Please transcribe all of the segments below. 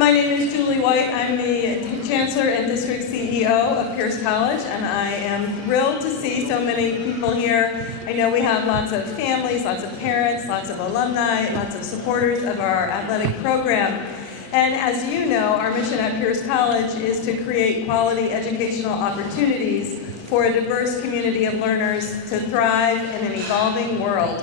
My name is Julie White. I'm the Chancellor and District CEO of Pierce College, and I am thrilled to see so many people here. I know we have lots of families, lots of parents, lots of alumni, lots of supporters of our athletic program. And as you know, our mission at Pierce College is to create quality educational opportunities for a diverse community of learners to thrive in an evolving world.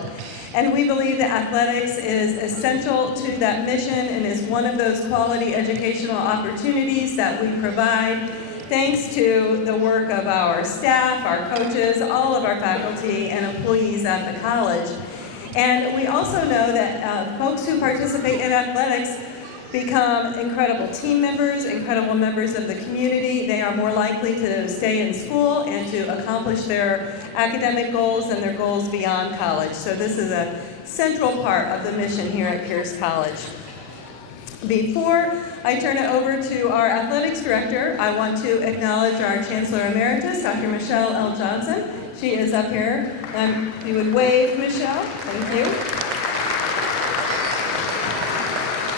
And we believe that athletics is essential to that mission and is one of those quality educational opportunities that we provide thanks to the work of our staff, our coaches, all of our faculty and employees at the college. And we also know that folks who participate in athletics become incredible team members, incredible members of the community. They are more likely to stay in school and to accomplish their academic goals and their goals beyond college. So this is a central part of the mission here at Pierce College. Before I turn it over to our athletics director, I want to acknowledge our Chancellor Emeritus, Dr. Michelle L. Johnson. She is up here. If you would wave, Michelle. Thank you.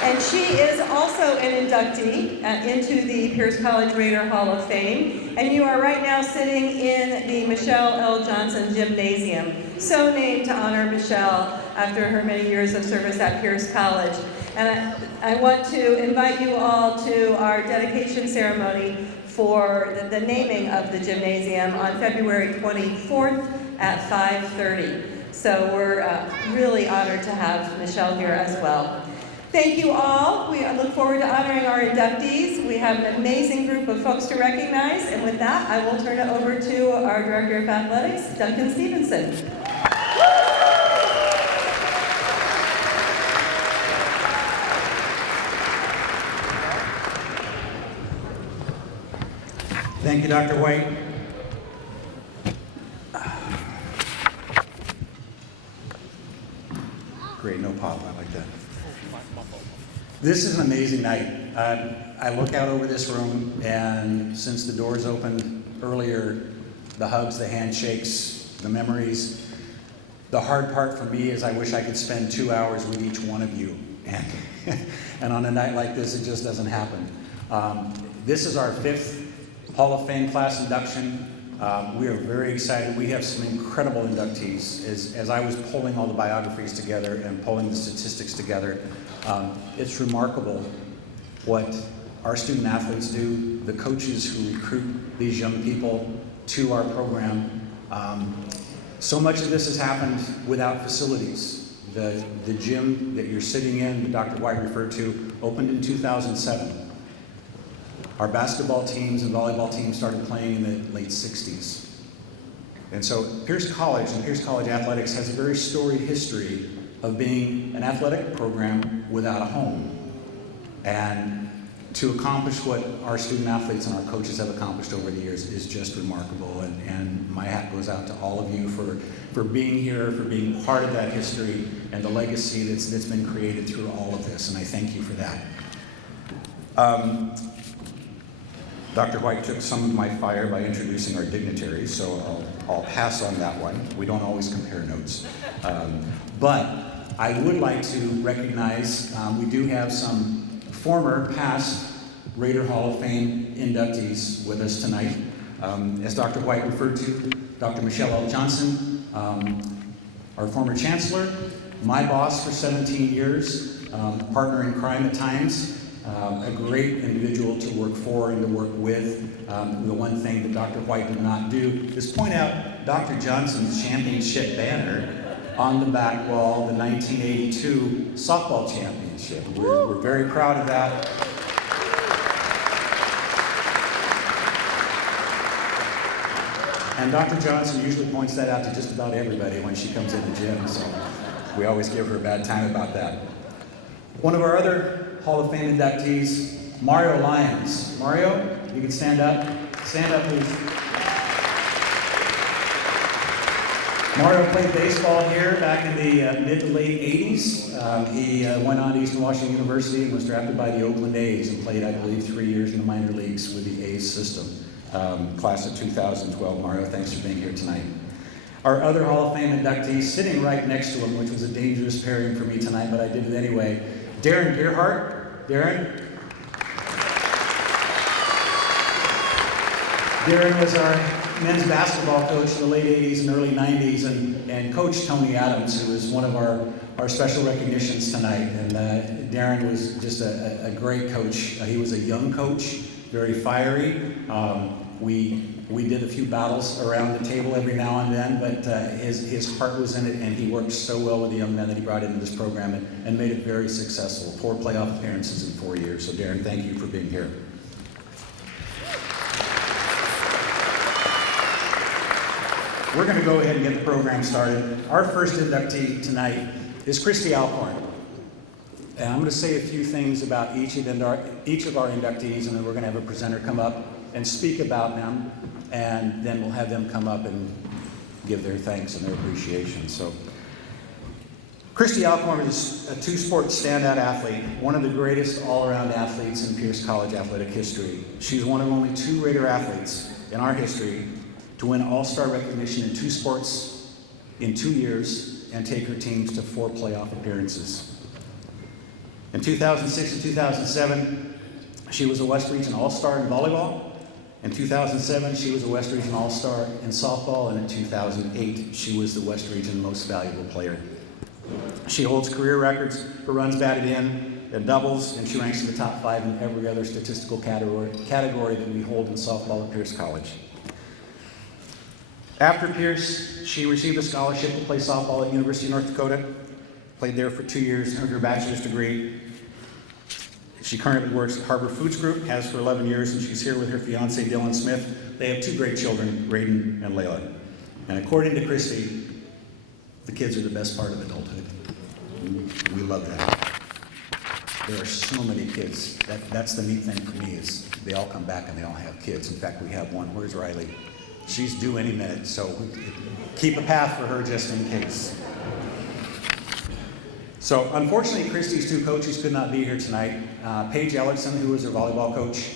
And she is also an inductee into the Pierce College Raider Hall of Fame. And you are right now sitting in the Michelle L. Johnson Gymnasium, so named to honor Michelle after her many years of service at Pierce College. And I want to invite you all to our dedication ceremony for the naming of the gymnasium on February 24th at 5:30. So we're really honored to have Michelle here as well. Thank you all. We look forward to honoring our inductees. We have an amazing group of folks to recognize, and with that, I will turn it over to our Director of Athletics, Duncan Stevenson. Thank you, Dr. White. Great, no pop, I like that. This is an amazing night. I look out over this room, and since the doors opened earlier, the hugs, the handshakes, the memories. The hard part for me is I wish I could spend 2 hours with each one of you. And on a night like this, it just doesn't happen. This is our 5th Hall of Fame class induction. We are very excited. We have some incredible inductees. As I was pulling all the biographies together and pulling the statistics together, it's remarkable what our student athletes do, the coaches who recruit these young people to our program. So much of this has happened without facilities. The gym that you're sitting in, that Dr. White referred to, opened in 2007. Our basketball teams and volleyball teams started playing in the late 60s. And so Pierce College and Pierce College Athletics has a very storied history of being an athletic program without a home. And to accomplish what our student athletes and our coaches have accomplished over the years is just remarkable. And my hat goes out to all of you for being here, for being part of that history and the legacy that's been created through all of this. And I thank you for that. Dr. White took some of my fire by introducing our dignitaries, so I'll pass on that one. We don't always compare notes. But I would like to recognize, we do have some former past Raider Hall of Fame inductees with us tonight. As Dr. White referred to, Dr. Michelle L. Johnson, our former chancellor, my boss for 17 years, partner in crime at times, a great individual to work for and to work with. The one thing that Dr. White did not do is point out Dr. Johnson's championship banner on the back wall, the 1982 softball championship. We're very proud of that. And Dr. Johnson usually points that out to just about everybody when she comes in the gym, so we always give her a bad time about that. One of our other Hall of Fame inductees, Mario Lyons. Mario, you can stand up. Stand up, please. Mario played baseball here back in the mid to late 80s. He went on to Eastern Washington University and was drafted by the Oakland A's and played, I believe, 3 years in the minor leagues with the A's system. Class of 2012. Mario, thanks for being here tonight. Our other Hall of Fame inductee, sitting right next to him, which was a dangerous pairing for me tonight, but I did it anyway, Darren Gerhardt. Darren, Darren was our men's basketball coach in the late 80s and early 90s, and Coach Tony Adams, who was one of our special recognitions tonight. And Darren was just a great coach. He was a young coach, very fiery. We did a few battles around the table every now and then, but his heart was in it, and he worked so well with the young men that he brought into this program and made it very successful. 4 playoff appearances in 4 years. So Darren, thank you for being here. We're going to go ahead and get the program started. Our first inductee tonight is Christy Alcorn. And I'm going to say a few things about each of our inductees, and then we're going to have a presenter come up and speak about them, and then we'll have them come up and give their thanks and their appreciation. So, Christy Alcorn is a 2-sport standout athlete, one of the greatest all-around athletes in Pierce College athletic history. She's one of only 2 Raider athletes in our history to win all-star recognition in 2 sports in 2 years and take her teams to 4 playoff appearances. In 2006 and 2007, she was a West Region All-Star in volleyball. In 2007, she was a West Region All-Star in softball, and in 2008, she was the West Region Most Valuable Player. She holds career records for runs batted in doubles, and she ranks in the top 5 in every other statistical category that we hold in softball at Pierce College. After Pierce, she received a scholarship to play softball at University of North Dakota, played there for 2 years, earned her bachelor's degree. She currently works at Harbor Foods Group, has for 11 years, and she's here with her fiance, Dylan Smith. They have 2 great children, Braden and Layla. And according to Christy, the kids are the best part of adulthood. We love that. There are so many kids. That's the neat thing for me is they all come back and they all have kids. In fact, we have one. Where's Riley? She's due any minute, so keep a path for her just in case. So unfortunately, Christy's 2 coaches could not be here tonight. Paige Ellickson, who was her volleyball coach,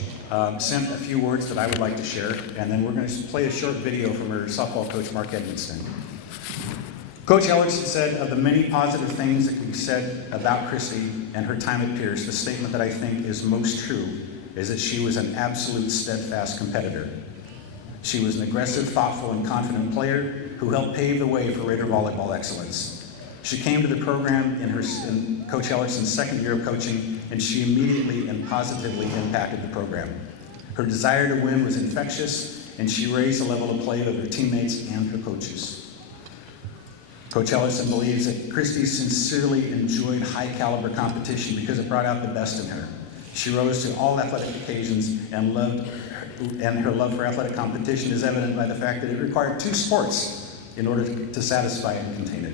sent a few words that I would like to share, and then we're going to play a short video from her softball coach, Mark Edmonston. Coach Ellickson said, of the many positive things that can be said about Christy and her time at Pierce, the statement that I think is most true is that she was an absolute steadfast competitor. She was an aggressive, thoughtful, and confident player who helped pave the way for Raider volleyball excellence. She came to the program in Coach Ellickson's 2nd year of coaching, and she immediately and positively impacted the program. Her desire to win was infectious, and she raised the level of play of her teammates and her coaches. Coach Ellickson believes that Christy sincerely enjoyed high-caliber competition because it brought out the best in her. She rose to all athletic occasions and her love for athletic competition is evident by the fact that it required 2 sports in order to satisfy and contain it.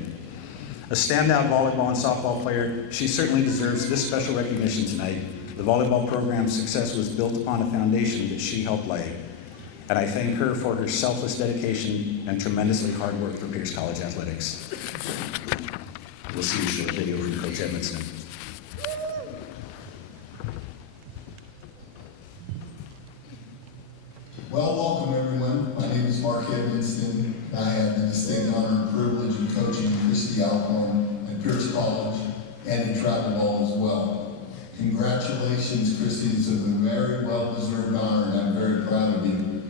A standout volleyball and softball player, she certainly deserves this special recognition tonight. The volleyball program's success was built upon a foundation that she helped lay. And I thank her for her selfless dedication and tremendously hard work for Pierce College athletics. We'll see a short video from Coach Edmondson. Well, welcome everyone. My name is Mark Edmonston. I have the distinct honor and privilege of coaching Christy Alcorn at Pierce College and in travel ball as well. Congratulations, Christy. This is a very well-deserved honor, and I'm very proud of you.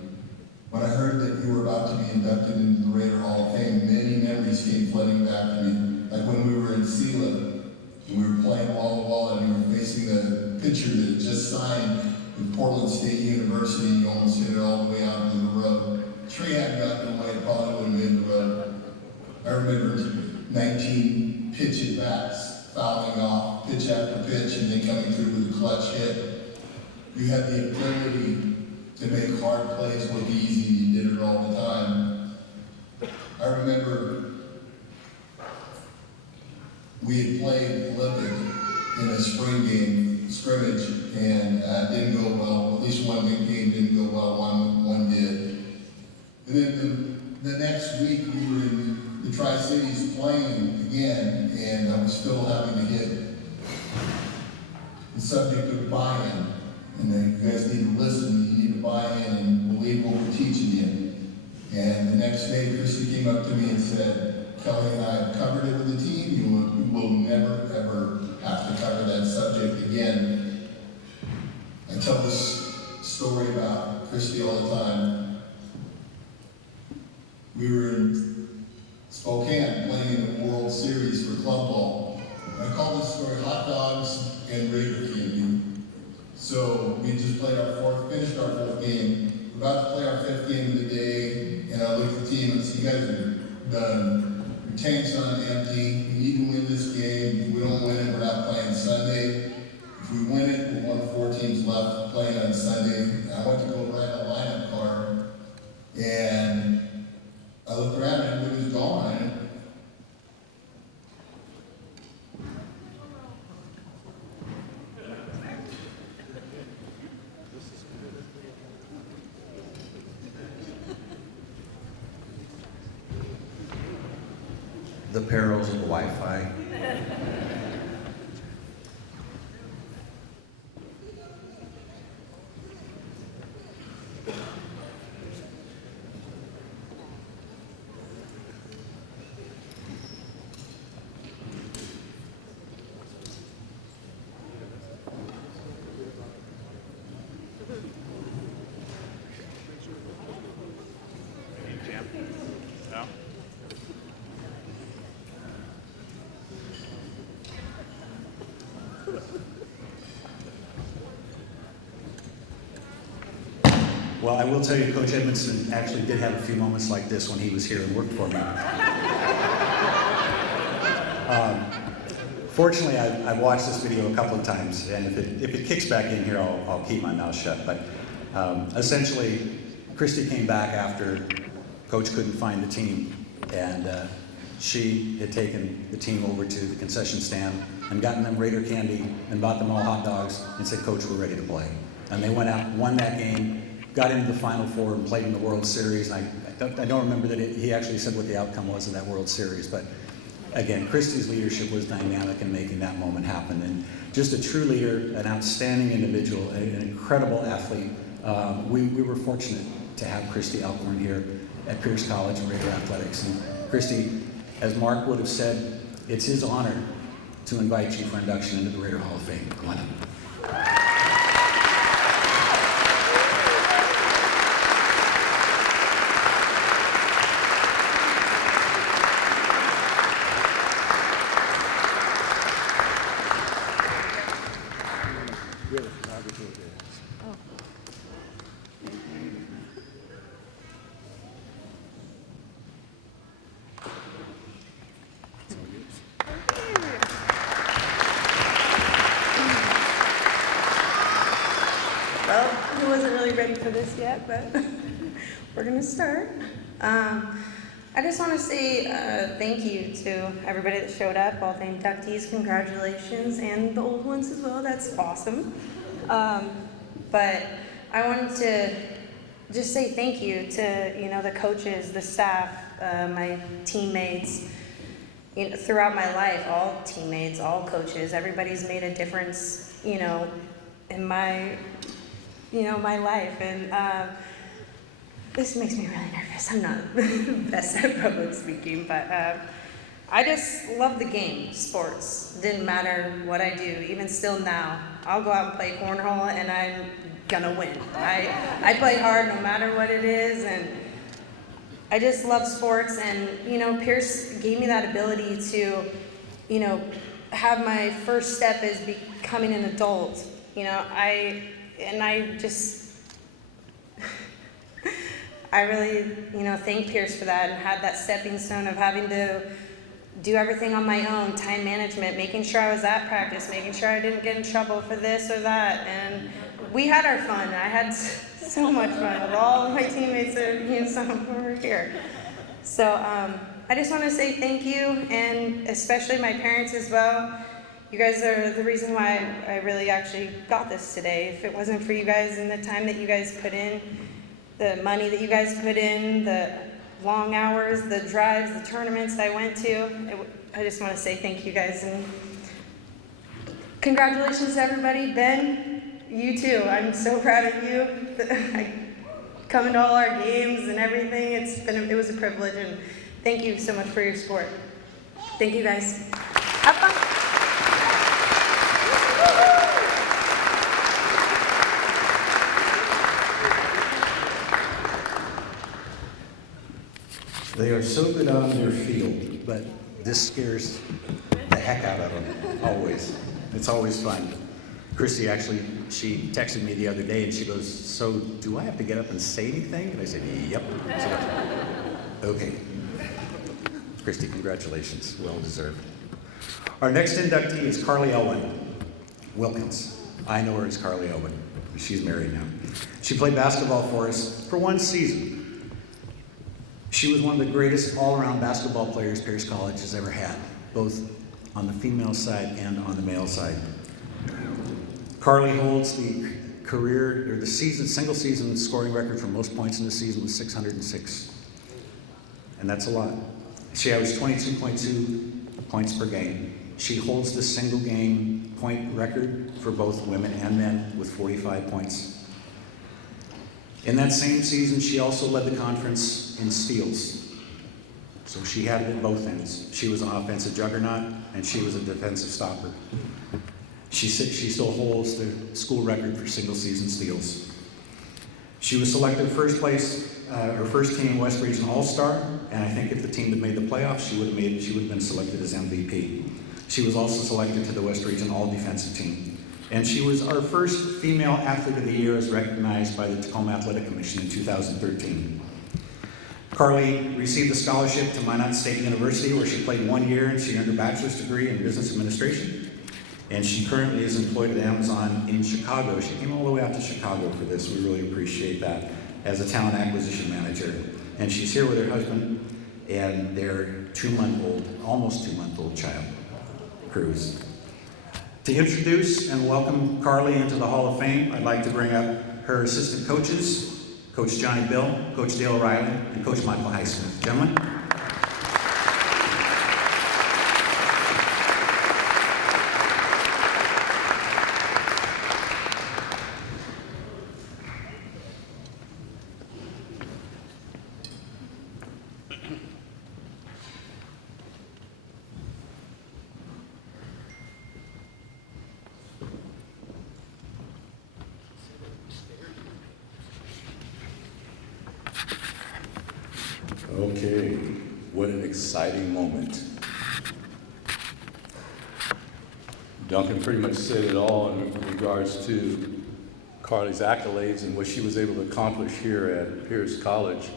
When I heard that you were about to be inducted into the Raider Hall of Fame, many memories came flooding back to me. Like when we were in SELA, and we were playing wall-to-wall, and you were facing the pitcher that just signed with Portland State University, you almost hit it all the way out to the road. Tree hadn't gotten away, probably would have made the road. I remember 19 pitch at bats, fouling off pitch after pitch, and then coming through with a clutch hit. You had the ability to make hard plays look easy, you did it all the time. I remember we had played Olympic in a spring game, scrimmage, and didn't go well. At least one big game didn't go well, one did. And then the next week we were in the Tri-Cities playing again, and I was still having to hit the subject of buy-in. And then you guys need to listen, you need to buy in and believe what we're teaching you. And the next day, Christy came up to me and said, Kelly and I have covered it with the team. You will never, ever have to cover that subject again. I tell this story about Christy all the time. We were in Spokane playing in the World Series for club ball. And I call this story Hot Dogs and Raider Candy. So we just finished our fourth game. We're about to play our fifth game of the day, and I look at the team and see, you guys are done. Your tank's on empty. We need to win this game. If we don't win it, we're not playing Sunday. If we win it, we're one of 4 teams left playing on Sunday. And I went to go write a lineup card, and I looked around and everybody was gone. The perils of Wi-Fi. Well, I will tell you, Coach Edmondson actually did have a few moments like this when he was here and worked for me. Fortunately, I've watched this video a couple of times, and if it kicks back in here, I'll keep my mouth shut. But essentially, Christy came back after Coach couldn't find the team, and she had taken the team over to the concession stand and gotten them Raider candy and bought them all hot dogs and said, "Coach, we're ready to play." And they went out, won that game, got into the Final Four and played in the World Series. And I don't remember that he actually said what the outcome was in that World Series, but again, Christy's leadership was dynamic in making that moment happen. And just a true leader, an outstanding individual, an incredible athlete. We were fortunate to have Christy Alcorn here at Pierce College and Raider Athletics. And Christy, as Mark would have said, it's his honor to invite you for induction into the Raider Hall of Fame. Come on up. Well, he wasn't really ready for this yet, but we're gonna start. I just want to say thank you to everybody that showed up, all the inductees, congratulations, and the old ones as well, that's awesome. But I wanted to just say thank you to the coaches, the staff, my teammates, throughout my life, all teammates, all coaches, everybody's made a difference, in my my life, and this makes me really nervous. I'm not the best at public speaking, but I just love the game, sports. Didn't matter what I do, even still now. I'll go out and play cornhole, and I'm gonna win. I play hard no matter what it is, and I just love sports, and Pierce gave me that ability to have my first step as becoming an adult. I really, thank Pierce for that, and had that stepping stone of having to do everything on my own, time management, making sure I was at practice, making sure I didn't get in trouble for this or that, and we had our fun. I had so much fun with all of my teammates that some of them were here. So I just want to say thank you, and especially my parents as well. You guys are the reason why I really actually got this today. If it wasn't for you guys and the time that you guys put in, the money that you guys put in, the long hours, the drives, the tournaments I went to, I just want to say thank you guys, and congratulations to everybody. Ben, you too. I'm so proud of you. Coming to all our games and everything, it was a privilege, and thank you so much for your support. Thank you guys. Have fun. They are so good on their field, but this scares the heck out of them, always. It's always fun. Christy actually, she texted me the other day and she goes, so do I have to get up and say anything? And I said, yep. So, okay. Christy, congratulations, well deserved. Our next inductee is Carly Elwin Wilkins. I know her as Carly Elwin. She's married now. She played basketball for us for one season. She was one of the greatest all-around basketball players Pierce College has ever had, both on the female side and on the male side. Carly holds the career, or the single season scoring record for most points in the season with 606. And that's a lot. She averaged 22.2 points per game. She holds the single game point record for both women and men with 45 points. In that same season, she also led the conference in steals. So she had it at both ends. She was an offensive juggernaut, and she was a defensive stopper. She still holds the school record for single season steals. She was selected first place, her first team West Region All-Star, and I think if the team had made the playoffs, she would have been selected as MVP. She was also selected to the West Region All-Defensive Team. And she was our first female athlete of the year as recognized by the Tacoma Athletic Commission in 2013. Carly received a scholarship to Minot State University where she played 1 year and she earned her bachelor's degree in business administration. And she currently is employed at Amazon in Chicago. She came all the way out to Chicago for this. We really appreciate that, as a talent acquisition manager. And she's here with her husband and their almost 2-month-old child, Cruz. To introduce and welcome Carly into the Hall of Fame, I'd like to bring up her assistant coaches, Coach Johnny Bill, Coach Dale Riley, and Coach Michael Highsmith. Gentlemen. Okay, what an exciting moment. Duncan pretty much said it all in regards to Carly's accolades and what she was able to accomplish here at Pierce College.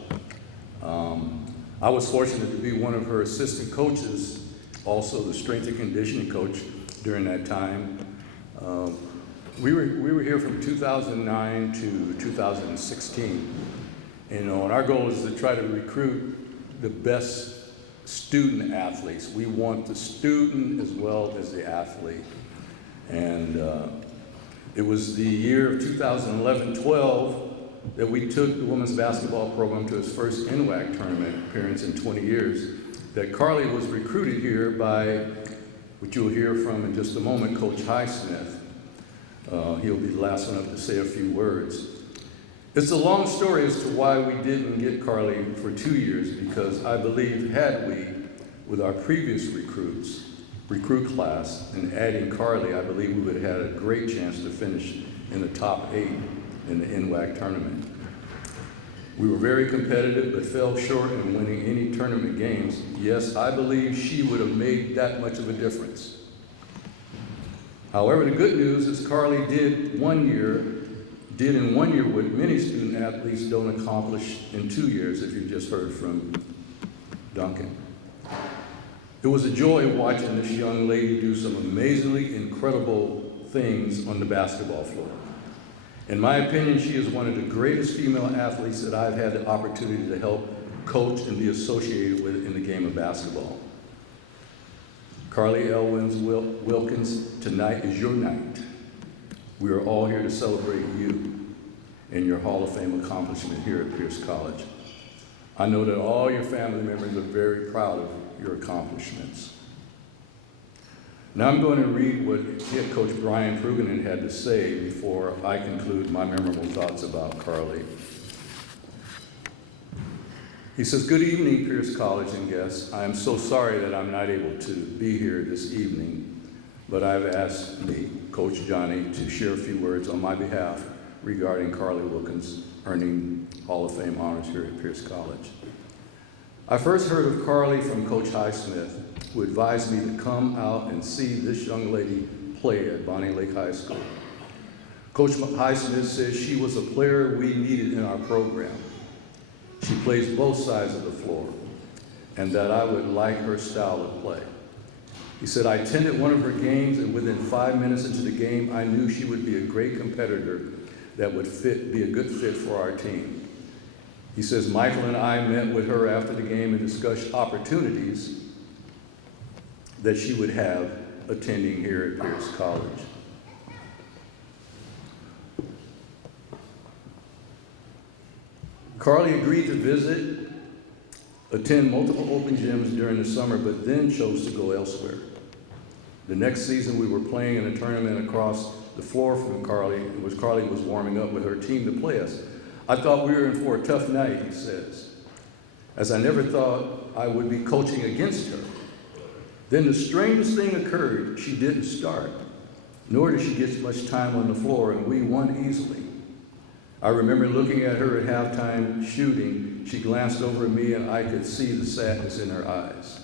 I was fortunate to be one of her assistant coaches, also the strength and conditioning coach during that time. We were here from 2009 to 2016. And our goal is to try to recruit the best student athletes. We want the student as well as the athlete. And it was the year of 2011-12 that we took the women's basketball program to its first NWAC tournament appearance in 20 years, that Carly was recruited here by, which you'll hear from in just a moment, Coach Highsmith. He'll be the last one up to say a few words. It's a long story as to why we didn't get Carly for 2 years, because I believe had we, with our previous recruit class, and adding Carly, I believe we would have had a great chance to finish in the top 8 in the NWAC tournament. We were very competitive, but fell short in winning any tournament games. Yes, I believe she would have made that much of a difference. However, the good news is Carly did in 1 year what many student athletes don't accomplish in 2 years, if you just heard from Duncan. It was a joy watching this young lady do some amazingly incredible things on the basketball floor. In my opinion, she is one of the greatest female athletes that I've had the opportunity to help coach and be associated with in the game of basketball. Carly Elwin Wilkins, tonight is your night. We are all here to celebrate you and your Hall of Fame accomplishment here at Pierce College. I know that all your family members are very proud of your accomplishments. Now I'm going to read what head coach Brian Pruganen had to say before I conclude my memorable thoughts about Carly. He says, "Good evening, Pierce College and guests. I am so sorry that I'm not able to be here this evening, but I've asked me, Coach Johnny, to share a few words on my behalf regarding Carly Wilkins earning Hall of Fame honors here at Pierce College. I first heard of Carly from Coach Highsmith, who advised me to come out and see this young lady play at Bonnie Lake High School. Coach Highsmith said she was a player we needed in our program. She plays both sides of the floor, and that I would like her style of play. He said, I attended one of her games, and within 5 minutes into the game, I knew she would be a great competitor that would be a good fit for our team. He says, Michael and I met with her after the game and discussed opportunities that she would have attending here at Pierce College. Carly agreed to visit, attend multiple open gyms during the summer, but then chose to go elsewhere. The next season, we were playing in a tournament across the floor from Carly. Carly was warming up with her team to play us. I thought we were in for a tough night, he says, as I never thought I would be coaching against her. Then the strangest thing occurred. She didn't start, nor did she get much time on the floor, and we won easily. I remember looking at her at halftime shooting. She glanced over at me, and I could see the sadness in her eyes.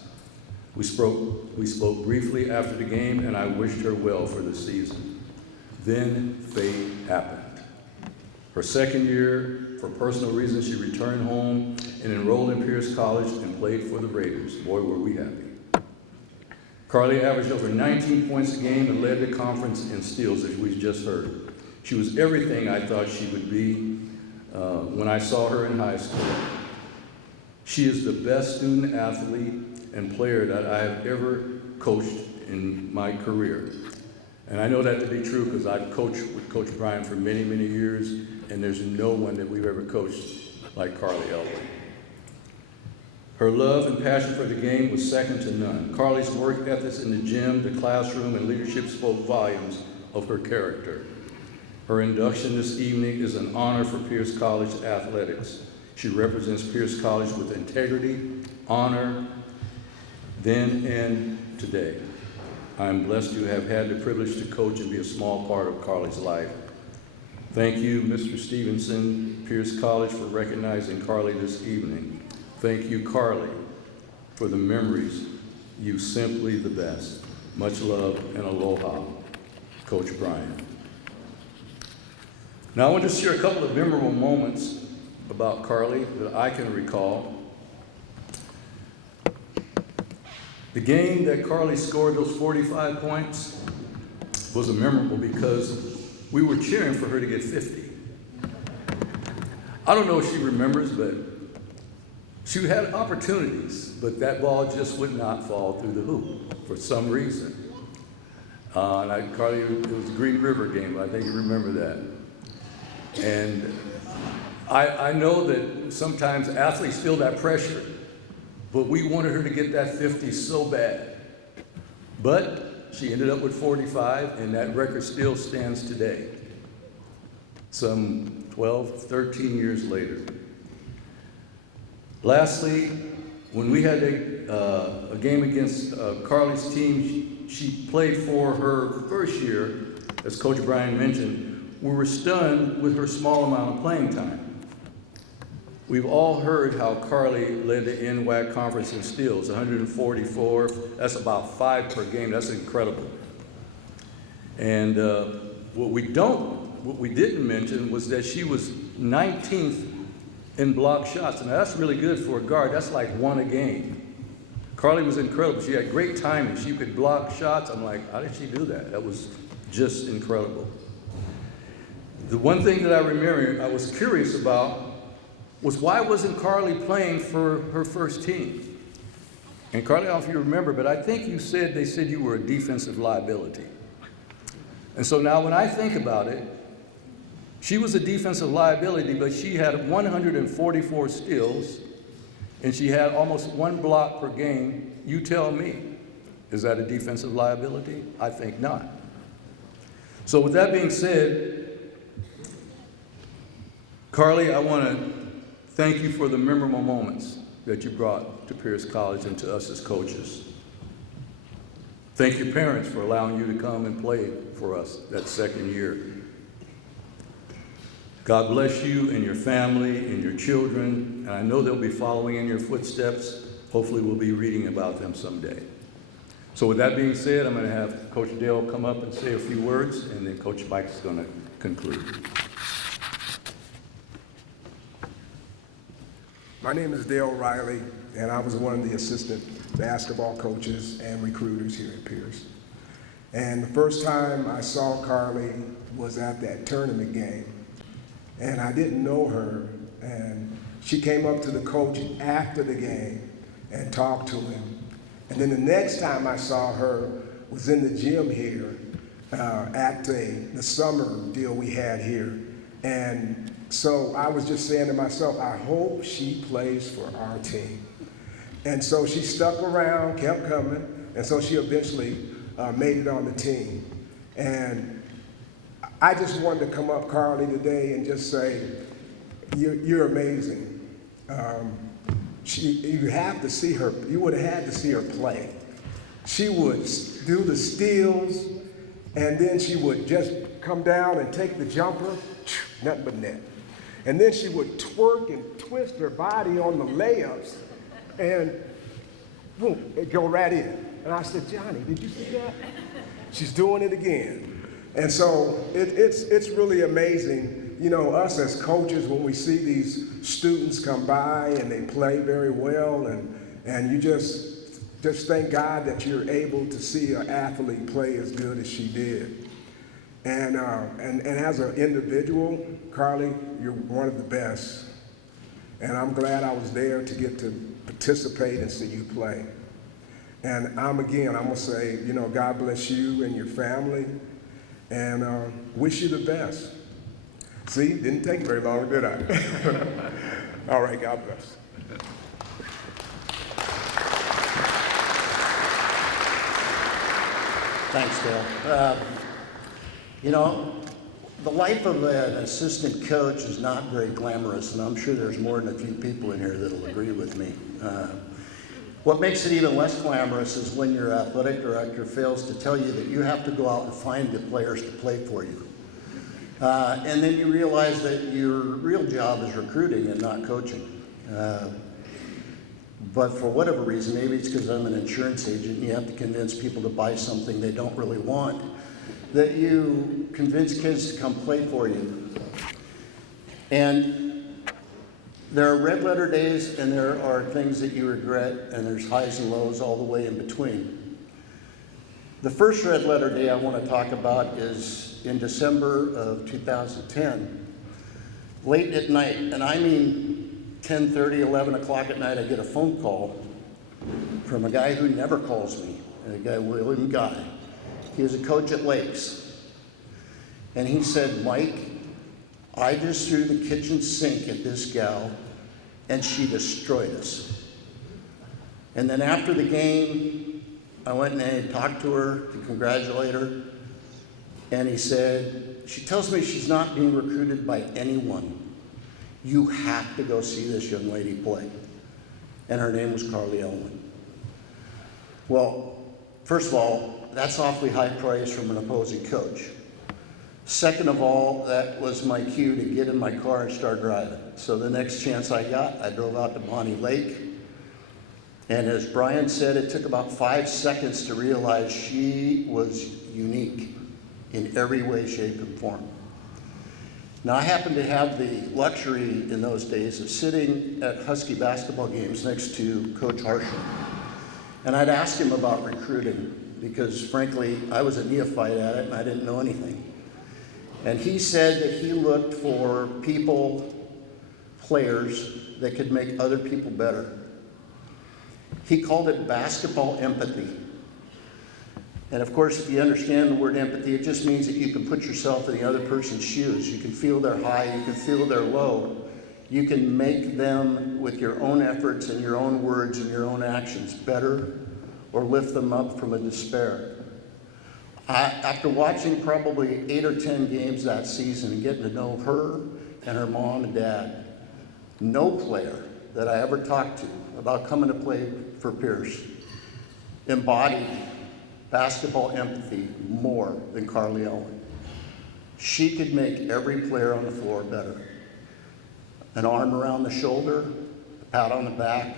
We spoke briefly after the game, and I wished her well for the season. Then fate happened. Her second year, for personal reasons, she returned home and enrolled in Pierce College and played for the Raiders. Boy, were we happy. Carly averaged over 19 points a game and led the conference in steals, as we just heard. She was everything I thought she would be when I saw her in high school. She is the best student athlete and player that I have ever coached in my career. And I know that to be true because I've coached with Coach Bryan for many, many years, and there's no one that we've ever coached like Carly Elway. Her love and passion for the game was second to none. Carly's work ethics in the gym, the classroom, and leadership spoke volumes of her character. Her induction this evening is an honor for Pierce College athletics. She represents Pierce College with integrity, honor, then and today. I am blessed to have had the privilege to coach and be a small part of Carly's life. Thank you, Mr. Stevenson, Pierce College, for recognizing Carly this evening. Thank you, Carly, for the memories. You simply the best. Much love and aloha, Coach Bryan. Now I want to share a couple of memorable moments about Carly that I can recall. The game that Carly scored those 45 points was memorable because we were cheering for her to get 50. I don't know if she remembers, but she had opportunities, but that ball just would not fall through the hoop for some reason. Carly, it was the Green River game, I think you remember that. And I know that sometimes athletes feel that pressure, but we wanted her to get that 50 so bad. But she ended up with 45, and that record still stands today, some 12, 13 years later. Lastly, when we had a game against Carly's team, she played for her first year, as Coach Bryan mentioned. We were stunned with her small amount of playing time. We've all heard how Carly led the NWAC conference in steals, 144. That's about 5 per game. That's incredible. And what we didn't mention was that she was 19th in block shots. Now that's really good for a guard. That's like 1 a game. Carly was incredible. She had great timing. She could block shots. I'm like, how did she do that? That was just incredible. The one thing that I remember I was curious about was why wasn't Carly playing for her first team? And Carly, I don't know if you remember, but I think they said you were a defensive liability. And so now when I think about it, she was a defensive liability, but she had 144 steals, and she had almost 1 block per game. You tell me, is that a defensive liability? I think not. So with that being said, Carly, I want to thank you for the memorable moments that you brought to Pierce College and to us as coaches. Thank your parents for allowing you to come and play for us that second year. God bless you and your family and your children, and I know they'll be following in your footsteps. Hopefully we'll be reading about them someday. So with that being said, I'm going to have Coach Dale come up and say a few words, and then Coach Mike's going to conclude. My name is Dale Riley, and I was one of the assistant basketball coaches and recruiters here at Pierce. And the first time I saw Carly was at that tournament game, and I didn't know her, and she came up to the coach after the game and talked to him. And then the next time I saw her was in the gym here at the summer deal we had here. And so I was just saying to myself, I hope she plays for our team. And so she stuck around, kept coming, and so she eventually made it on the team. And I just wanted to come up, Carly, today and just say, you're amazing. You have to see her, you would have had to see her play. She would do the steals, and then she would just come down and take the jumper, nothing but net. And then she would twerk and twist her body on the layups, and boom, it'd go right in. And I said, Johnny, did you see that? She's doing it again. And so it's really amazing. You know, us as coaches, when we see these students come by and they play very well, and you just thank God that you're able to see an athlete play as good as she did. And as an individual, Carly, you're one of the best. And I'm glad I was there to get to participate and see you play. And I'm gonna say, you know, God bless you and your family, and wish you the best. See, didn't take very long, did I? All right, God bless. Thanks, Dale. You know, the life of an assistant coach is not very glamorous, and I'm sure there's more than a few people in here that'll agree with me. What makes it even less glamorous is when your athletic director fails to tell you that you have to go out and find the players to play for you. And then you realize that your real job is recruiting and not coaching. But for whatever reason, maybe it's because I'm an insurance agent and you have to convince people to buy something they don't really want, that you convince kids to come play for you. And there are red letter days and there are things that you regret, and there's highs and lows all the way in between. The first red letter day I want to talk about is in December of 2010. Late at night, and I mean 10:30, 11 o'clock at night, I get a phone call from a guy who never calls me, a guy, William Guy. He was a coach at Lakes. And he said, Mike, I just threw the kitchen sink at this gal and she destroyed us. And then after the game, I went and I talked to her to congratulate her. And he said, she tells me she's not being recruited by anyone. You have to go see this young lady play. And her name was Carly Elwin. Well, first of all, that's awfully high praise from an opposing coach. Second of all, that was my cue to get in my car and start driving. So the next chance I got, I drove out to Bonnie Lake. And as Brian said, it took about 5 seconds to realize she was unique in every way, shape, and form. Now, I happened to have the luxury in those days of sitting at Husky basketball games next to Coach Harsham. And I'd ask him about recruiting because, frankly, I was a neophyte at it and I didn't know anything. And he said that he looked for people, players, that could make other people better. He called it basketball empathy. And of course, if you understand the word empathy, it just means that you can put yourself in the other person's shoes. You can feel their high, you can feel their low. You can make them, with your own efforts and your own words and your own actions, better, or lift them up from a despair. After watching probably 8 or 10 games that season and getting to know her and her mom and dad, no player that I ever talked to about coming to play for Pierce embodied basketball empathy more than Carly Elwin. she could make every player on the floor better. An arm around the shoulder, a pat on the back.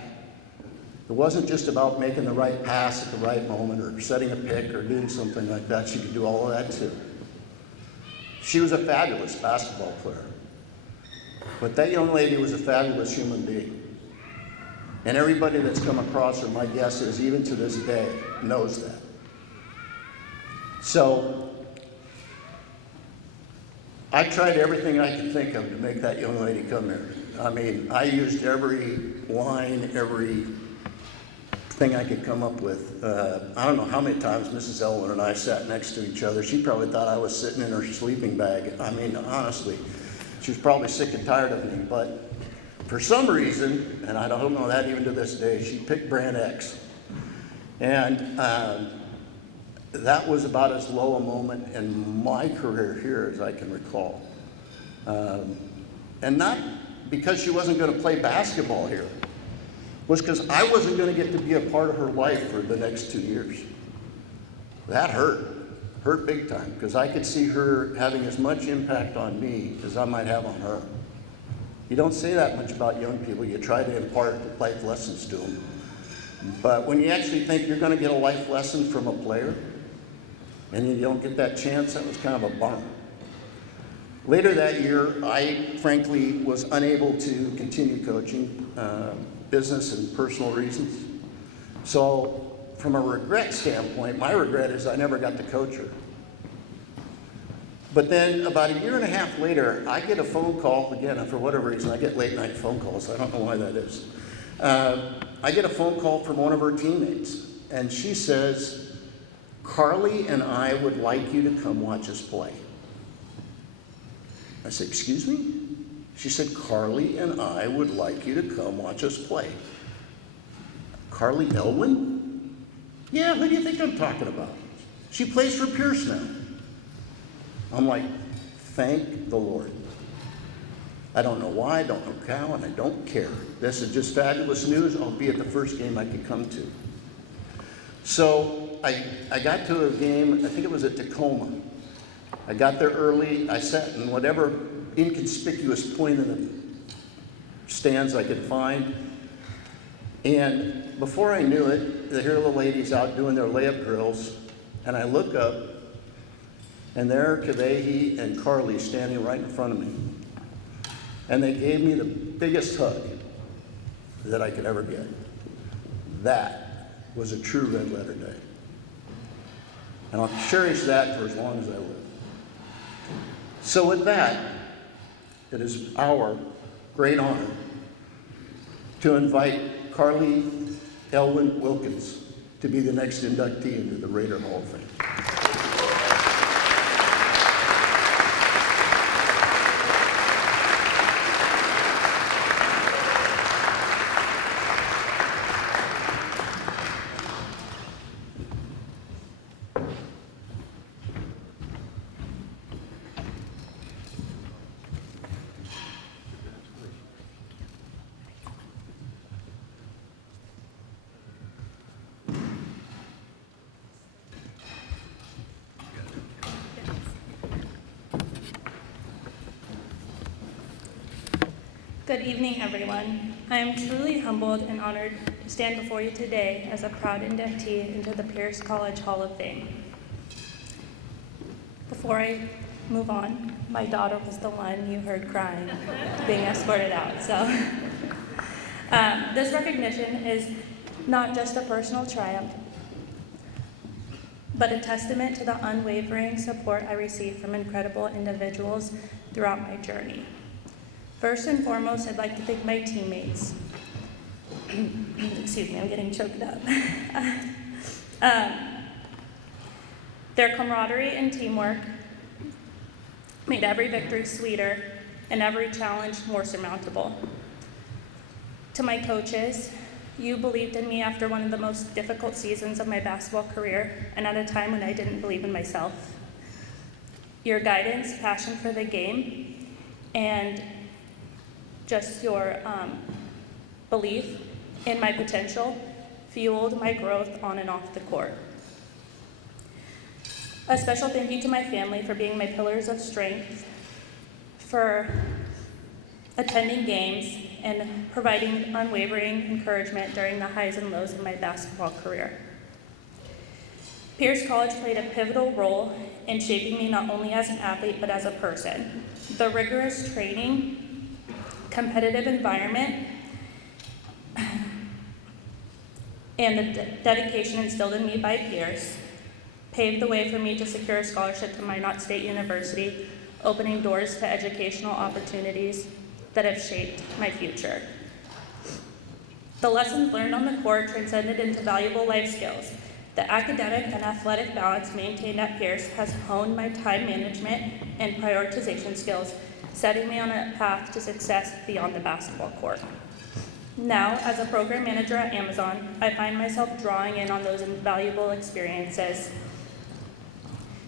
It wasn't just about making the right pass at the right moment or setting a pick or doing something like that. She could do all of that too. She was a fabulous basketball player. But that young lady was a fabulous human being. And everybody that's come across her, my guess is, even to this day, knows that. So, I tried everything I could think of to make that young lady come here. I mean, I used every line, every thing I could come up with. I don't know how many times Mrs. Elwin and I sat next to each other. She probably thought I was sitting in her sleeping bag. I mean, honestly, she was probably sick and tired of me. But for some reason, and I don't know that even to this day, she picked Brand X. And that was about as low a moment in my career here as I can recall. And not because she wasn't going to play basketball here, was because I wasn't going to get to be a part of her life for the next 2 years. That hurt big time, because I could see her having as much impact on me as I might have on her. You don't say that much about young people. You try to impart life lessons to them. But when you actually think you're going to get a life lesson from a player, and you don't get that chance, that was kind of a bummer. Later that year, I frankly was unable to continue coaching, business and personal reasons. So from a regret standpoint, my regret is I never got to coach her. But then about a year and a half later, I get a phone call, again, for whatever reason, I get late night phone calls, I don't know why that is. I get a phone call from one of her teammates, and she says, "Carly and I would like you to come watch us play." I said, "Excuse me?" She said, "Carly and I would like you to come watch us play." Carly Elwin? Yeah, who do you think I'm talking about? She plays for Pierce now. I'm like, thank the Lord. I don't know why, I don't know how, and I don't care. This is just fabulous news. I'll be at the first game I could come to. So I got to a game, I think it was at Tacoma. I got there early. I sat in whatever inconspicuous point in the stands I could find. And before I knew it, here are the ladies out doing their layup drills. And I look up, and there are Kavehi and Carly standing right in front of me. And they gave me the biggest hug that I could ever get. That was a true red letter day. And I'll cherish that for as long as I live. So with that, it is our great honor to invite Carly Elwin Wilkins to be the next inductee into the Raider Hall of Fame. Good evening, everyone. I am truly humbled and honored to stand before you today as a proud inductee into the Pierce College Hall of Fame. Before I move on, my daughter was the one you heard crying, being escorted out. So this recognition is not just a personal triumph, but a testament to the unwavering support I received from incredible individuals throughout my journey. First and foremost, I'd like to thank my teammates. Excuse me, I'm getting choked up. Their camaraderie and teamwork made every victory sweeter and every challenge more surmountable. To my coaches, you believed in me after one of the most difficult seasons of my basketball career and at a time when I didn't believe in myself. Your guidance, passion for the game, and just your belief in my potential fueled my growth on and off the court. A special thank you to my family for being my pillars of strength, for attending games, and providing unwavering encouragement during the highs and lows of my basketball career. Pierce College played a pivotal role in shaping me not only as an athlete, but as a person. The rigorous training, competitive environment, and the dedication instilled in me by Pierce paved the way for me to secure a scholarship to Minot State University, opening doors to educational opportunities that have shaped my future. The lessons learned on the court transcended into valuable life skills. The academic and athletic balance maintained at Pierce has honed my time management and prioritization skills, setting me on a path to success beyond the basketball court. Now, as a program manager at Amazon, I find myself drawing in on those invaluable experiences.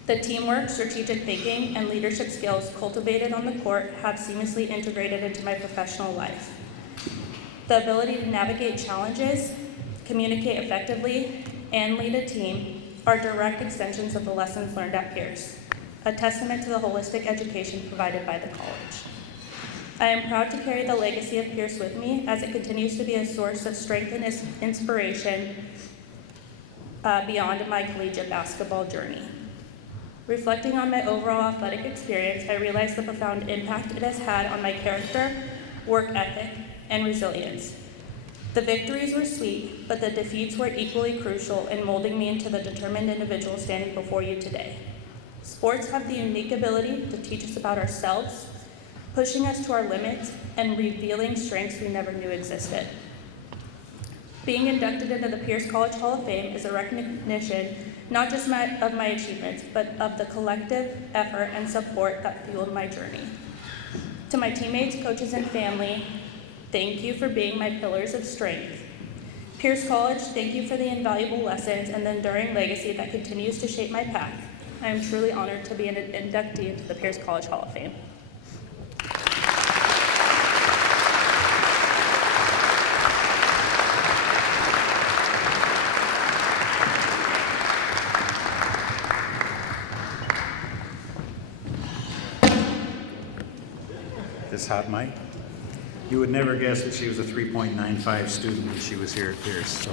The teamwork, strategic thinking, and leadership skills cultivated on the court have seamlessly integrated into my professional life. The ability to navigate challenges, communicate effectively, and lead a team are direct extensions of the lessons learned at Pierce, a testament to the holistic education provided by the college. I am proud to carry the legacy of Pierce with me as it continues to be a source of strength and inspiration beyond my collegiate basketball journey. Reflecting on my overall athletic experience, I realize the profound impact it has had on my character, work ethic, and resilience. The victories were sweet, but the defeats were equally crucial in molding me into the determined individual standing before you today. Sports have the unique ability to teach us about ourselves, pushing us to our limits and revealing strengths we never knew existed. Being inducted into the Pierce College Hall of Fame is a recognition not just of my achievements, but of the collective effort and support that fueled my journey. To my teammates, coaches, and family, thank you for being my pillars of strength. Pierce College, thank you for the invaluable lessons and the enduring legacy that continues to shape my path. I am truly honored to be an inductee into the Pierce College Hall of Fame. This hot mic. You would never guess that she was a 3.95 student when she was here at Pierce. So.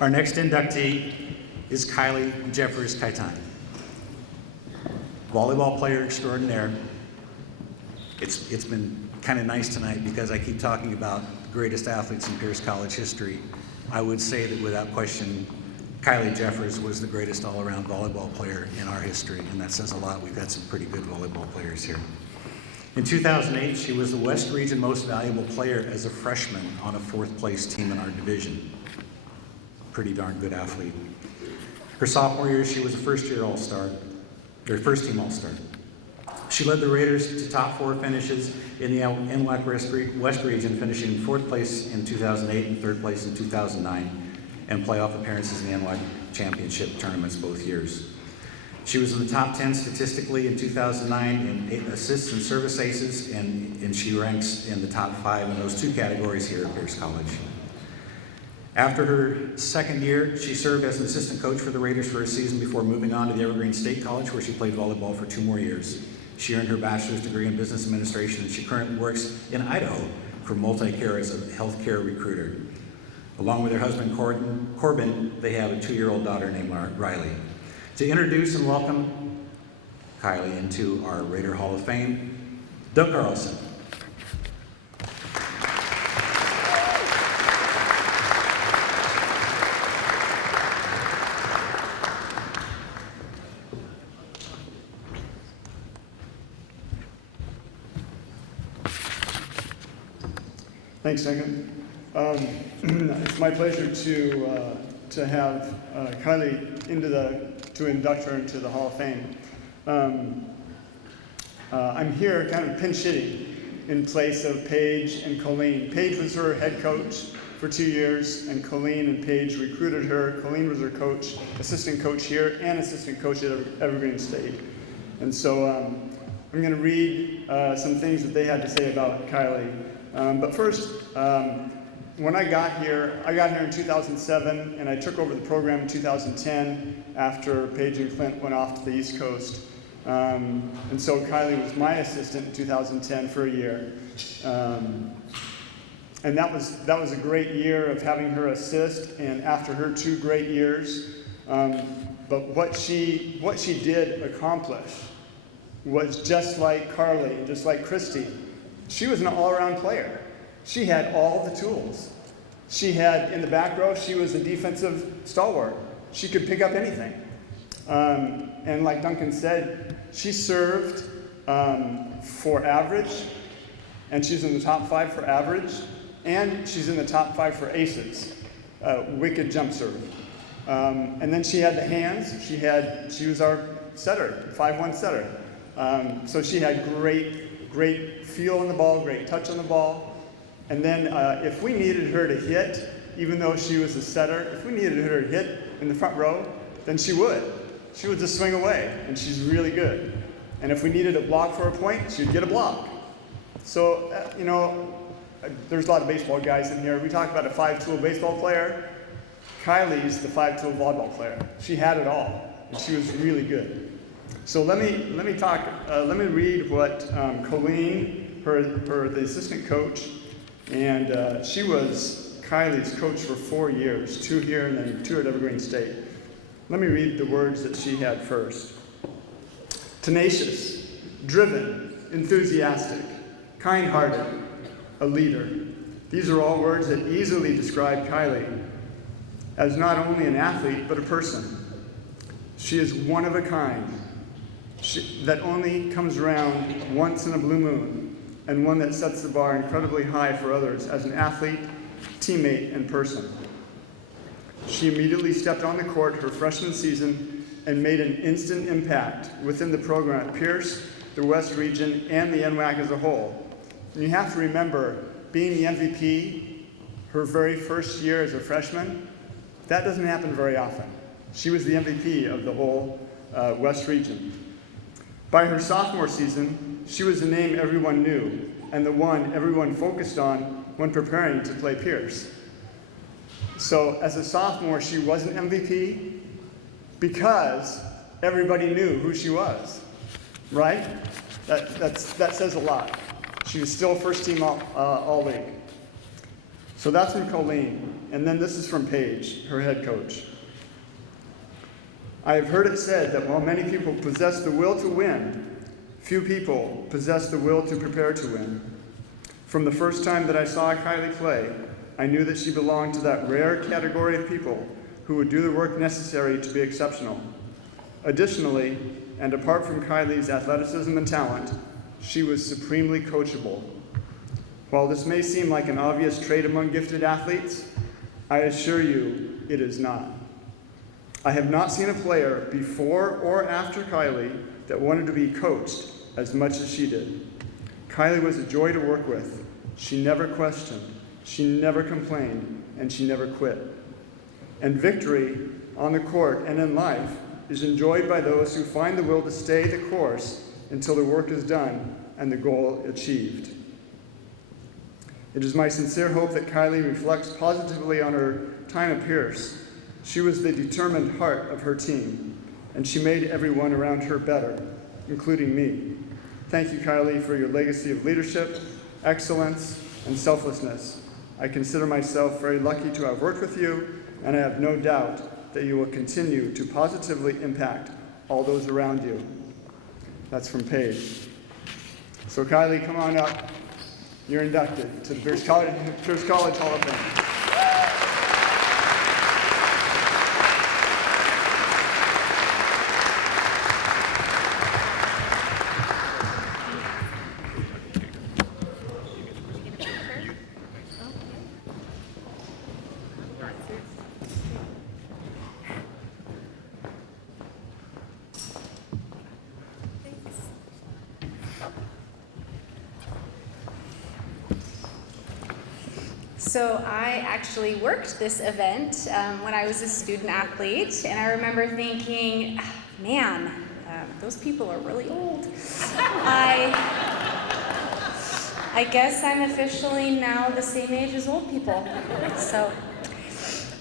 Our next inductee is Kylie Jeffers Kaitan. Volleyball player extraordinaire. It's been kind of nice tonight because I keep talking about the greatest athletes in Pierce College history. I would say that without question, Kylie Jeffers was the greatest all-around volleyball player in our history, and that says a lot. We've got some pretty good volleyball players here. In 2008, she was the West Region Most Valuable Player as a freshman on a fourth-place team in our division. Pretty darn good athlete. Her sophomore year, she was a first-team All-Star. She led the Raiders to top 4 finishes in the NWAC West Region, finishing in 4th place in 2008 and 3rd place in 2009. And playoff appearances in the NWAC championship tournaments both years. She was in the top 10 statistically in 2009 in assists and service aces, and she ranks in the top 5 in those 2 categories here at Pierce College. After her second year, she served as an assistant coach for the Raiders for a season before moving on to the Evergreen State College, where she played volleyball for 2 more years. She earned her bachelor's degree in business administration, and she currently works in Idaho for Multicare as a healthcare recruiter. Along with her husband, Corbin, they have a 2-year-old daughter named Riley. To introduce and welcome Kylie into our Raider Hall of Fame, Doug Carlson. Thanks, Duncan. It's my pleasure to have Kylie to induct her into the Hall of Fame. I'm here kind of pinch hitting in place of Paige and Colleen. Paige was her head coach for 2 years, and Colleen and Paige recruited her. Colleen was her coach, assistant coach here, and assistant coach at Evergreen State. And so I'm going to read some things that they had to say about Kylie. But first, when I got here in 2007, and I took over the program in 2010 after Paige and Clint went off to the East Coast. And so Kylie was my assistant in 2010 for a year. And that was a great year of having her assist, and after her 2 great years. But what she did accomplish was just like Carly, just like Christy. She was an all-around player. She had all the tools. She had, in the back row, she was a defensive stalwart. She could pick up anything. And like Duncan said, she served for average, and she's in the top 5 for average, and she's in the top 5 for aces, wicked jump serve. And then she had the hands. She was our setter, 5-1 setter. So she had great feel on the ball, great touch on the ball. And then if we needed her to hit, even though she was a setter, if we needed her to hit in the front row, then she would. She would just swing away, and she's really good. And if we needed a block for a point, she'd get a block. So, there's a lot of baseball guys in here. We talk about a 5-tool baseball player. Kylie's the 5-tool volleyball player. She had it all, and she was really good. So let me talk. Let me read what Colleen, the assistant coach, and she was Kylie's coach for 4 years, 2 here and then 2 at Evergreen State. Let me read the words that she had first. Tenacious, driven, enthusiastic, kind-hearted, a leader. These are all words that easily describe Kylie as not only an athlete, but a person. She is one of a kind that only comes around once in a blue moon, and one that sets the bar incredibly high for others as an athlete, teammate, and person. She immediately stepped on the court her freshman season and made an instant impact within the program at Pierce, the West Region, and the NWAC as a whole. And you have to remember, being the MVP her very first year as a freshman, that doesn't happen very often. She was the MVP of the whole West Region. By her sophomore season, she was the name everyone knew and the one everyone focused on when preparing to play Pierce. So as a sophomore, she was an MVP because everybody knew who she was, right? That says a lot. She was still first team all league. So that's from Colleen. And then this is from Paige, her head coach. I have heard it said that while many people possess the will to win, few people possess the will to prepare to win. From the first time that I saw Kylie play, I knew that she belonged to that rare category of people who would do the work necessary to be exceptional. Additionally, and apart from Kylie's athleticism and talent, she was supremely coachable. While this may seem like an obvious trait among gifted athletes, I assure you it is not. I have not seen a player before or after Kylie that wanted to be coached as much as she did. Kylie was a joy to work with. She never questioned, she never complained, and she never quit. And victory on the court and in life is enjoyed by those who find the will to stay the course until the work is done and the goal achieved. It is my sincere hope that Kylie reflects positively on her time at Pierce. She was the determined heart of her team, and she made everyone around her better, including me. Thank you, Kylie, for your legacy of leadership, excellence, and selflessness. I consider myself very lucky to have worked with you, and I have no doubt that you will continue to positively impact all those around you. That's from Paige. So Kylie, come on up. You're inducted to the Pierce College Hall of Fame. So I actually worked this event when I was a student athlete, and I remember thinking, those people are really old. I I guess I'm officially now the same age as old people. So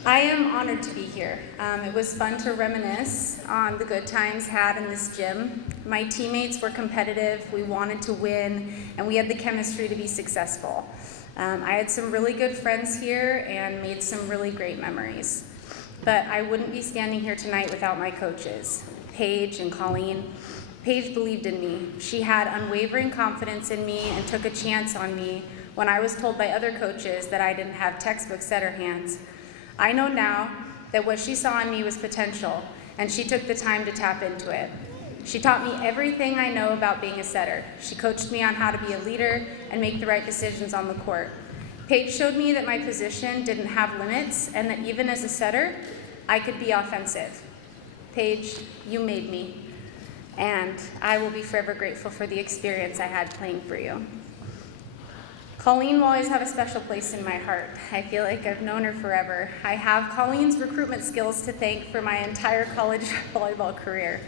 I am honored to be here. It was fun to reminisce on the good times had in this gym. My teammates were competitive, we wanted to win, and we had the chemistry to be successful. I had some really good friends here and made some really great memories. But I wouldn't be standing here tonight without my coaches, Paige and Colleen. Paige believed in me. She had unwavering confidence in me and took a chance on me when I was told by other coaches that I didn't have textbook setter hands. I know now that what she saw in me was potential, and she took the time to tap into it. She taught me everything I know about being a setter. She coached me on how to be a leader and make the right decisions on the court. Paige showed me that my position didn't have limits and that even as a setter, I could be offensive. Paige, you made me, and I will be forever grateful for the experience I had playing for you. Colleen will always have a special place in my heart. I feel like I've known her forever. I have Colleen's recruitment skills to thank for my entire college volleyball career.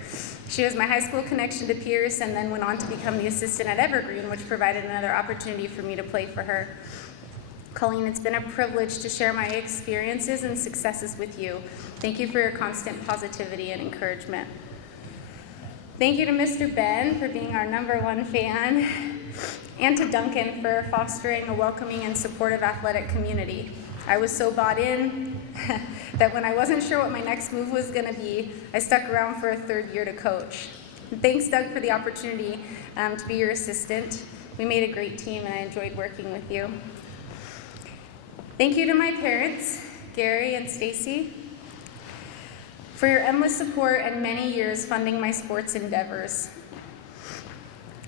She was my high school connection to Pierce and then went on to become the assistant at Evergreen, which provided another opportunity for me to play for her. Colleen, it's been a privilege to share my experiences and successes with you. Thank you for your constant positivity and encouragement. Thank you to Mr. Ben for being our #1 fan, and to Duncan for fostering a welcoming and supportive athletic community. I was so bought in that when I wasn't sure what my next move was going to be, I stuck around for a third year to coach. And thanks, Doug, for the opportunity to be your assistant. We made a great team, and I enjoyed working with you. Thank you to my parents, Gary and Stacy, for your endless support and many years funding my sports endeavors.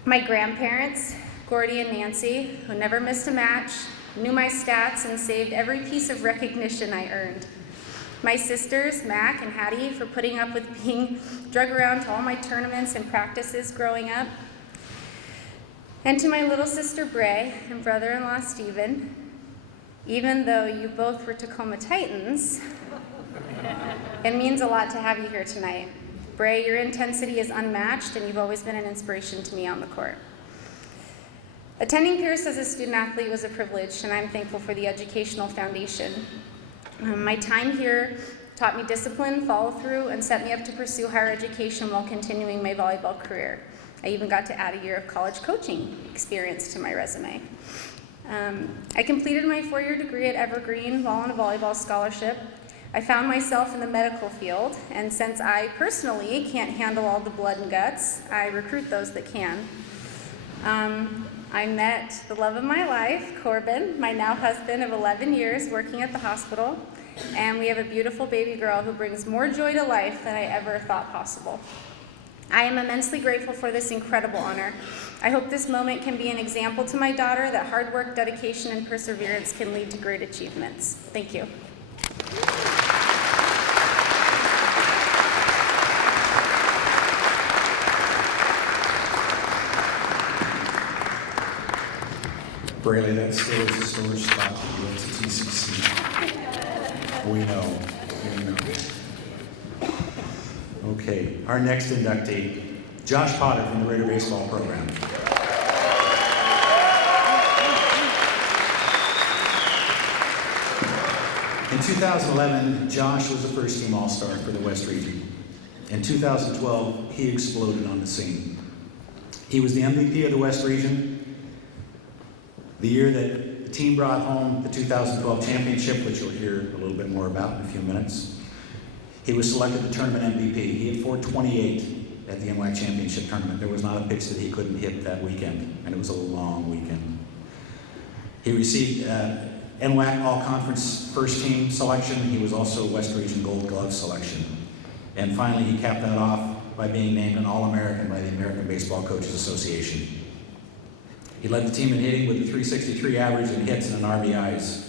My grandparents, Gordy and Nancy, who never missed a match, knew my stats, and saved every piece of recognition I earned. My sisters, Mac and Hattie, for putting up with being drug around to all my tournaments and practices growing up. And to my little sister, Bray, and brother-in-law, Stephen, even though you both were Tacoma Titans, it means a lot to have you here tonight. Bray, your intensity is unmatched, and you've always been an inspiration to me on the court. Attending Pierce as a student athlete was a privilege, and I'm thankful for the educational foundation. My time here taught me discipline, follow-through, and set me up to pursue higher education while continuing my volleyball career. I even got to add a year of college coaching experience to my resume. I completed my 4-year degree at Evergreen while on a volleyball scholarship. I found myself in the medical field, and since I personally can't handle all the blood and guts, I recruit those that can. I met the love of my life, Corbin, my now husband of 11 years working at the hospital, and we have a beautiful baby girl who brings more joy to life than I ever thought possible. I am immensely grateful for this incredible honor. I hope this moment can be an example to my daughter that hard work, dedication, and perseverance can lead to great achievements. Thank you. Braley, that still is a sore spot to go to TCC. We know. Okay, our next inductee, Josh Potter from the Raider Baseball Program. In 2011, Josh was a first-team All-Star for the West Region. In 2012, he exploded on the scene. He was the MVP of the West Region. The year that the team brought home the 2012 championship, which you'll hear a little bit more about in a few minutes, he was selected the tournament MVP. He had 428 at the NWAC championship tournament. There was not a pitch that he couldn't hit that weekend, and it was a long weekend. He received NWAC All-Conference First Team selection. He was also West Region Gold Glove selection. And finally, he capped that off by being named an All-American by the American Baseball Coaches Association. He led the team in hitting with a .363 average in hits and an RBIs.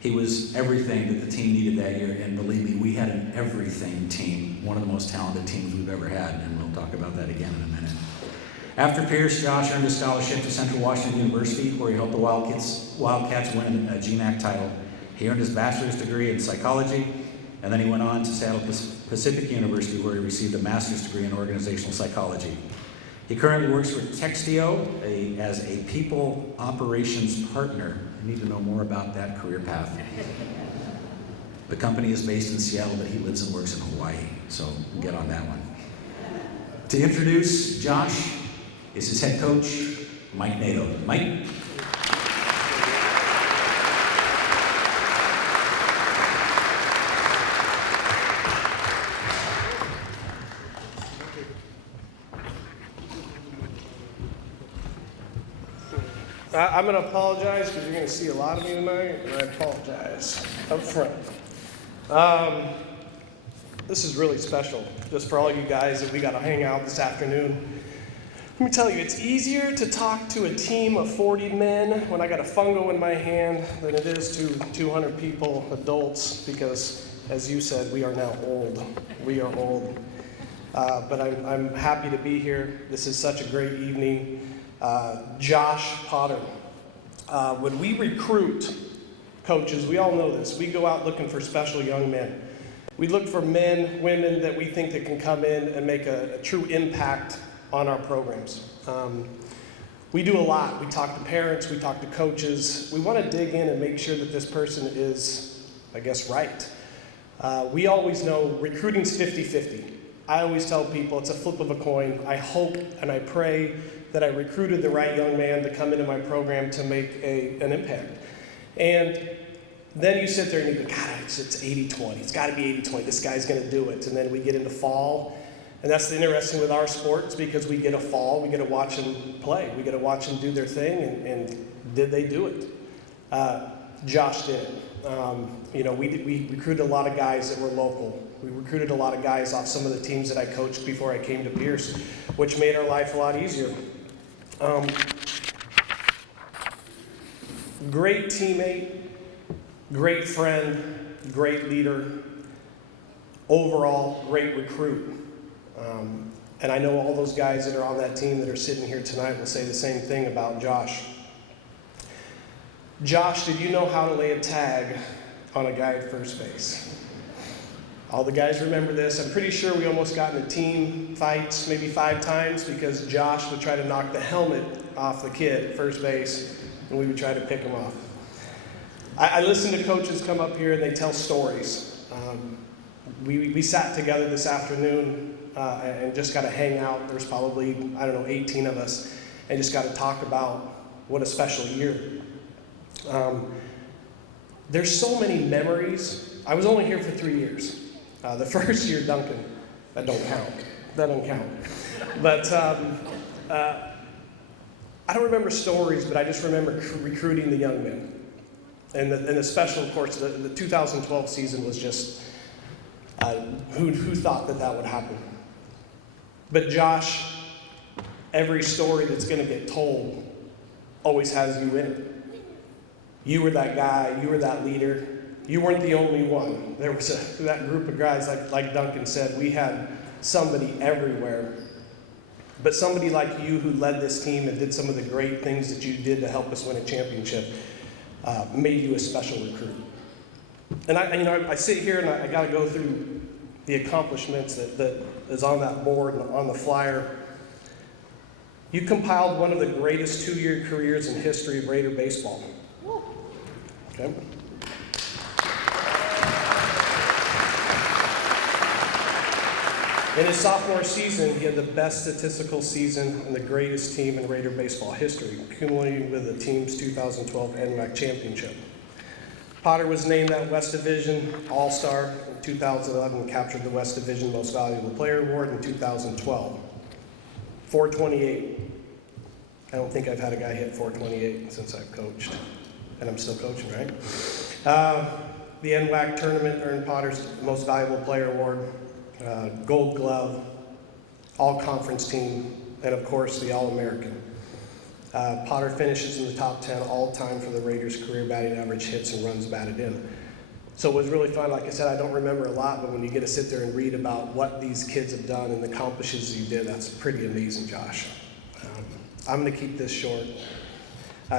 He was everything that the team needed that year, and believe me, we had an everything team, one of the most talented teams we've ever had, and we'll talk about that again in a minute. After Pierce, Josh earned a scholarship to Central Washington University, where he helped the Wildcats win a GMAC title. He earned his bachelor's degree in psychology, and then he went on to Seattle Pacific University, where he received a master's degree in organizational psychology. He currently works for Textio as a people operations partner. I need to know more about that career path. The company is based in Seattle, but he lives and works in Hawaii, so get on that one. To introduce Josh is his head coach, Mike Nato. Mike? I'm going to apologize because you're going to see a lot of me tonight, and I apologize up front. This is really special, just for all you guys that we got to hang out this afternoon. Let me tell you, it's easier to talk to a team of 40 men when I got a fungo in my hand than it is to 200 people, adults, because, as you said, we are now old. We are old. But I'm happy to be here. This is such a great evening. Josh Potter. When we recruit coaches, we all know this, we go out looking for special young men. We look for men, women that we think that can come in and make a true impact on our programs. We do a lot. We talk to parents, we talk to coaches. We want to dig in and make sure that this person is, I guess, right. We always know recruiting's 50-50. I always tell people it's a flip of a coin. I hope and I pray that I recruited the right young man to come into my program to make an impact. And then you sit there and you go, God, it's 80-20. It's got to be 80-20. This guy's going to do it. And then we get into fall. And that's the interesting with our sports because we get a fall. We get to watch them play. We get to watch them do their thing. And did they do it? Josh did. We recruited a lot of guys that were local. We recruited a lot of guys off some of the teams that I coached before I came to Pierce, which made our life a lot easier. Great teammate, great friend, great leader, overall great recruit. And I know all those guys that are on that team that are sitting here tonight will say the same thing about Josh. Josh, did you know how to lay a tag on a guy at first base? All the guys remember this. I'm pretty sure we almost got into team fights maybe 5 times because Josh would try to knock the helmet off the kid at first base, and we would try to pick him off. I listen to coaches come up here and they tell stories. We sat together this afternoon and just got to hang out. There's probably, 18 of us, and just got to talk about what a special year. There's so many memories. I was only here for 3 years. The first year, Duncan, that don't count. But I don't remember stories, but I just remember recruiting the young men. And the special, of course, the 2012 season was just, who thought that would happen? But Josh, every story that's going to get told always has you in it. You were that guy, you were that leader. You weren't the only one. There was that group of guys, like Duncan said, we had somebody everywhere. But somebody like you who led this team and did some of the great things that you did to help us win a championship made you a special recruit. And I sit here and I got to go through the accomplishments that is on that board and on the flyer. You compiled one of the greatest 2-year careers in history of Raider baseball. Okay. In his sophomore season, he had the best statistical season and the greatest team in Raider baseball history, accumulating with the team's 2012 NWAC championship. Potter was named that West Division All-Star in 2011 and captured the West Division Most Valuable Player Award in 2012. 428. I don't think I've had a guy hit 428 since I've coached, and I'm still coaching, right? The NWAC tournament earned Potter's Most Valuable Player Award. Gold Glove, All-Conference Team, and of course the All-American. Potter finishes in the top 10 all-time for the Raiders' career batting average, hits, and runs batted in. So it was really fun. Like I said, I don't remember a lot, but when you get to sit there and read about what these kids have done and the accomplishments you did, that's pretty amazing, Josh. I'm going to keep this short.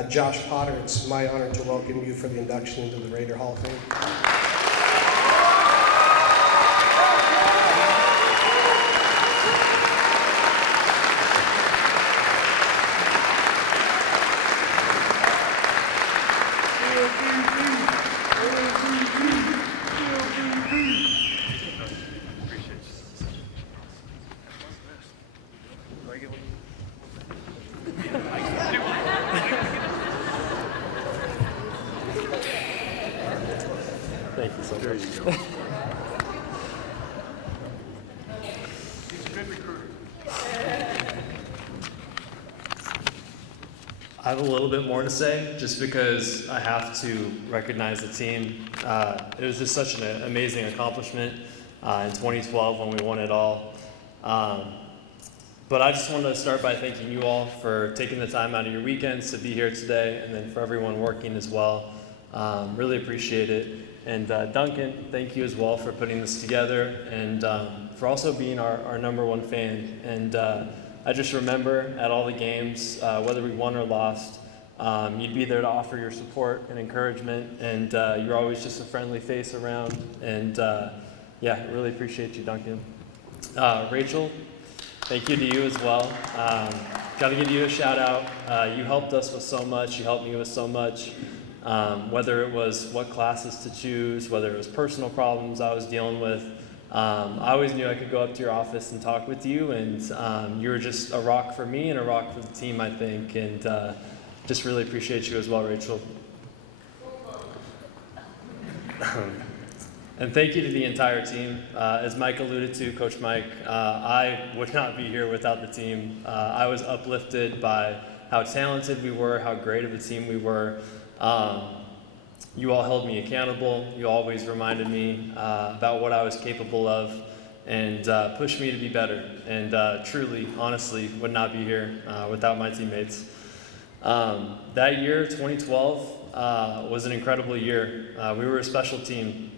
Josh Potter, it's my honor to welcome you for the induction into the Raider Hall of Fame. I have a little bit more to say, just because I have to recognize the team. It was just such an amazing accomplishment in 2012 when we won it all. But I just wanted to start by thanking you all for taking the time out of your weekends to be here today, and then for everyone working as well. Really appreciate it. And Duncan, thank you as well for putting this together, and for also being our #1 fan. And I just remember at all the games, whether we won or lost, you'd be there to offer your support and encouragement, and you're always just a friendly face around. And yeah, really appreciate you, Duncan. Rachel, thank you to you as well. Got to give you a shout out. You helped us with so much. You helped me with so much. Whether it was what classes to choose, whether it was personal problems I was dealing with, I always knew I could go up to your office and talk with you, and you were just a rock for me and a rock for the team, I think, and just really appreciate you as well, Rachel. And thank you to the entire team. As Mike alluded to, Coach Mike, I would not be here without the team. I was uplifted by how talented we were, how great of a team we were. You all held me accountable. You always reminded me about what I was capable of, and pushed me to be better. And truly, honestly, would not be here without my teammates. That year, 2012, was an incredible year. We were a special team.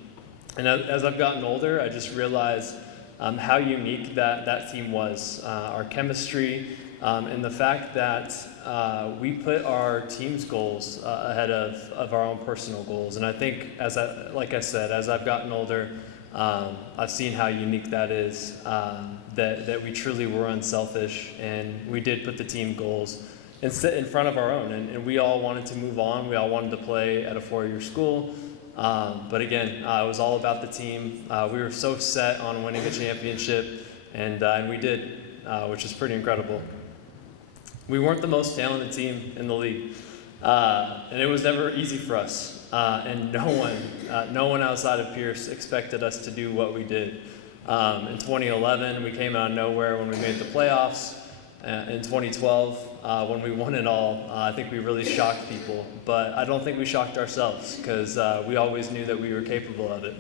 And as I've gotten older, I just realized how unique that team was. Our chemistry, and the fact that we put our team's goals ahead of our own personal goals. And I think, like I said, as I've gotten older, I've seen how unique that is, that we truly were unselfish, and we did put the team goals in front of our own. And we all wanted to move on. We all wanted to play at a four-year school. But again, it was all about the team. We were so set on winning a championship, and we did, which is pretty incredible. We weren't the most talented team in the league, and it was never easy for us. And no one outside of Pierce expected us to do what we did. In 2011, we came out of nowhere when we made the playoffs. In 2012, when we won it all, I think we really shocked people. But I don't think we shocked ourselves, because we always knew that we were capable of it.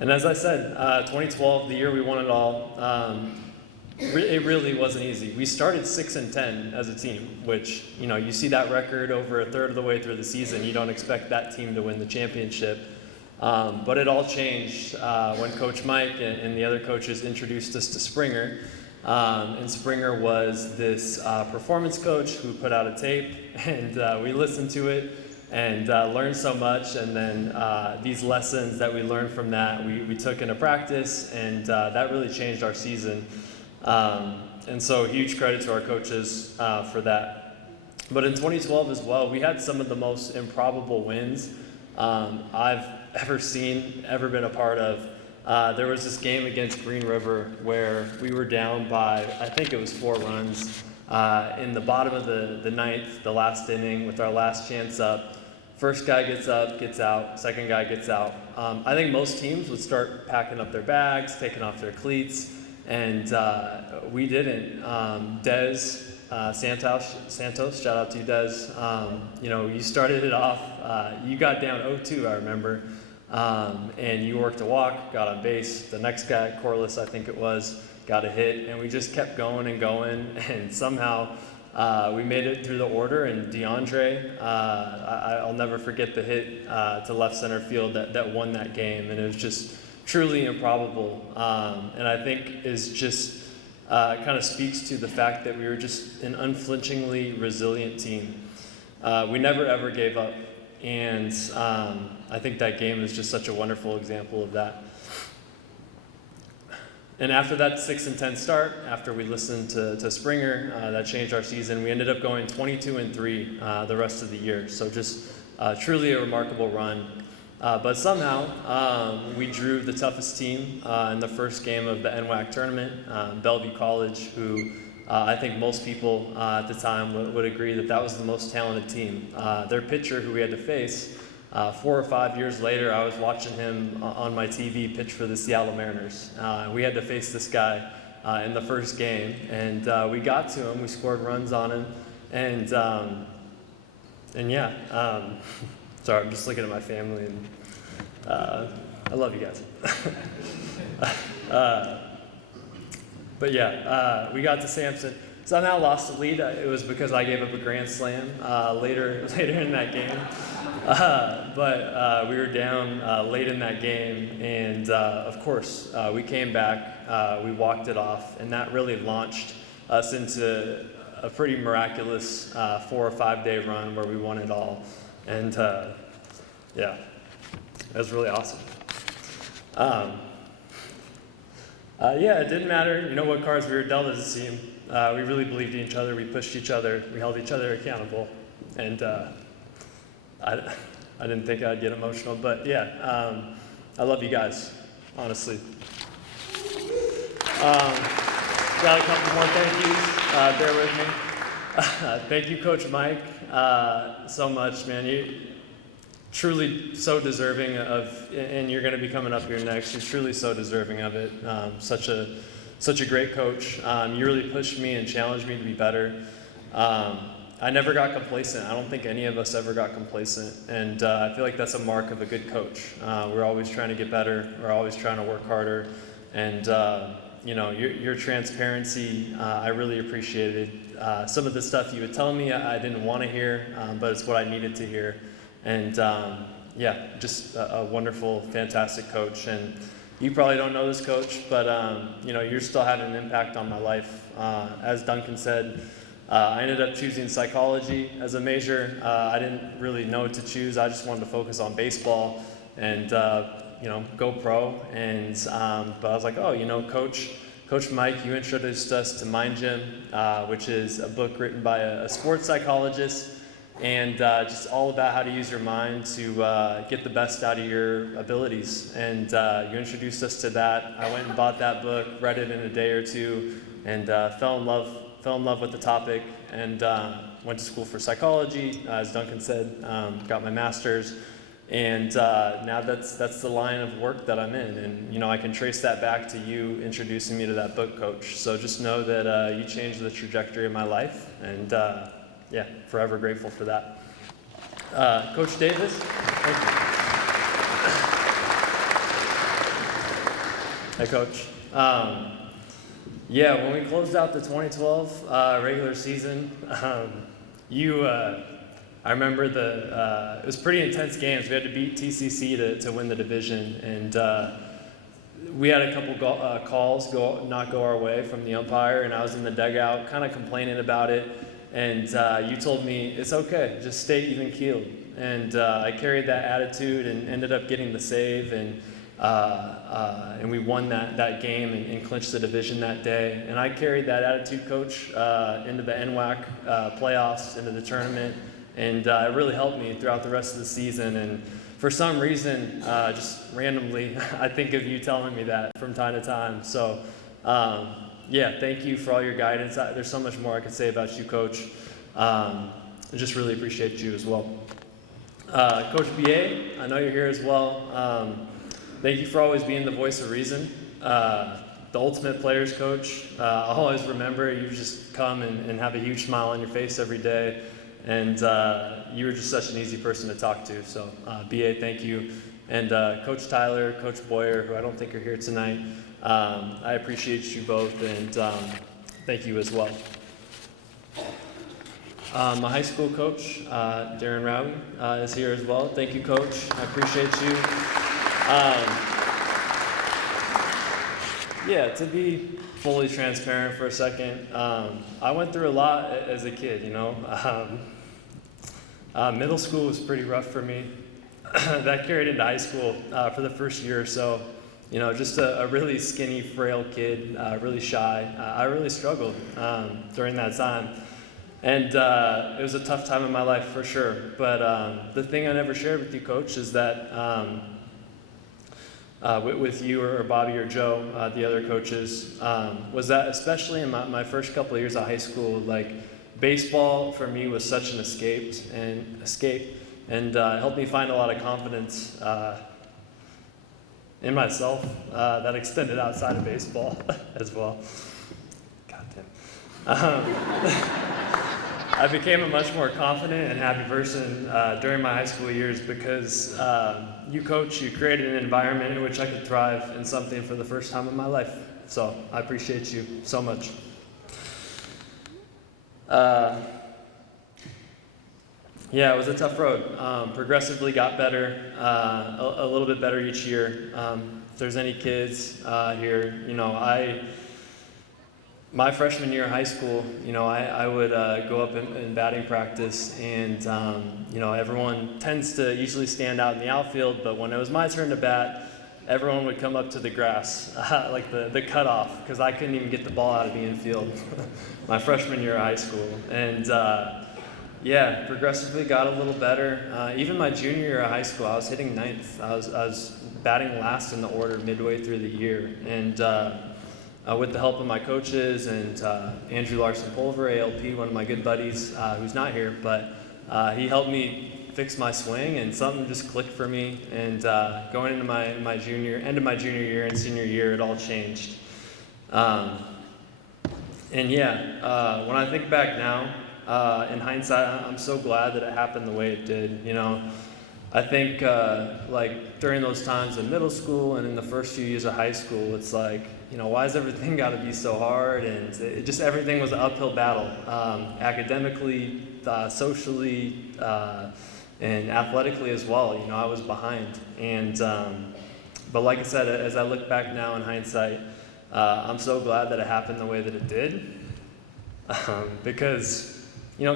And as I said, 2012, the year we won it all, it really wasn't easy. We started 6-10 as a team, which, you see that record over a third of the way through the season. You don't expect that team to win the championship. But it all changed when Coach Mike and the other coaches introduced us to Springer. And Springer was this performance coach who put out a tape, and we listened to it and learned so much. And then these lessons that we learned from that, we took into practice, and that really changed our season. And so huge credit to our coaches for that. But in 2012 as well, we had some of the most improbable wins I've ever been a part of. There was this game against Green River where we were down by, I think it was 4 runs, in the bottom of the ninth, the last inning, with our last chance up. First guy gets up, gets out, second guy gets out. I think most teams would start packing up their bags, taking off their cleats, and we didn't. Des Santos, shout out to you, Des. You started it off, you got down 0-2, I remember. And you worked a walk, got on base. The next guy, Corliss, I think it was, got a hit, and we just kept going and going, and somehow we made it through the order. And DeAndre, I'll never forget the hit to left center field that won that game, and it was just truly improbable. And I think is just kind of speaks to the fact that we were just an unflinchingly resilient team. We never ever gave up. And I think that game is just such a wonderful example of that. And after that 6-10 start, after we listened to Springer, that changed our season. We ended up going 22-3 the rest of the year. So just truly a remarkable run. But somehow we drew the toughest team in the first game of the NWAC tournament, Bellevue College, who I think most people at the time would agree that was the most talented team. Their pitcher, who we had to face, 4 or 5 years later, I was watching him on my TV pitch for the Seattle Mariners. We had to face this guy in the first game, and we got to him. We scored runs on him, and yeah. Sorry, I'm just looking at my family, and I love you guys. But yeah, we got to Sampson. Somehow lost the lead. It was because I gave up a grand slam later in that game. But we were down late in that game, and of course we came back. We walked it off, and that really launched us into a pretty miraculous 4 or 5 day run where we won it all. And yeah, it was really awesome. Yeah, it didn't matter, what cards we were dealt as a team. We really believed in each other. We pushed each other. We held each other accountable. And I didn't think I'd get emotional, but yeah, I love you guys, honestly. Got a couple more thank yous. Bear with me. Thank you, Coach Mike, so much, man. You truly so deserving of, and you're going to be coming up here next. You're truly so deserving of it. Such a great coach. You really pushed me and challenged me to be better. I never got complacent. I don't think any of us ever got complacent, and I feel like that's a mark of a good coach. We're always trying to get better. We're always trying to work harder, and your transparency, I really appreciated. Some of the stuff you would tell me, I didn't want to hear, but it's what I needed to hear. And yeah, just a wonderful, fantastic coach. And you probably don't know this coach, but you're still having an impact on my life. As Duncan said, I ended up choosing psychology as a major. I didn't really know what to choose. I just wanted to focus on baseball and go pro. And but I was like, Coach Mike, you introduced us to Mind Gym, which is a book written by a sports psychologist. And just all about how to use your mind to get the best out of your abilities. And you introduced us to that. I went and bought that book, read it in a day or two, and fell in love with the topic, and went to school for psychology, as Duncan said, got my master's, and now that's the line of work that I'm in. And I can trace that back to you introducing me to that book, Coach. So just know that you changed the trajectory of my life, and yeah, forever grateful for that. Coach Davis, thank you. Hi, Coach. Yeah, when we closed out the 2012 regular season, I remember it was pretty intense games. We had to beat TCC to win the division, and we had a couple calls not go our way from the umpire, and I was in the dugout kind of complaining about it. And you told me, it's okay, just stay even keeled. And I carried that attitude and ended up getting the save, and we won that game and clinched the division that day. And I carried that attitude, Coach, into the NWAC playoffs, into the tournament, and it really helped me throughout the rest of the season. And for some reason, just randomly, I think of you telling me that from time to time. So. Yeah, thank you for all your guidance. There's so much more I could say about you, Coach. I just really appreciate you as well. Coach B.A., I know you're here as well. Thank you for always being the voice of reason. The ultimate players coach. I'll always remember you just come and have a huge smile on your face every day. And you were just such an easy person to talk to. So B.A., thank you. And Coach Tyler, Coach Boyer, who I don't think are here tonight. I appreciate you both, and thank you as well. My high school coach, Darren Rowley, is here as well. Thank you, Coach. I appreciate you. Yeah, to be fully transparent for a second, I went through a lot as a kid, Middle school was pretty rough for me. That carried into high school for the first year or so. Just a really skinny, frail kid, really shy. I really struggled during that time. And it was a tough time in my life for sure. But the thing I never shared with you, Coach, is that with you or Bobby or Joe, the other coaches, was that especially in my first couple of years of high school, like baseball for me was such an escape and it helped me find a lot of confidence in myself that extended outside of baseball as well. Goddamn. I became a much more confident and happy person during my high school years because you coach, you created an environment in which I could thrive in something for the first time in my life. So I appreciate you so much. Yeah, it was a tough road. Progressively got better, a little bit better each year. If there's any kids here, my freshman year of high school, I would go up in batting practice, and everyone tends to usually stand out in the outfield, but when it was my turn to bat, everyone would come up to the grass, like the cutoff, because I couldn't even get the ball out of the infield my freshman year of high school. And yeah, progressively got a little better. Even my junior year of high school, I was hitting ninth. I was batting last in the order midway through the year. And with the help of my coaches and Andrew Larson Pulver, ALP, one of my good buddies, who's not here, but he helped me fix my swing, and something just clicked for me. And going into end of my junior year and senior year, it all changed. And yeah, when I think back now, in hindsight, I'm so glad that it happened the way it did. I think like during those times in middle school and in the first few years of high school, it's like, why has everything got to be so hard? And everything was an uphill battle, academically, socially, and athletically as well. I was behind. And but like I said, as I look back now in hindsight, I'm so glad that it happened the way that it did, because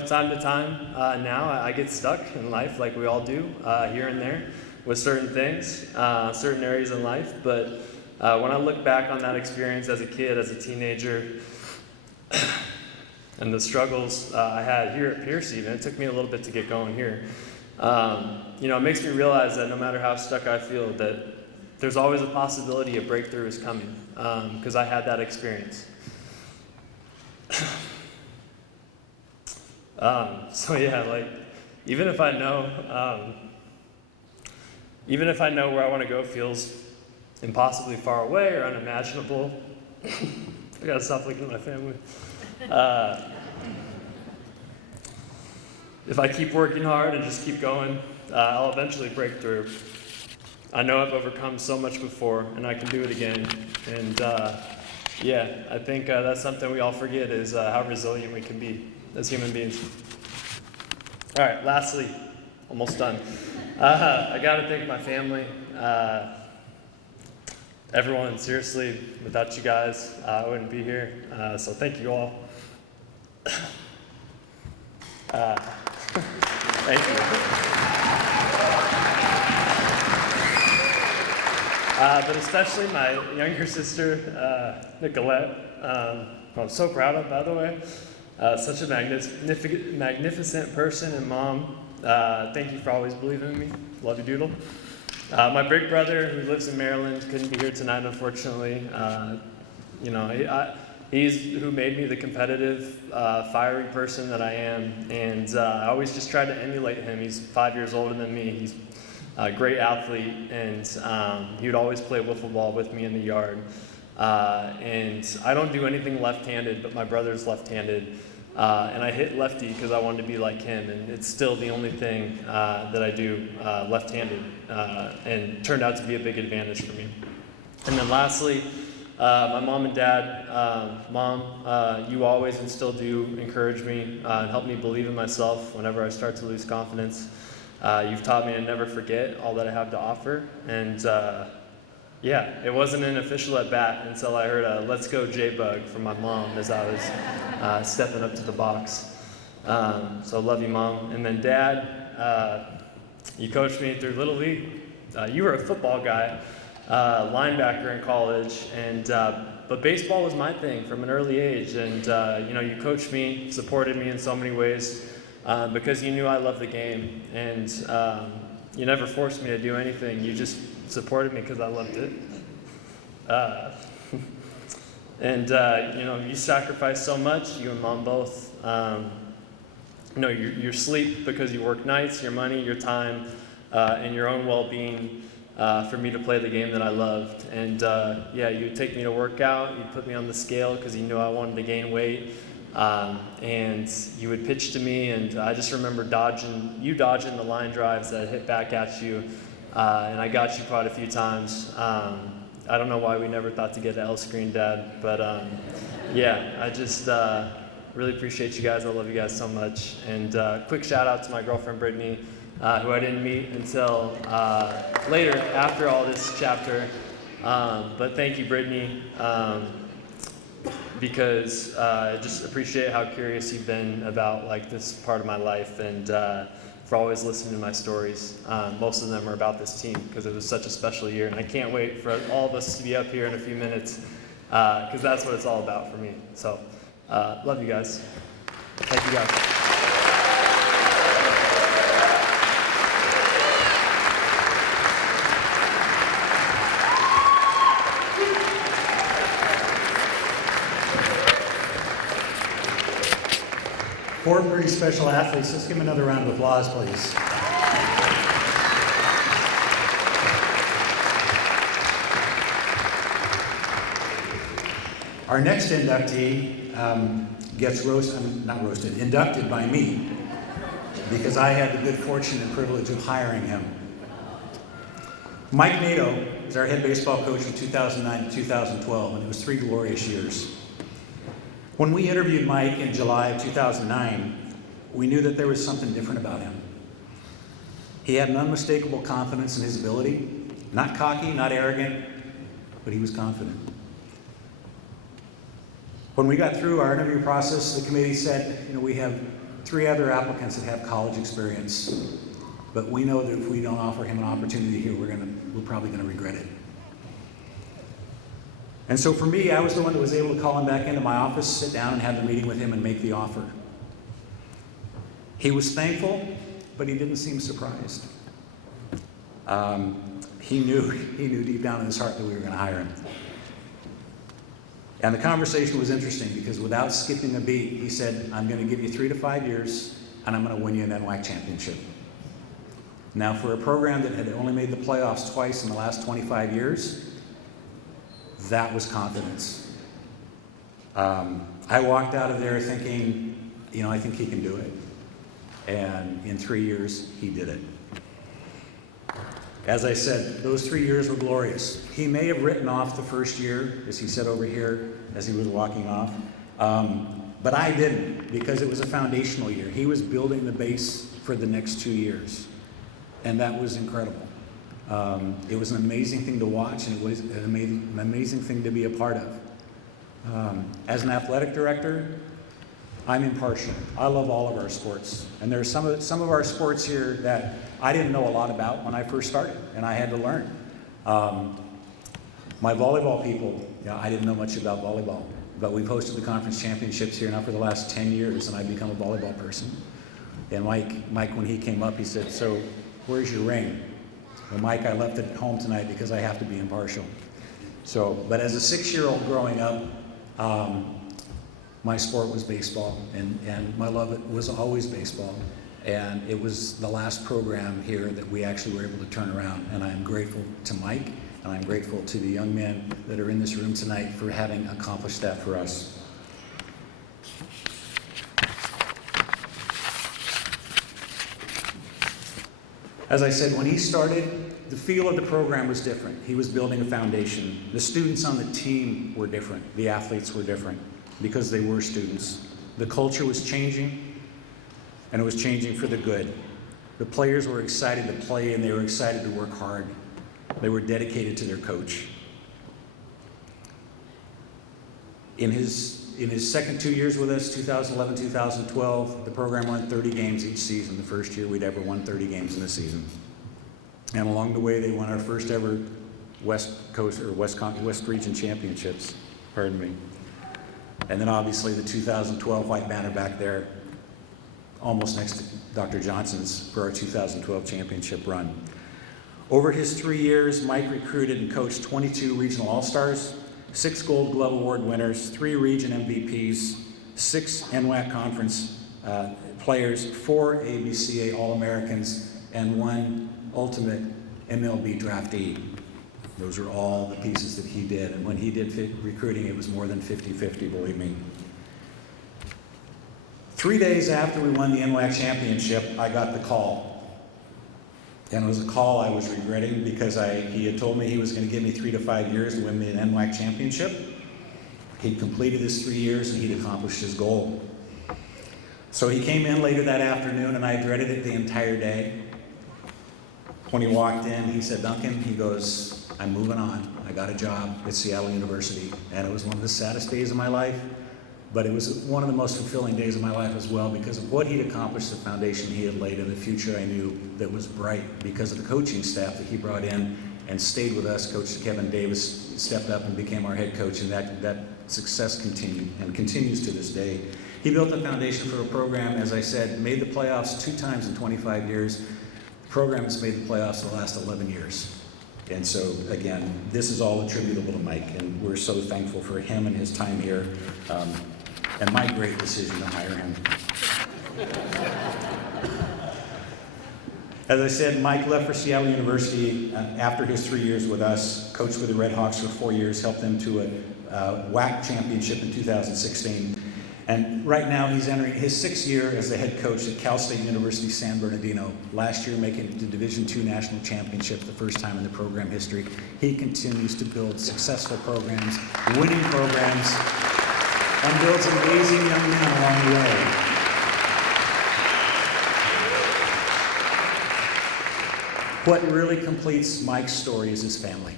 time to time now I get stuck in life, like we all do, here and there, with certain things, certain areas in life. But when I look back on that experience as a kid, as a teenager, and the struggles I had here at Pierce, even, it took me a little bit to get going here. It makes me realize that no matter how stuck I feel, that there's always a possibility a breakthrough is coming, because I had that experience. So yeah, like, even if I know where I want to go feels impossibly far away or unimaginable, I gotta stop looking at my family. If I keep working hard and just keep going, I'll eventually break through. I know I've overcome so much before, and I can do it again. And yeah, I think that's something we all forget, is how resilient we can be as human beings. All right, lastly, almost done. I gotta thank my family. Everyone, seriously, without you guys, I wouldn't be here. So thank you all. Thank you. But especially my younger sister, Nicolette, who I'm so proud of, by the way. Such a magnificent person and mom. Thank you for always believing in me. Love you, Doodle. My big brother, who lives in Maryland, couldn't be here tonight, unfortunately. He's who made me the competitive, fiery person that I am, and I always just tried to emulate him. He's 5 years older than me. He's a great athlete, and he would always play wiffle ball with me in the yard. And I don't do anything left-handed, but my brother's left-handed, and I hit lefty because I wanted to be like him, and it's still the only thing that I do left-handed, and turned out to be a big advantage for me. And then lastly, my mom and dad. Mom, you always and still do encourage me and help me believe in myself whenever I start to lose confidence. You've taught me to never forget all that I have to offer. And yeah, it wasn't an official at bat until I heard a "Let's go J-Bug" from my mom as I was stepping up to the box. So love you, Mom. And then Dad, you coached me through Little League. You were a football guy. Linebacker in college, and but baseball was my thing from an early age, and you coached me, supported me in so many ways because you knew I loved the game, and you never forced me to do anything. You just supported me because I loved it. And you sacrificed so much, you and Mom both. Your sleep because you work nights, your money, your time, and your own well-being. for me to play the game that I loved. And yeah, you would take me to work out, you'd put me on the scale because you knew I wanted to gain weight. And you would pitch to me, and I just remember dodging the line drives that hit back at you. And I got you quite a few times. I don't know why we never thought to get an L screen, Dad, but yeah, I just really appreciate you guys. I love you guys so much. And quick shout out to my girlfriend, Brittany, who I didn't meet until later after all this chapter. But thank you, Brittany, because I just appreciate how curious you've been about like this part of my life, and for always listening to my stories. Most of them are about this team because it was such a special year, and I can't wait for all of us to be up here in a few minutes because that's what it's all about for me. So, love you guys. Thank you guys. Four pretty special athletes. Let's give them another round of applause, please. Our next inductee gets inducted by me because I had the good fortune and privilege of hiring him. Mike Nato is our head baseball coach from 2009 to 2012, and it was 3 glorious years. When we interviewed Mike in July of 2009, we knew that there was something different about him. He had an unmistakable confidence in his ability, not cocky, not arrogant, but he was confident. When we got through our interview process, the committee said, we have 3 other applicants that have college experience, but we know that if we don't offer him an opportunity here, we're probably gonna regret it. And so for me, I was the one that was able to call him back into my office, sit down and have the meeting with him and make the offer. He was thankful, but he didn't seem surprised. He knew deep down in his heart that we were going to hire him. And the conversation was interesting because without skipping a beat, he said, I'm going to give you 3 to 5 years and I'm going to win you an NWAC championship. Now for a program that had only made the playoffs twice in the last 25 years, that was confidence. I walked out of there thinking, I think he can do it. And in 3 years, he did it. As I said, those 3 years were glorious. He may have written off the first year, as he said over here, as he was walking off. But I didn't, because it was a foundational year. He was building the base for the next 2 years. And that was incredible. It was an amazing thing to watch, and it was an amazing thing to be a part of. As an athletic director, I'm impartial. I love all of our sports. And there are some of our sports here that I didn't know a lot about when I first started, and I had to learn. My volleyball people, I didn't know much about volleyball, but we've hosted the conference championships here now for the last 10 years, and I've become a volleyball person. And Mike, when he came up, he said, so where's your ring? Well, Mike, I left it at home tonight because I have to be impartial. But as a 6-year-old growing up, my sport was baseball, and my love was always baseball. And it was the last program here that we actually were able to turn around. And I'm grateful to Mike, and I'm grateful to the young men that are in this room tonight for having accomplished that for us. As I said, when he started, the feel of the program was different. He was building a foundation. The students on the team were different. The athletes were different because they were students. The culture was changing, and it was changing for the good. The players were excited to play, and they were excited to work hard. They were dedicated to their coach. In his second 2 years with us, 2011, 2012, the program won 30 games each season. The first year we'd ever won 30 games in a season. And along the way, they won our first ever West Region Championships, pardon me. And then obviously the 2012 white banner back there, almost next to Dr. Johnson's for our 2012 championship run. Over his 3 years, Mike recruited and coached 22 regional all-stars, 6 Gold Glove Award winners, 3 region MVPs, 6 NWAC conference players, 4 ABCA All-Americans, and 1 Ultimate MLB draftee. Those are all the pieces that he did. And when he did recruiting, it was more than 50-50, believe me. 3 days after we won the NWAC championship, I got the call. And it was a call I was regretting because he had told me he was going to give me 3 to 5 years to win me an NWAC championship. He'd completed his 3 years and he'd accomplished his goal. So he came in later that afternoon and I dreaded it the entire day. When he walked in, he said, Duncan, he goes, I'm moving on. I got a job at Seattle University. And it was one of the saddest days of my life, but it was one of the most fulfilling days of my life as well because of what he'd accomplished, the foundation he had laid, and the future I knew that was bright because of the coaching staff that he brought in and stayed with us. Coach Kevin Davis stepped up and became our head coach, and that success continued and continues to this day. He built the foundation for a program, as I said, made the playoffs 2 times in 25 years. The program has made the playoffs the last 11 years. And so, again, this is all attributable to Mike, and we're so thankful for him and his time here, and my great decision to hire him. As I said, Mike left for Seattle University after his 3 years with us, coached with the Red Hawks for 4 years, helped them to a WAC championship in 2016. And right now he's entering his 6th year as the head coach at Cal State University San Bernardino. Last year making it to Division II National Championship, the first time in the program history. He continues to build successful programs, winning programs, and builds amazing young men along the way. What really completes Mike's story is his family.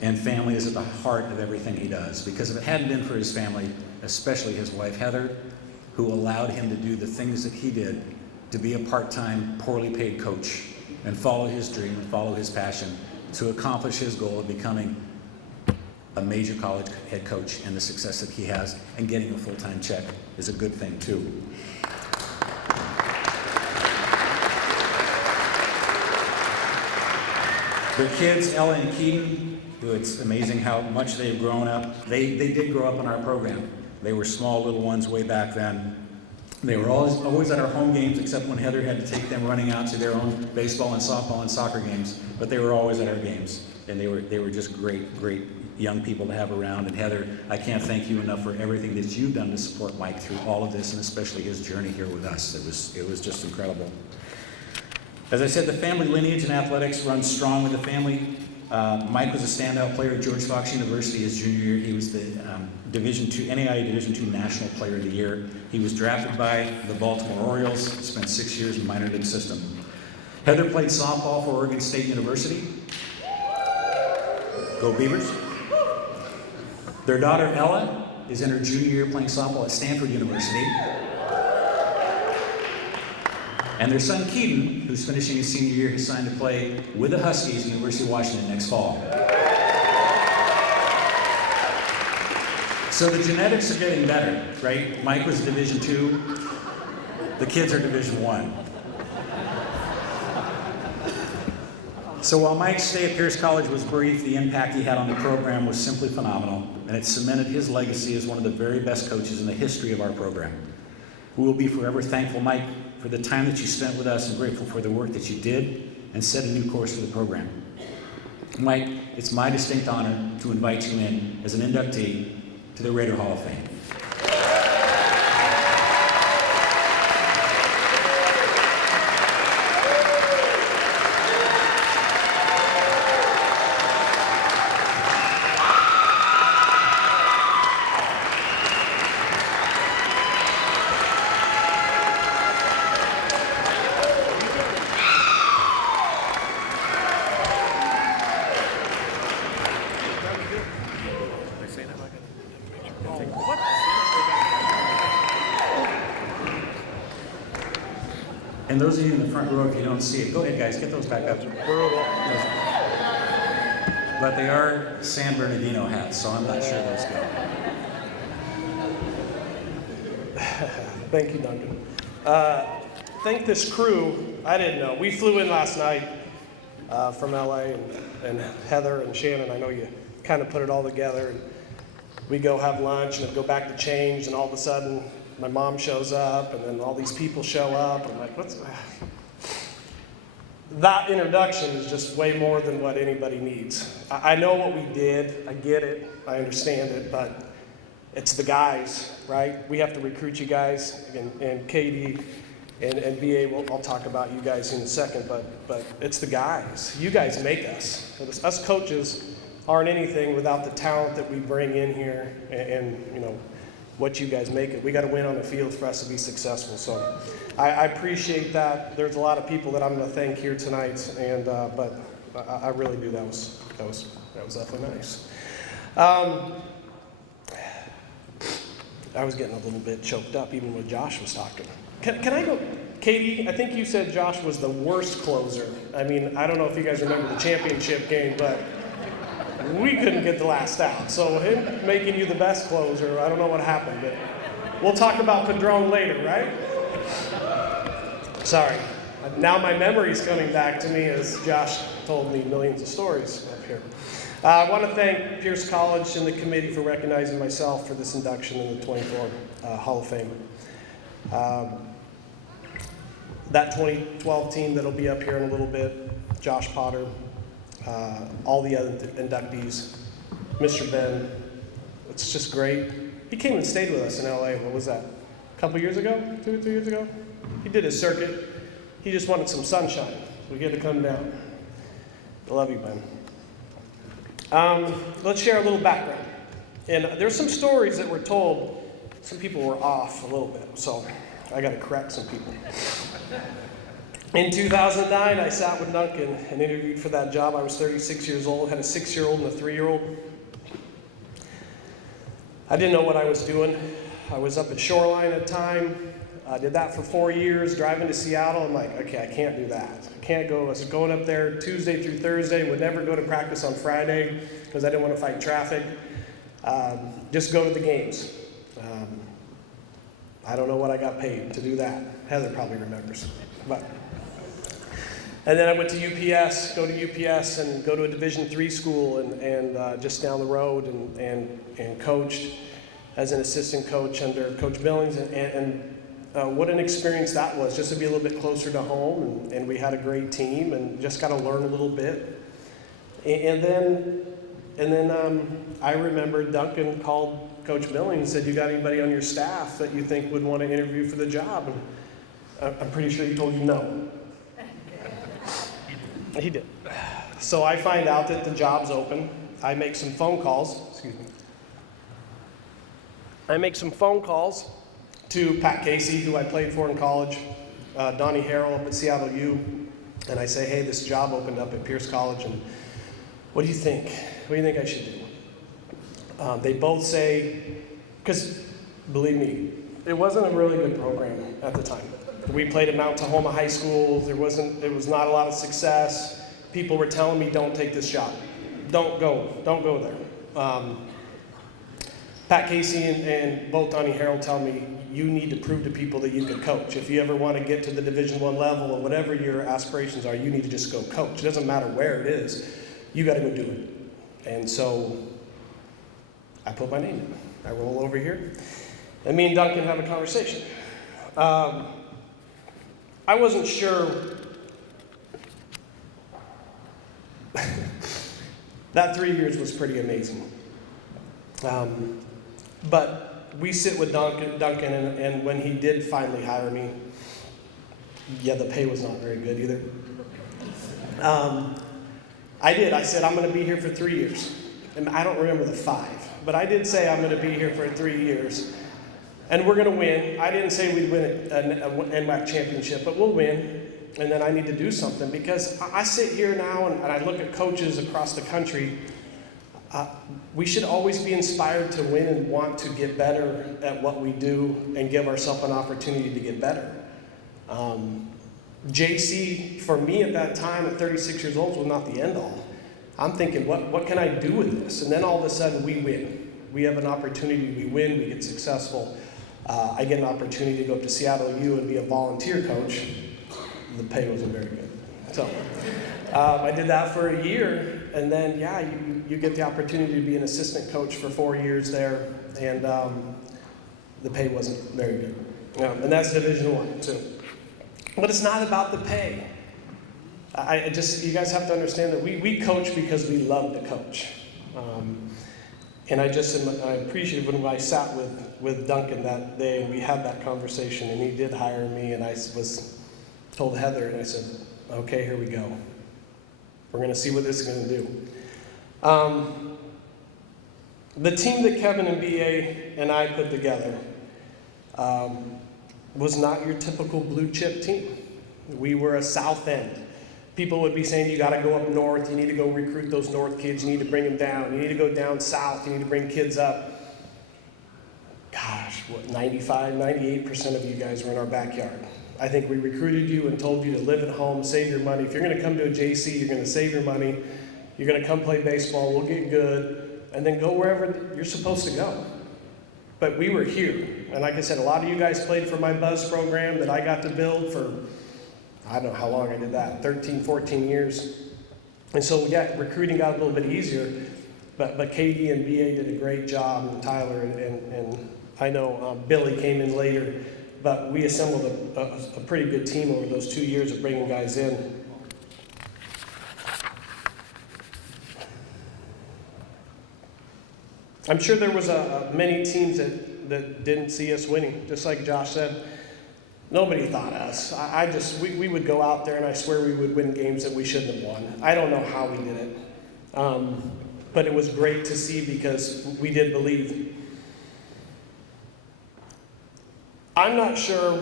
And family is at the heart of everything he does. Because if it hadn't been for his family, especially his wife Heather, who allowed him to do the things that he did, to be a part-time, poorly paid coach, and follow his dream and follow his passion, to accomplish his goal of becoming a major college head coach, and the success that he has, and getting a full-time check is a good thing too. Their kids, Ella and Keaton, who it's amazing how much they've grown up. They did grow up in our program. They were small little ones way back then. They were always at our home games, except when Heather had to take them running out to their own baseball and softball and soccer games. But they were always at our games, and they were just great young people to have around. And Heather, I can't thank you enough for everything that you've done to support Mike through all of this, and especially his journey here with us. It was just incredible. As I said, the family lineage in athletics runs strong with the family. Mike was a standout player at George Fox University his junior year. He was the NAIA Division II National Player of the Year. He was drafted by the Baltimore Orioles, spent 6 years in the minor league system. Heather played softball for Oregon State University. Go Beavers. Their daughter Ella is in her junior year playing softball at Stanford University. And their son Keaton, who's finishing his senior year, has signed to play with the Huskies at University of Washington next fall. So the genetics are getting better, right? Mike was Division II. The kids are Division I. So while Mike's stay at Pierce College was brief, the impact he had on the program was simply phenomenal, and it cemented his legacy as one of the very best coaches in the history of our program. We will be forever thankful, Mike, for the time that you spent with us, and grateful for the work that you did and set a new course for the program. Mike, it's my distinct honor to invite you in as an inductee to the Raider Hall of Fame. And those of you in the front row, if you don't see it, go ahead, guys, get those back up. But they are San Bernardino hats, so I'm not sure those go. Thank you, Duncan. Thank this crew. I didn't know. We flew in last night from LA, and Heather and Shannon, I know you kind of put it all together. And we go have lunch and go back to change, and all of a sudden, my mom shows up, and then all these people show up. And I'm like, that introduction is just way more than what anybody needs. I know what we did, I get it, I understand it, but it's the guys, right? We have to recruit you guys, and Katie and BA, I'll talk about you guys in a second, but it's the guys. You guys make us. Us coaches aren't anything without the talent that we bring in here and you know, what you guys make it. We got to win on the field for us to be successful. So I appreciate that. There's a lot of people that I'm going to thank here tonight, and but I really do. That was definitely nice. I was getting a little bit choked up even when Josh was talking. Can I go, Katie? I think you said Josh was the worst closer. I mean, I don't know if you guys remember the championship game, but we couldn't get the last out. So him making you the best closer, I don't know what happened, but we'll talk about Padron later, right? Sorry. Now my memory's coming back to me as Josh told me millions of stories up here. I want to thank Pierce College and the committee for recognizing myself for this induction in the 24 Hall of Fame. That 2012 team that'll be up here in a little bit, Josh Potter, all the other inductees, Mr. Ben, it's just great. He came and stayed with us in LA, what was that, a couple years ago, 2 years ago? He did his circuit. He just wanted some sunshine. We get to come down. I love you, Ben. Let's share a little background. And there's some stories that were told. Some people were off a little bit, so I got to correct some people. In 2009, I sat with Duncan and interviewed for that job. I was 36 years old, had a 6-year-old and a 3-year-old. I didn't know what I was doing. I was up at Shoreline at the time. I did that for 4 years, driving to Seattle. I'm like, okay, I can't do that. I can't go. I was going up there Tuesday through Thursday, would never go to practice on Friday because I didn't want to fight traffic. Just go to the games. I don't know what I got paid to do that. Heather probably remembers. And then I went to UPS, go to a Division III school and just down the road and coached as an assistant coach under Coach Billings. And what an experience that was, just to be a little bit closer to home. And we had a great team and just got to learn a little bit. And then I remember Duncan called Coach Billings and said, you got anybody on your staff that you think would want to interview for the job? And I'm pretty sure he told you no. He did. So I find out that the job's open. I make some phone calls. Excuse me. I make some phone calls to Pat Casey, who I played for in college, Donnie Harrell up at Seattle U, and I say, hey, this job opened up at Pierce College, and what do you think? What do you think I should do? They both say, because believe me, it wasn't a really good program at the time. We played at Mount Tahoma High School. There was not a lot of success. People were telling me, don't take this job. Don't go there. Pat Casey and both Donnie Harrell tell me, you need to prove to people that you can coach. If you ever want to get to the Division I level or whatever your aspirations are, you need to just go coach. It doesn't matter where it is. You got to go do it. And so I put my name in. I roll over here, and me and Duncan have a conversation. I wasn't sure. That 3 years was pretty amazing. But we sit with Duncan, and when he did finally hire me, yeah, the pay was not very good either. I said, I'm going to be here for 3 years. And I don't remember the 5, but I did say I'm going to be here for 3 years. And we're going to win. I didn't say we'd win an NWAC championship, but we'll win. And then I need to do something, because I sit here now and I look at coaches across the country. We should always be inspired to win and want to get better at what we do and give ourselves an opportunity to get better. JC, for me at that time, at 36 years old, was not the end all. I'm thinking, what can I do with this? And then all of a sudden, we win. We have an opportunity, we win, we get successful. I get an opportunity to go up to Seattle U and be a volunteer coach. The pay wasn't very good. So I did that for a year, and then, yeah, you get the opportunity to be an assistant coach for 4 years there, and the pay wasn't very good. And that's Division I, too. But it's not about the pay. I just, you guys have to understand that we coach because we love to coach. And I appreciate when I sat with Duncan that day and we had that conversation and he did hire me and I was told Heather and I said, okay, here we go. We're going to see what this is going to do. The team that Kevin and BA and I put together was not your typical blue chip team. We were a South End. People would be saying, you got to go up north, you need to go recruit those north kids, you need to bring them down, you need to go down south, you need to bring kids up. Gosh, what, 95, 98% of you guys were in our backyard. I think we recruited you and told you to live at home, save your money. If you're going to come to a JC, you're going to save your money, you're going to come play baseball, we'll get good, and then go wherever you're supposed to go. But we were here. And like I said, a lot of you guys played for my Buzz program that I got to build for, I don't know how long I did that, 13, 14 years. And so, yeah, recruiting got a little bit easier, but KD and BA did a great job, and Tyler, and I know Billy came in later, but we assembled a pretty good team over those 2 years of bringing guys in. I'm sure there was many teams that didn't see us winning, just like Josh said. Nobody thought us. We would go out there and I swear we would win games that we shouldn't have won. I don't know how we did it. But it was great to see because we did believe. I'm not sure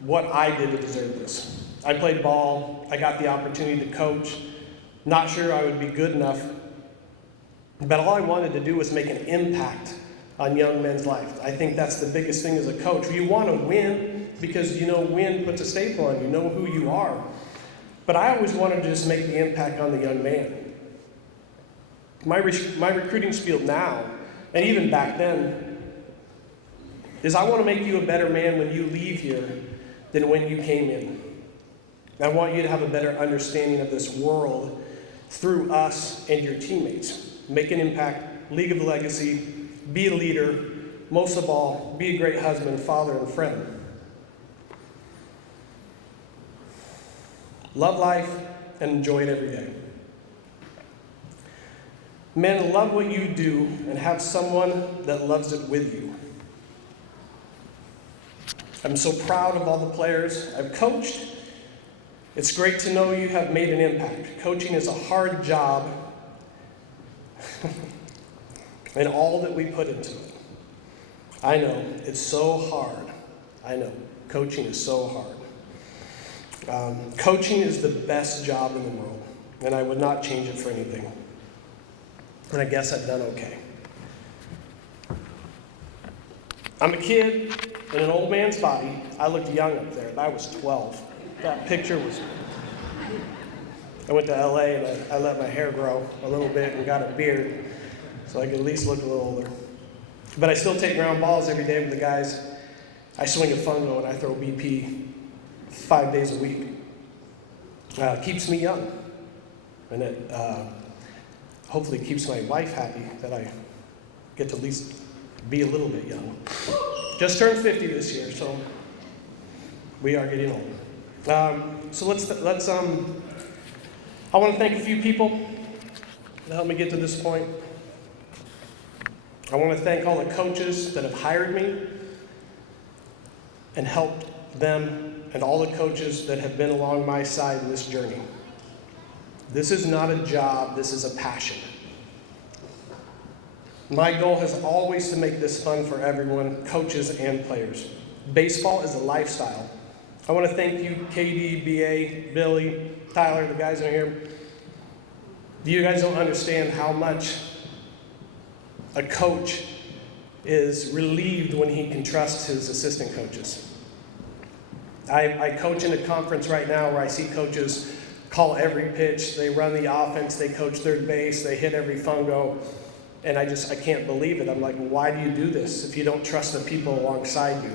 what I did to deserve this. I played ball. I got the opportunity to coach. Not sure I would be good enough. But all I wanted to do was make an impact on young men's life. I think that's the biggest thing as a coach. You want to win because you know win puts a staple on you. You know who you are. But I always wanted to just make the impact on the young man. My recruiting spiel now, and even back then, is I want to make you a better man when you leave here than when you came in. I want you to have a better understanding of this world through us and your teammates. Make an impact, leave a legacy, be a leader, most of all, be a great husband, father, and friend. Love life and enjoy it every day. Men, love what you do and have someone that loves it with you. I'm so proud of all the players I've coached. It's great to know you have made an impact. Coaching is a hard job and all that we put into it. I know, it's so hard. I know, coaching is so hard. Coaching is the best job in the world, and I would not change it for anything. And I guess I've done okay. I'm a kid in an old man's body. I looked young up there, and I was 12. That picture was... I went to LA and I let my hair grow a little bit and got a beard so I could at least look a little older. But I still take ground balls every day with the guys. I swing a fungo and I throw BP 5 days a week. Keeps me young. And it hopefully keeps my wife happy that I get to at least be a little bit young. Just turned 50 this year, so we are getting old. So let's I want to thank a few people that helped me get to this point. I want to thank all the coaches that have hired me and helped them, and all the coaches that have been along my side in this journey. This is not a job, this is a passion. My goal has always to make this fun for everyone, coaches and players. Baseball is a lifestyle. I want to thank you, KD, BA, Billy, Tyler, the guys in here. You guys don't understand how much a coach is relieved when he can trust his assistant coaches. I coach in a conference right now where I see coaches call every pitch, they run the offense, they coach third base, they hit every fungo, and I can't believe it. I'm like, why do you do this if you don't trust the people alongside you?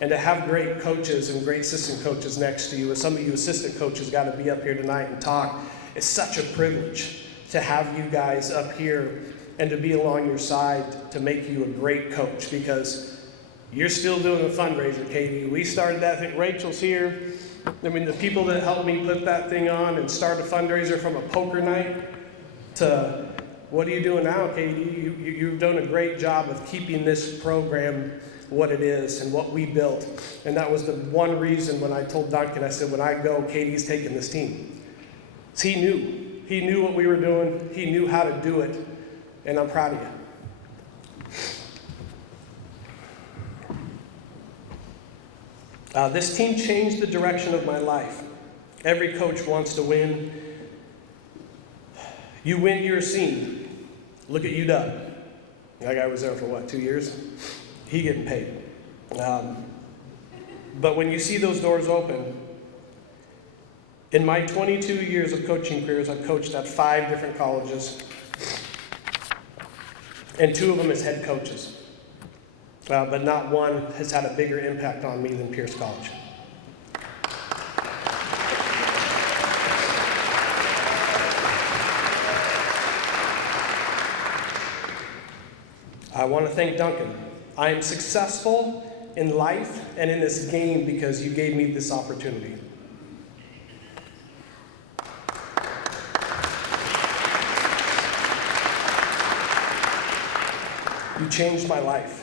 And to have great coaches and great assistant coaches next to you, as some of you assistant coaches got to be up here tonight and talk, it's such a privilege to have you guys up here and to be along your side to make you a great coach, because you're still doing a fundraiser, Katie. We started that, I think Rachel's here. I mean, the people that helped me put that thing on and start a fundraiser from a poker night to what are you doing now, Katie? You've done a great job of keeping this program what it is and what we built. And that was the one reason when I told Duncan, I said, when I go, Katie's taking this team. So he knew. He knew what we were doing. He knew how to do it. And I'm proud of you. This team changed the direction of my life. Every coach wants to win. You win, you're seen. Look at UW. That guy was there for what, 2 years? He getting paid. But when you see those doors open, in my 22 years of coaching careers, I've coached at 5 different colleges, and 2 of them as head coaches. But not one has had a bigger impact on me than Pierce College. I want to thank Duncan. I am successful in life and in this game because you gave me this opportunity. You changed my life.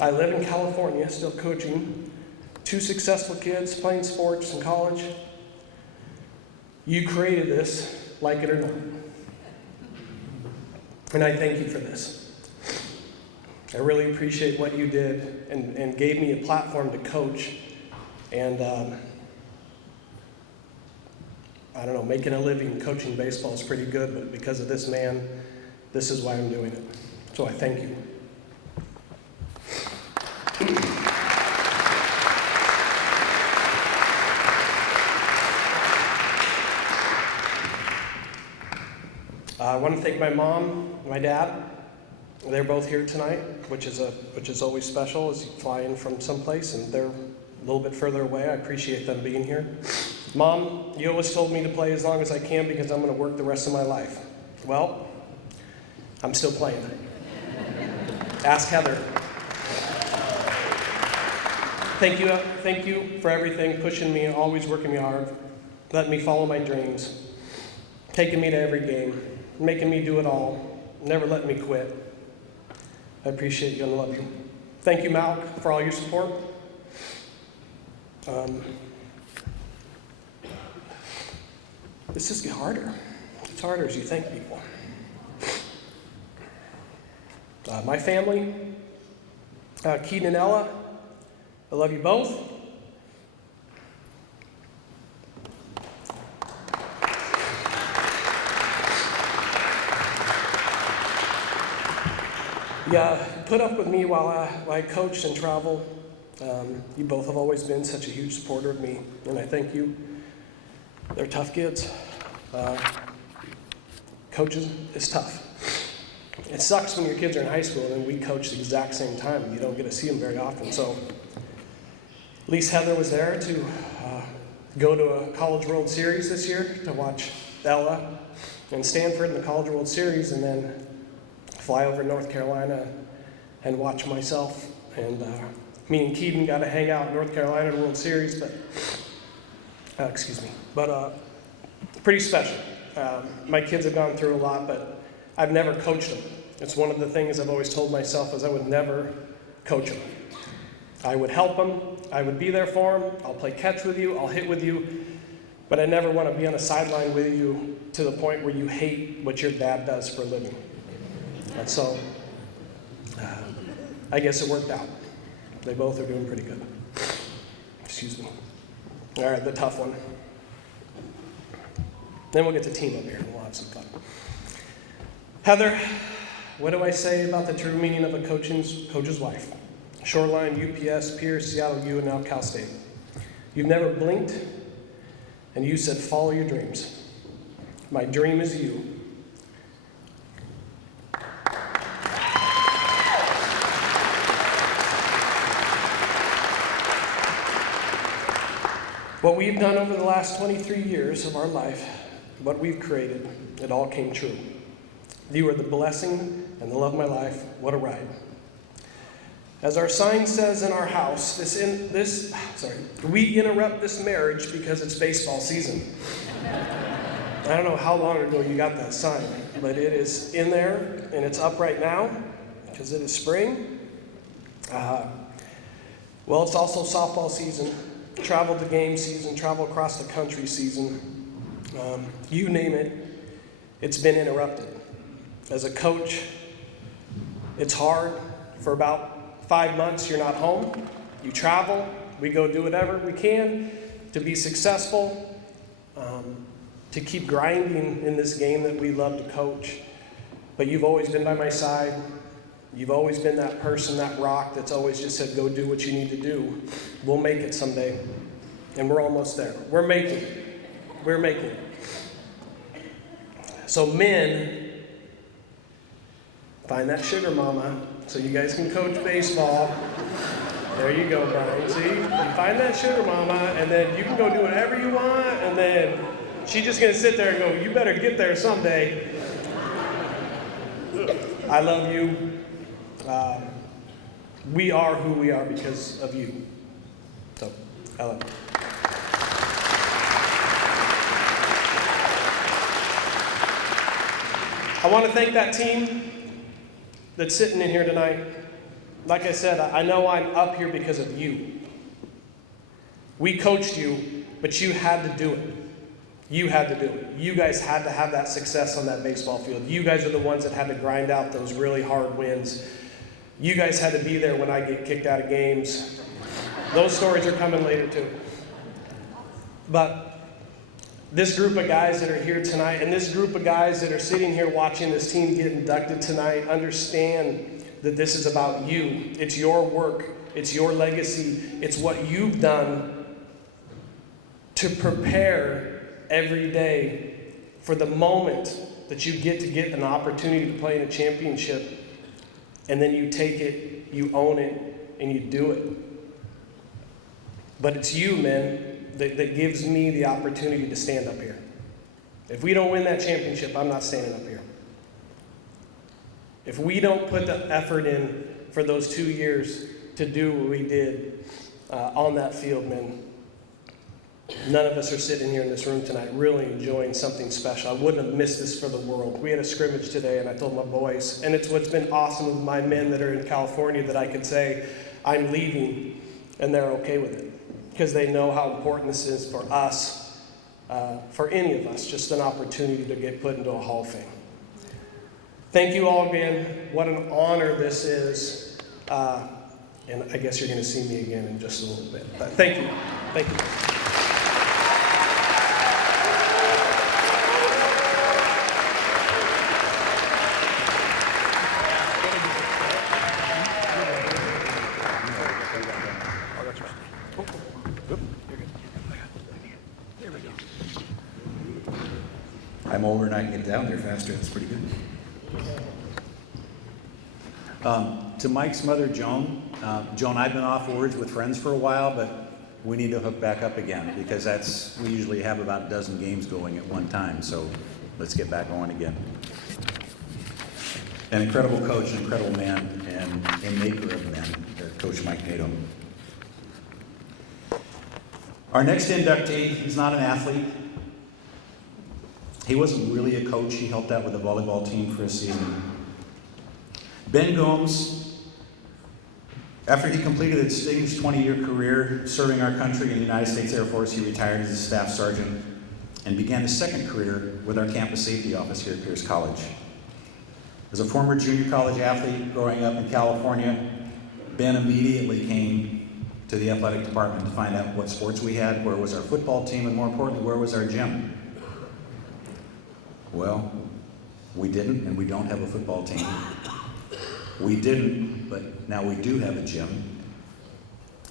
I live in California, still coaching 2 successful kids playing sports in college. You created this, like it or not. And I thank you for this. I really appreciate what you did and gave me a platform to coach. And I don't know, making a living coaching baseball is pretty good, but because of this man, this is why I'm doing it. So I thank you. I want to thank my mom and my dad. They're both here tonight, which is always special as you fly in from someplace and they're a little bit further away. I appreciate them being here. Mom, you always told me to play as long as I can because I'm going to work the rest of my life. Well, I'm still playing. Ask Heather. Thank you for everything, pushing me, always working me hard, letting me follow my dreams, taking me to every game, making me do it all, never letting me quit. I appreciate you and love you. Thank you, Malk, for all your support. This just gets harder. It's harder as you thank people. My family, Keaton and Ella, I love you both. Yeah, put up with me while I coached and traveled. You both have always been such a huge supporter of me, and I thank you. They're tough kids. Coaching is tough. It sucks when your kids are in high school and we coach the exact same time and you don't get to see them very often. So at least Heather was there to go to a College World Series this year to watch Ella and Stanford in the College World Series and then fly over to North Carolina and watch myself. And me and Keaton got to hang out in North Carolina at the World Series, but pretty special. My kids have gone through a lot, but I've never coached them. It's one of the things I've always told myself is I would never coach them. I would help them. I would be there for them. I'll play catch with you. I'll hit with you. But I never want to be on a sideline with you to the point where you hate what your dad does for a living. And so I guess it worked out. They both are doing pretty good. Excuse me. All right, the tough one. Then we'll get the team up here and we'll have some fun. Heather, what do I say about the true meaning of a coach's life? Shoreline, UPS, Pierce, Seattle U, and now Cal State. You've never blinked, and you said, follow your dreams. My dream is you. What we've done over the last 23 years of our life, what we've created, it all came true. You are the blessing and the love of my life. What a ride. As our sign says in our house, we interrupt this marriage because it's baseball season. I don't know how long ago you got that sign, but it is in there and it's up right now because it is spring. Well, it's also softball season, travel to game season, travel across the country season. You name it, it's been interrupted. As a coach, it's hard. For about 5 months, you're not home. You travel. We go do whatever we can to be successful, to keep grinding in this game that we love to coach. But you've always been by my side. You've always been that person, that rock that's always just said, go do what you need to do. We'll make it someday. And we're almost there. We're making it. We're making it. So men, find that sugar mama so you guys can coach baseball. There you go, Brian. See? You find that sugar mama, and then you can go do whatever you want, and then she's just going to sit there and go, you better get there someday. I love you. We are who we are because of you. So, I love you. I want to thank that team that's sitting in here tonight. Like I said, I know I'm up here because of you. We coached you, but you had to do it. You had to do it. You guys had to have that success on that baseball field. You guys are the ones that had to grind out those really hard wins. You guys had to be there when I get kicked out of games. Those stories are coming later too. But this group of guys that are here tonight, and this group of guys that are sitting here watching this team get inducted tonight, understand that this is about you. It's your work. It's your legacy. It's what you've done to prepare every day for the moment that you get an opportunity to play in a championship, and then you take it, you own it, and you do it. But it's you, men, that gives me the opportunity to stand up here. If we don't win that championship, I'm not standing up here. If we don't put the effort in for those 2 years to do what we did on that field, man, none of us are sitting here in this room tonight really enjoying something special. I wouldn't have missed this for the world. We had a scrimmage today, and I told my boys, and it's what's been awesome with my men that are in California, that I could say, I'm leaving, and they're okay with it. Because they know how important this is for us, for any of us, just an opportunity to get put into a Hall of Fame. Thank you all again. What an honor this is. And I guess you're going to see me again in just a little bit. But thank you. Thank you. I'm older and I can get down there faster. That's pretty good. To Mike's mother, Joan. Joan, I've been off words with friends for a while, but we need to hook back up again because we usually have about a dozen games going at one time. So let's get back going again. An incredible coach, an incredible man, and a maker of men, Coach Mike Nato. Our next inductee is not an athlete. He wasn't really a coach. He helped out with the volleyball team for a season. Ben Gomes, after he completed a distinguished 20-year career serving our country in the United States Air Force, he retired as a staff sergeant and began his second career with our campus safety office here at Pierce College. As a former junior college athlete growing up in California, Ben immediately came to the athletic department to find out what sports we had, where was our football team, and more importantly, where was our gym. Well, we didn't, and we don't have a football team. We didn't, but now we do have a gym.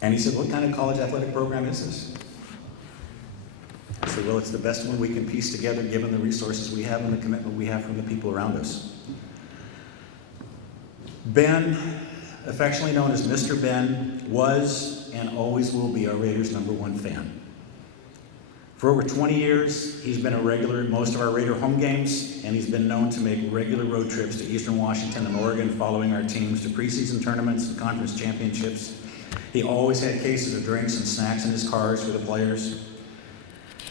And he said, what kind of college athletic program is this? I said, well, it's the best one we can piece together given the resources we have and the commitment we have from the people around us. Ben, affectionately known as Mr. Ben, was and always will be our Raiders' #1 fan. For over 20 years, he's been a regular at most of our Raider home games, and he's been known to make regular road trips to Eastern Washington and Oregon, following our teams to preseason tournaments and conference championships. He always had cases of drinks and snacks in his cars for the players.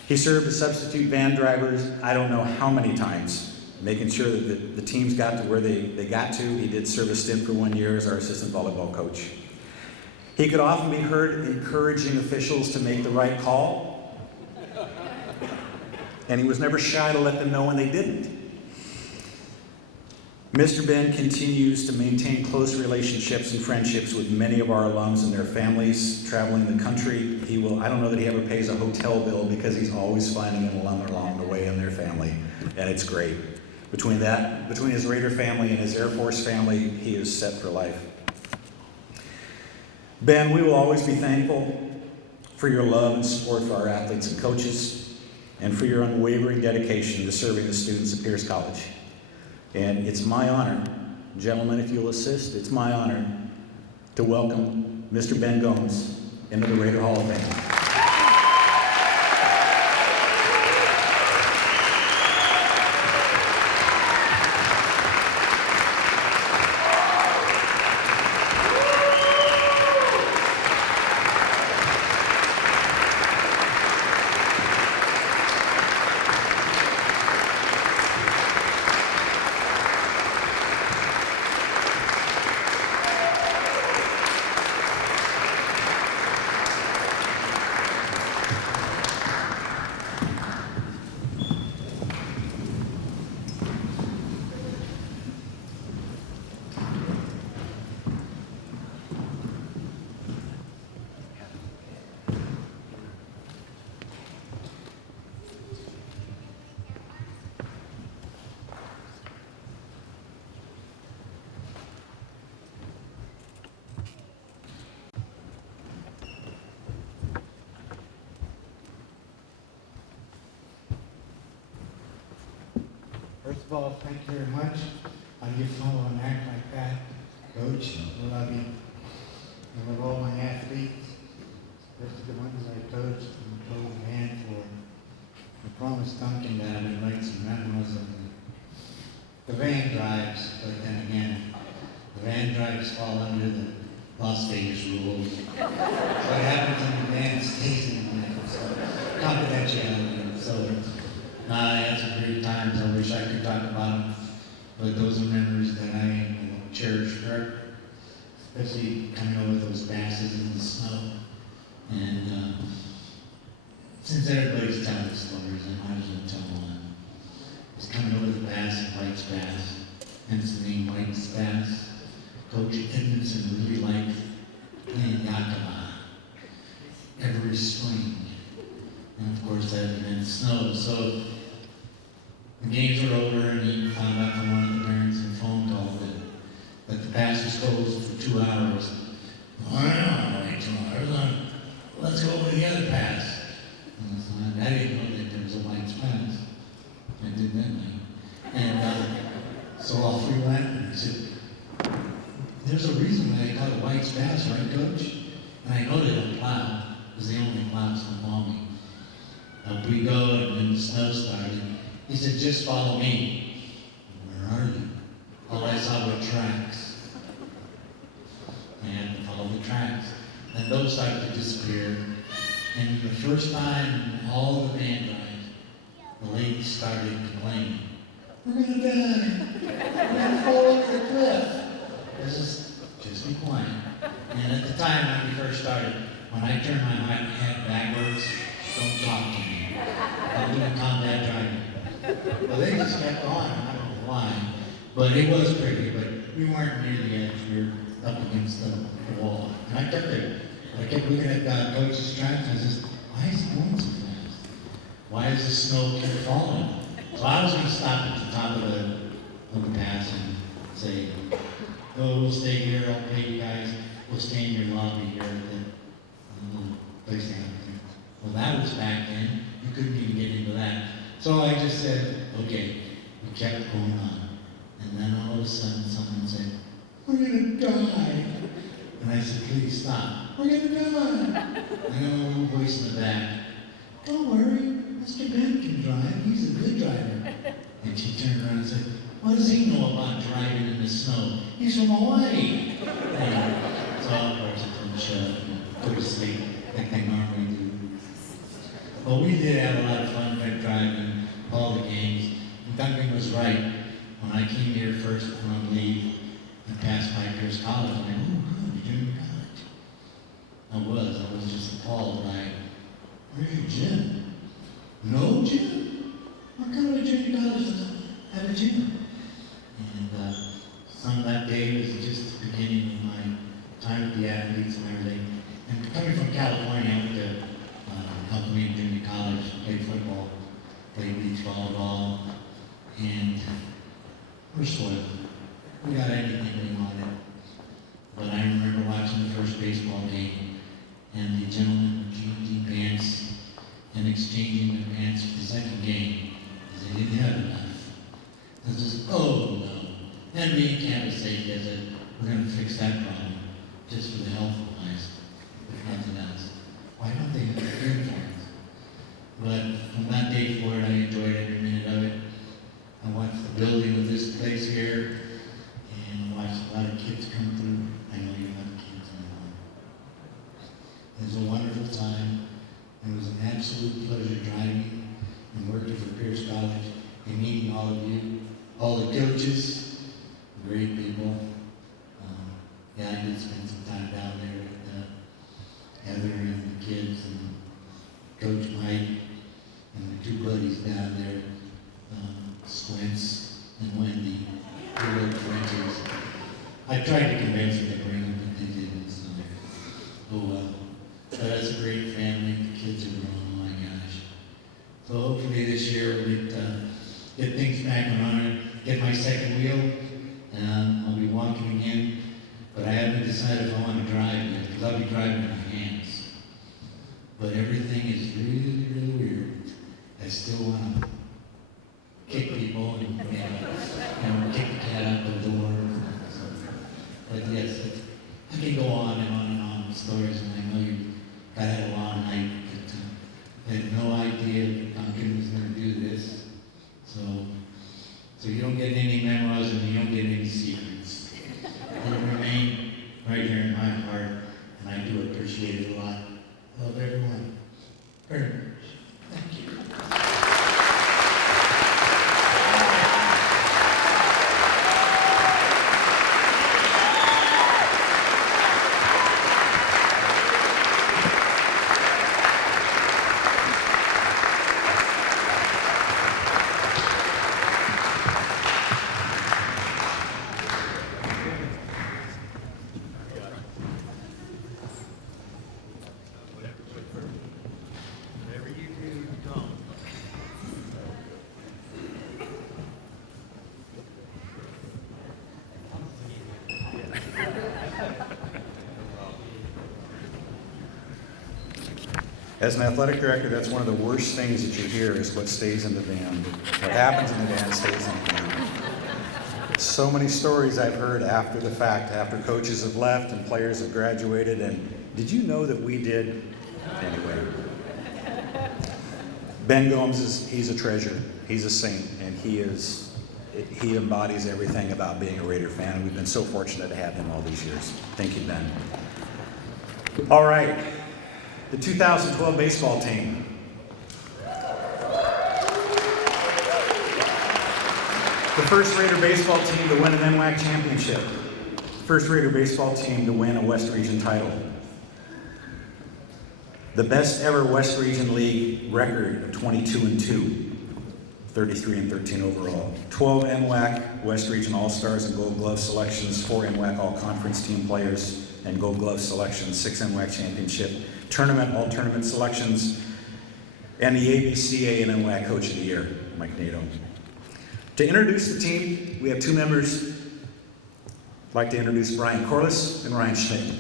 He served as substitute van drivers, I don't know how many times, making sure that the teams got to where they got to. He did serve a stint for 1 year as our assistant volleyball coach. He could often be heard encouraging officials to make the right call, and he was never shy to let them know when they didn't. Mr. Ben continues to maintain close relationships and friendships with many of our alums and their families traveling the country. I don't know that he ever pays a hotel bill because he's always finding an alum along the way and their family, and it's great. Between his Raider family and his Air Force family, he is set for life. Ben, we will always be thankful for your love and support for our athletes and coaches, and for your unwavering dedication to serving the students at Pierce College. And it's my honor, gentlemen, if you'll assist, it's my honor to welcome Mr. Ben Gomes into the Raider Hall of Fame. First of all, thank you very much. How you follow and act like that, Coach. I love you. I love all my athletes, especially the ones I coached and hold a hand for. I promised Duncan that I would write some memos on the van drives, but then again, the van drives fall under the Las Vegas rules. What happens in the van stays in the van, so confidentiality. So I had some great times. I wish I could talk about them, but those are memories that I cherish forever. Especially coming over those passes in the snow. And since everybody's telling stories, I might as well tell one. It's coming over the pass in White's Pass, hence the name White's Pass. Coach Edmondson really liked playing Yakima every spring. And of course that meant snow. So the games were over and he found out from one of the parents in a phone call that the pass was closed for 2 hours. Oh, I don't want to wait 2 hours. Let's go over the other pass. And I didn't know that there was a White's Pass. I did that night. And so all three went and I said, there's a reason why they call it White's Pass, right, Coach? And I know they don't plow, because they only plow Snoqualmie. Up we go, and then the snow started. He said, just follow me. Where are you? All I saw were tracks. I had to follow the tracks. And those started to disappear. And the first time in all the van rides, the ladies started complaining. We're gonna die. We're gonna fall over the cliff. This is just be quiet. And at the time when we first started, when I turned my head backwards, don't talk to me. I'm doing combat driving. Well, they just kept on. I don't know why. But it was pretty, but we weren't near the edge. We were up against the wall. And I kept looking at Coach's tracks and I said, why is it going so fast? Why does the snow keep falling? So I was going to stop at the top of the pass and say, oh, we'll stay here, I'll pay you guys. We'll stay in your lobby here at the little place down there. Well, that was back then. You couldn't even get into that. So I just said, okay. We kept going on. And then all of a sudden someone said, we're going to die. And I said, please stop. We're going to die. And then a little voice in the back, don't worry. Mr. Ben can drive, he's a good driver. And she turned around and said, what does he know about driving in the snow? He's from Hawaii. And so of course I told him to shut up and put to sleep like they normally do. But we did have a lot of fun driving all the games. And Duncan was right. When I came here first on leave and passed by Pierce College, I'm like, oh good, you're junior college. I was just appalled by, where's your gym? No gym? What kind of a junior college doesn't have a gym? And some of that day was just the beginning of my time with the athletes and everything. And coming from California, I went to Altamira Junior College, played football, played beach volleyball, and we're spoiled. We got anything we wanted. But I remember watching the first baseball game, and the gentlemen were changing pants and exchanging their pants for the second game, because they didn't have enough. I said, oh no. And me and campus safety, I said, we're going to fix that problem, just for the health wise, if nothing else. Why don't they have uniforms? But from that day forward, I enjoyed every minute of it. I watched the building of this place here, and watched a lot of kids come through. I know you have kids anymore. It was a wonderful time. It was an absolute pleasure driving and working for Pierce College and meeting all of you, all the coaches, great people. Yeah, I did spend some time down there with Heather and the kids and Coach Mike and the two buddies down there, Squints and Wendy, who were friends. I tried to convince them to bring them, but they didn't. So, oh well. But that's a great family. The kids are grown. Oh my gosh. So hopefully this year we'll get things back on, get my second wheel, and I'll be walking again. But I haven't decided if I want to drive yet, because I'll be driving with my hands. But everything is really, really weird. I still want to kick people and kick the cat out the door. So, but yes, I can go on and on and on with stories, and I know you had a long night, but I had no idea Duncan was going to do this. So you don't get any memoirs and you don't get any secrets. It'll remain right here in my heart, and I do appreciate it a lot. Love everyone very much. Thank you. As an athletic director, that's one of the worst things that you hear is what stays in the van. What happens in the van stays in the van. So many stories I've heard after the fact, after coaches have left and players have graduated, and did you know that we did? Anyway. Ben Gomes, he's a treasure. He's a saint, and he embodies everything about being a Raider fan, and we've been so fortunate to have him all these years. Thank you, Ben. All right. The 2012 baseball team. The first Raider baseball team to win an NWAC championship. First Raider baseball team to win a West Region title. The best ever West Region League record of 22-2, 33-13 overall. 12 NWAC West Region All-Stars and Gold Glove selections, 4 NWAC All-Conference team players and Gold Glove selections, 6 NWAC championship, tournament, all-tournament selections, and the ABCA and NWAC Coach of the Year, Mike Nato. To introduce the team, we have 2 members. I'd like to introduce Brian Corliss and Ryan Schmidt.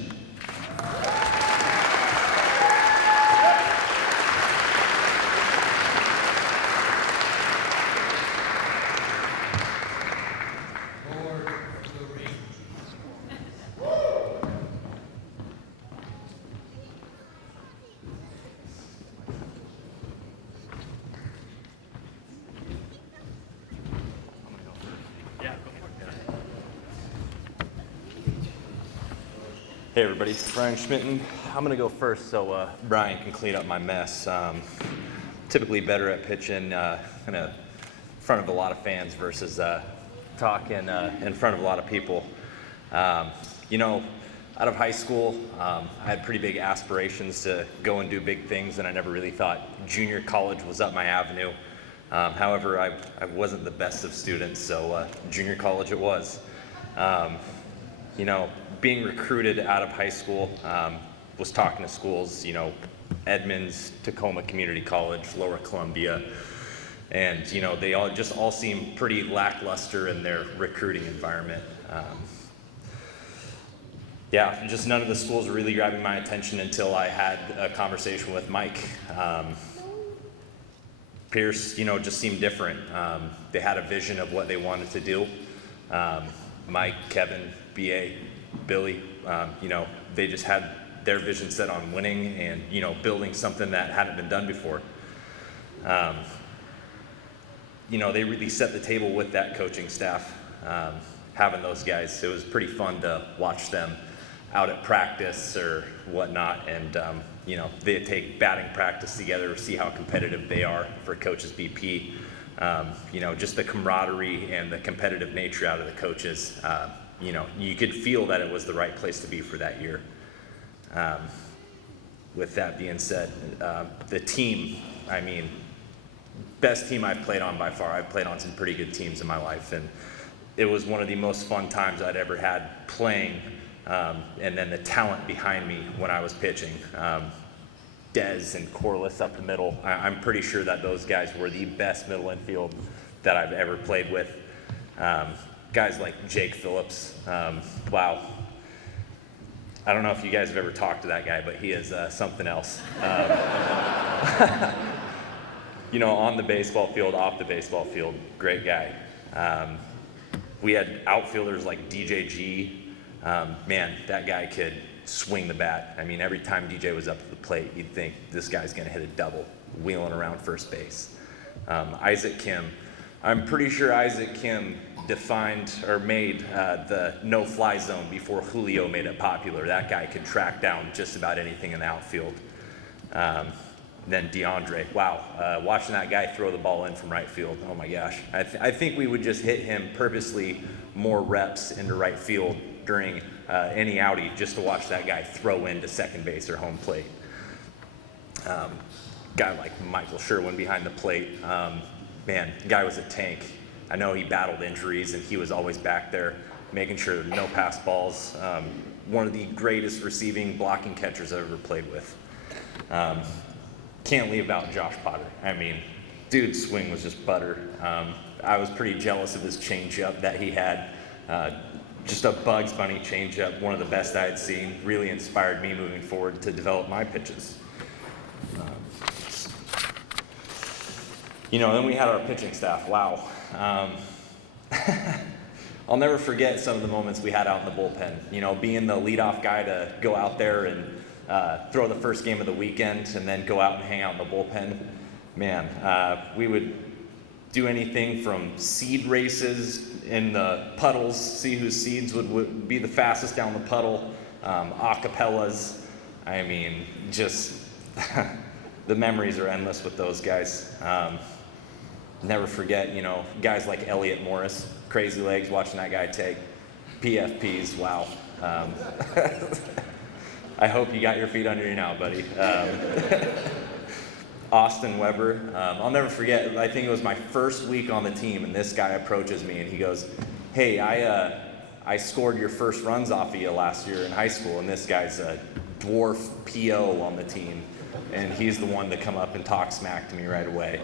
Hey everybody, Brian Schmitten. I'm gonna go first so Brian can clean up my mess. Typically better at pitching in front of a lot of fans versus talking in front of a lot of people. You know, out of high school, I had pretty big aspirations to go and do big things, and I never really thought junior college was up my avenue. However, I wasn't the best of students, so junior college it was. You know, being recruited out of high school, was talking to schools, you know, Edmonds, Tacoma Community College, Lower Columbia, and you know, they all seem pretty lackluster in their recruiting environment. Yeah, just none of the schools were really grabbing my attention until I had a conversation with Mike. Pierce, you know, just seemed different. They had a vision of what they wanted to do. Mike, Kevin, BA, Billy, you know, they just had their vision set on winning and, you know, building something that hadn't been done before. You know, they really set the table with that coaching staff, having those guys. It was pretty fun to watch them out at practice or whatnot, and you know, they take batting practice together, see how competitive they are for Coaches BP. You know, just the camaraderie and the competitive nature out of the coaches. You know, you could feel that it was the right place to be for that year. With that being said, the team, I mean, best team I've played on by far. I've played on some pretty good teams in my life, and it was one of the most fun times I'd ever had playing. And then the talent behind me when I was pitching. Dez and Corliss up the middle. I'm pretty sure that those guys were the best middle infield that I've ever played with. Guys like Jake Phillips. Wow. I don't know if you guys have ever talked to that guy, but he is something else. You know, on the baseball field, off the baseball field, great guy. We had outfielders like DJG. Man, that guy could swing the bat. I mean, every time DJ was up to the plate, you'd think this guy's gonna hit a double, wheeling around first base. Isaac Kim. I'm pretty sure Isaac Kim defined or made the no-fly zone before Julio made it popular. That guy could track down just about anything in the outfield. Then DeAndre, wow, watching that guy throw the ball in from right field, oh my gosh. I think we would just hit him purposely more reps into right field during any outie just to watch that guy throw into second base or home plate. Guy like Michael Sherwin behind the plate, man, the guy was a tank. I know he battled injuries and he was always back there making sure no pass balls. One of the greatest receiving blocking catchers I've ever played with. Can't leave out Josh Potter. I mean, dude's swing was just butter. I was pretty jealous of his changeup that he had. Just a Bugs Bunny changeup, one of the best I had seen. Really inspired me moving forward to develop my pitches. You know, then we had our pitching staff. Wow. I'll never forget some of the moments we had out in the bullpen. You know, being the leadoff guy to go out there and throw the first game of the weekend and then go out and hang out in the bullpen. Man, we would do anything from seed races in the puddles, see whose seeds would be the fastest down the puddle, acapellas. I mean, just the memories are endless with those guys. Never forget, you know, guys like Elliot Morris, crazy legs, watching that guy take PFPs, wow. I hope you got your feet under you now, buddy. Austin Weber. I'll never forget, I think it was my first week on the team, and this guy approaches me and he goes, hey, I scored your first runs off of you last year in high school, and this guy's a dwarf PO on the team, and he's the one to come up and talk smack to me right away.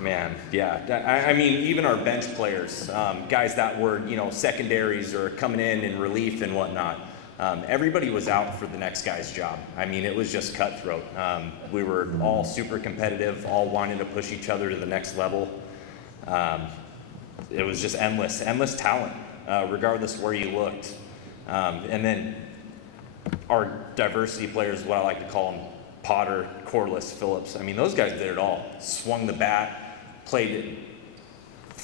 Man, yeah, I mean, even our bench players, guys that were, you know, secondaries or coming in relief and whatnot, everybody was out for the next guy's job. I mean, it was just cutthroat. We were all super competitive, all wanting to push each other to the next level. It was just endless talent, regardless where you looked. And then our diversity players, what I like to call them, Potter, Corliss, Phillips. I mean, those guys did it all. Swung the bat, played it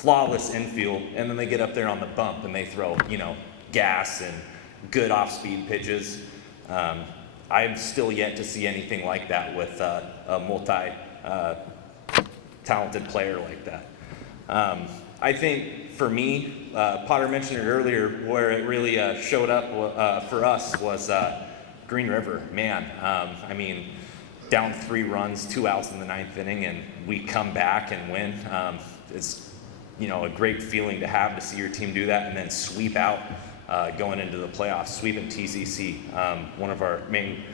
flawless infield, and then they get up there on the bump and they throw, you know, gas and good off-speed pitches. I'm still yet to see anything like that with a multi-talented player like that. I think for me, Potter mentioned it earlier, where it really showed up for us was Green River. Man, I mean, down 3 runs, 2 outs in the 9th inning, and we come back and win. It's, you know, a great feeling to have, to see your team do that and then sweep out going into the playoffs, sweeping TCC, one of our main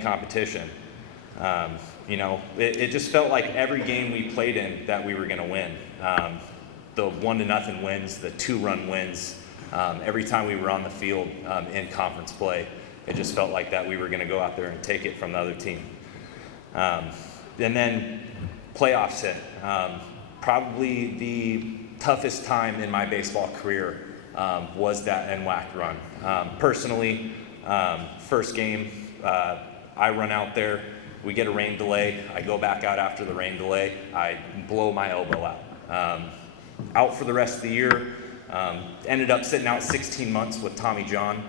competition. You know, it just felt like every game we played in that we were going to win. The 1-0 wins, the 2-run wins, every time we were on the field in conference play, it just felt like that we were going to go out there and take it from the other team. And then playoffs hit. Probably the toughest time in my baseball career was that NWAC run. Personally, first game, I run out there, we get a rain delay, I go back out after the rain delay, I blow my elbow out. Out for the rest of the year, ended up sitting out 16 months with Tommy John,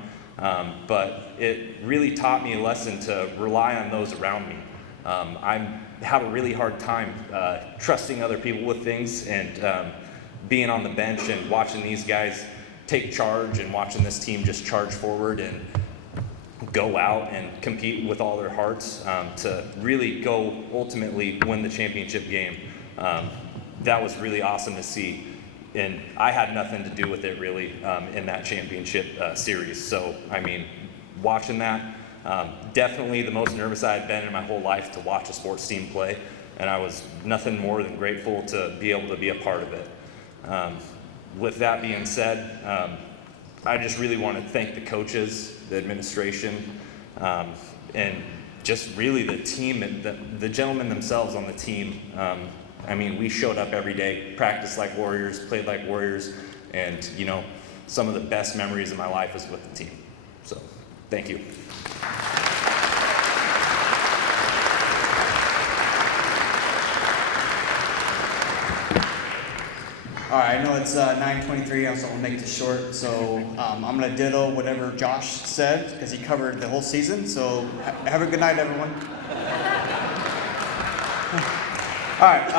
but it really taught me a lesson to rely on those around me. I have a really hard time trusting other people with things, and being on the bench and watching these guys take charge and watching this team just charge forward and go out and compete with all their hearts to really go ultimately win the championship game. That was really awesome to see, and I had nothing to do with it really in that championship series. So, I mean, watching that, definitely the most nervous I had been in my whole life to watch a sports team play, and I was nothing more than grateful to be able to be a part of it. With that being said, I just really want to thank the coaches, the administration, and just really the team and the gentlemen themselves on the team. I mean, we showed up every day, practiced like warriors, played like warriors, and, you know, some of the best memories of my life is with the team. So, thank you. All right, I know it's 9:23, so I'll make this short. So I'm going to ditto whatever Josh said because he covered the whole season. So have a good night, everyone. All right,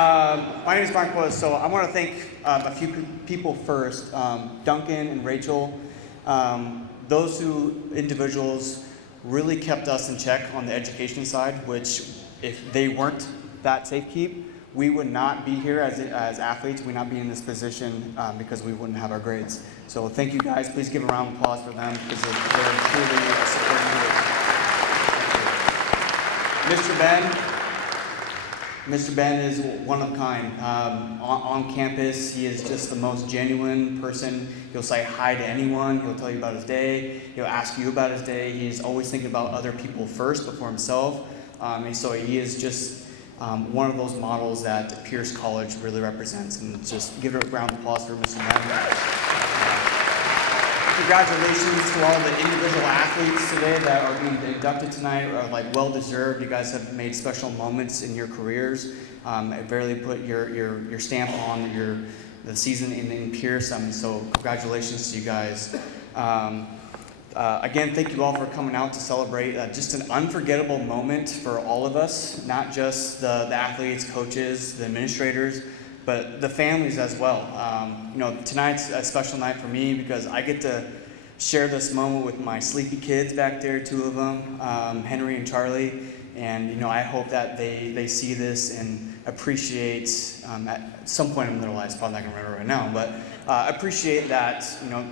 my name is Brian Quillis. So I want to thank a few people first, Duncan and Rachel. Those two individuals really kept us in check on the education side, which if they weren't that safekeep, we would not be here as athletes. We would not be in this position because we wouldn't have our grades. So thank you guys. Please give a round of applause for them because they're truly a supporting group. Mr. Ben is one of a kind. On campus, he is just the most genuine person. He'll say hi to anyone. He'll tell you about his day. He'll ask you about his day. He's always thinking about other people first before himself. And so he is just one of those models that Pierce College really represents. And just give it a round of applause for Mr. Ben. Congratulations to all the individual athletes today that are being inducted tonight, are like well deserved. You guys have made special moments in your careers. It really put your stamp on the season in Pierce. So congratulations to you guys. Again, thank you all for coming out to celebrate just an unforgettable moment for all of us, not just the athletes, coaches, the administrators, but the families as well. You know, tonight's a special night for me because I get to share this moment with my sleepy kids back there, 2 of them, Henry and Charlie. And, you know, I hope that they see this and appreciate, at some point in their lives, probably not gonna remember right now, but appreciate that, you know,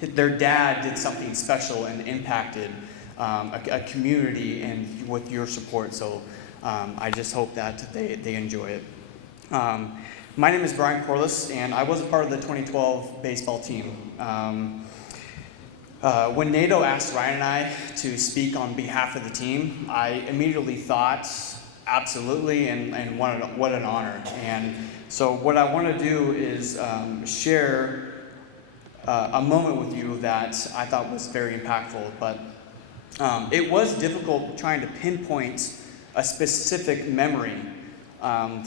their dad did something special and impacted a community and with your support. So I just hope that they enjoy it. My name is Brian Corliss, and I was a part of the 2012 baseball team. When NATO asked Ryan and I to speak on behalf of the team, I immediately thought, absolutely, and what an honor. And so what I want to do is share a moment with you that I thought was very impactful. But it was difficult trying to pinpoint a specific memory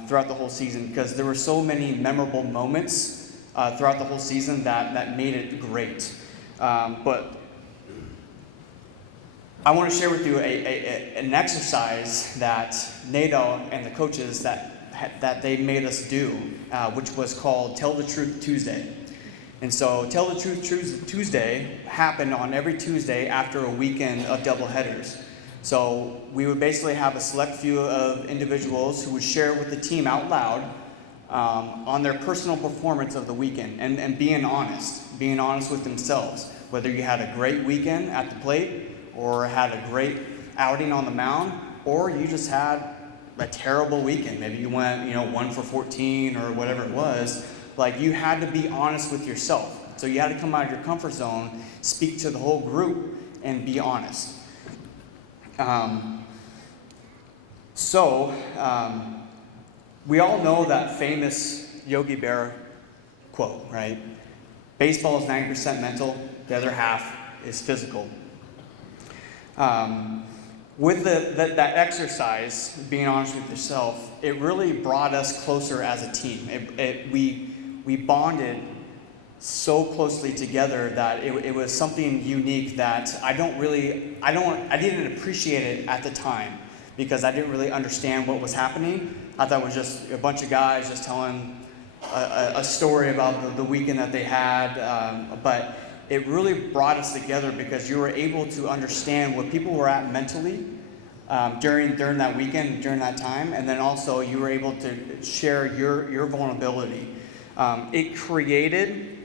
throughout the whole season because there were so many memorable moments throughout the whole season that made it great. But I want to share with you an exercise that NATO and the coaches that they made us do, which was called Tell the Truth Tuesday. And so Tell the Truth Tuesday happened on every Tuesday after a weekend of doubleheaders. So we would basically have a select few of individuals who would share with the team out loud on their personal performance of the weekend and being honest with themselves. Whether you had a great weekend at the plate or had a great outing on the mound, or you just had a terrible weekend. Maybe you went, 1 for 14 or whatever it was. Like, you had to be honest with yourself. So you had to come out of your comfort zone, speak to the whole group, and be honest. We all know that famous Yogi Berra quote, right? Baseball is 90% mental, the other half is physical. With that exercise, being honest with yourself, it really brought us closer as a team. We bonded so closely together that it was something unique that I didn't appreciate it at the time because I didn't really understand what was happening. I thought it was just a bunch of guys just telling a story about the weekend that they had, but it really brought us together because you were able to understand what people were at mentally during that weekend, during that time, and then also you were able to share your vulnerability. It created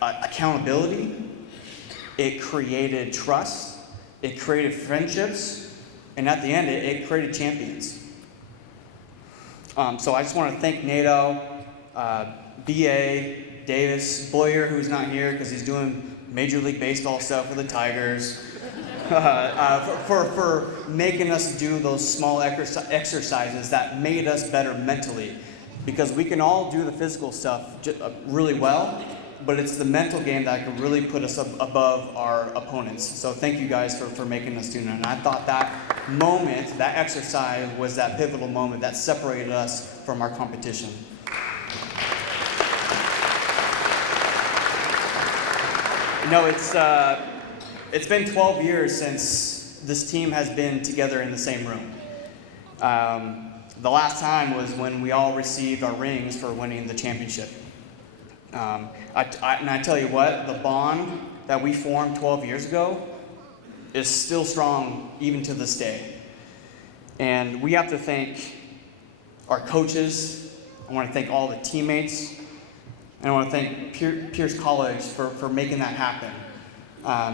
accountability, it created trust, it created friendships, and at the end, it created champions. So I just want to thank NATO, BA, Davis, Boyer, who's not here because he's doing Major League Baseball stuff for the Tigers, for making us do those small exercises that made us better mentally. Because we can all do the physical stuff really well, but it's the mental game that can really put us above our opponents. So thank you guys for making us do that. And I thought that moment, that exercise, was that pivotal moment that separated us from our competition. It's been 12 years since this team has been together in the same room. The last time was when we all received our rings for winning the championship. And I tell you what, the bond that we formed 12 years ago is still strong even to this day. And we have to thank our coaches. I want to thank all the teammates. And I want to thank Pierce College for making that happen.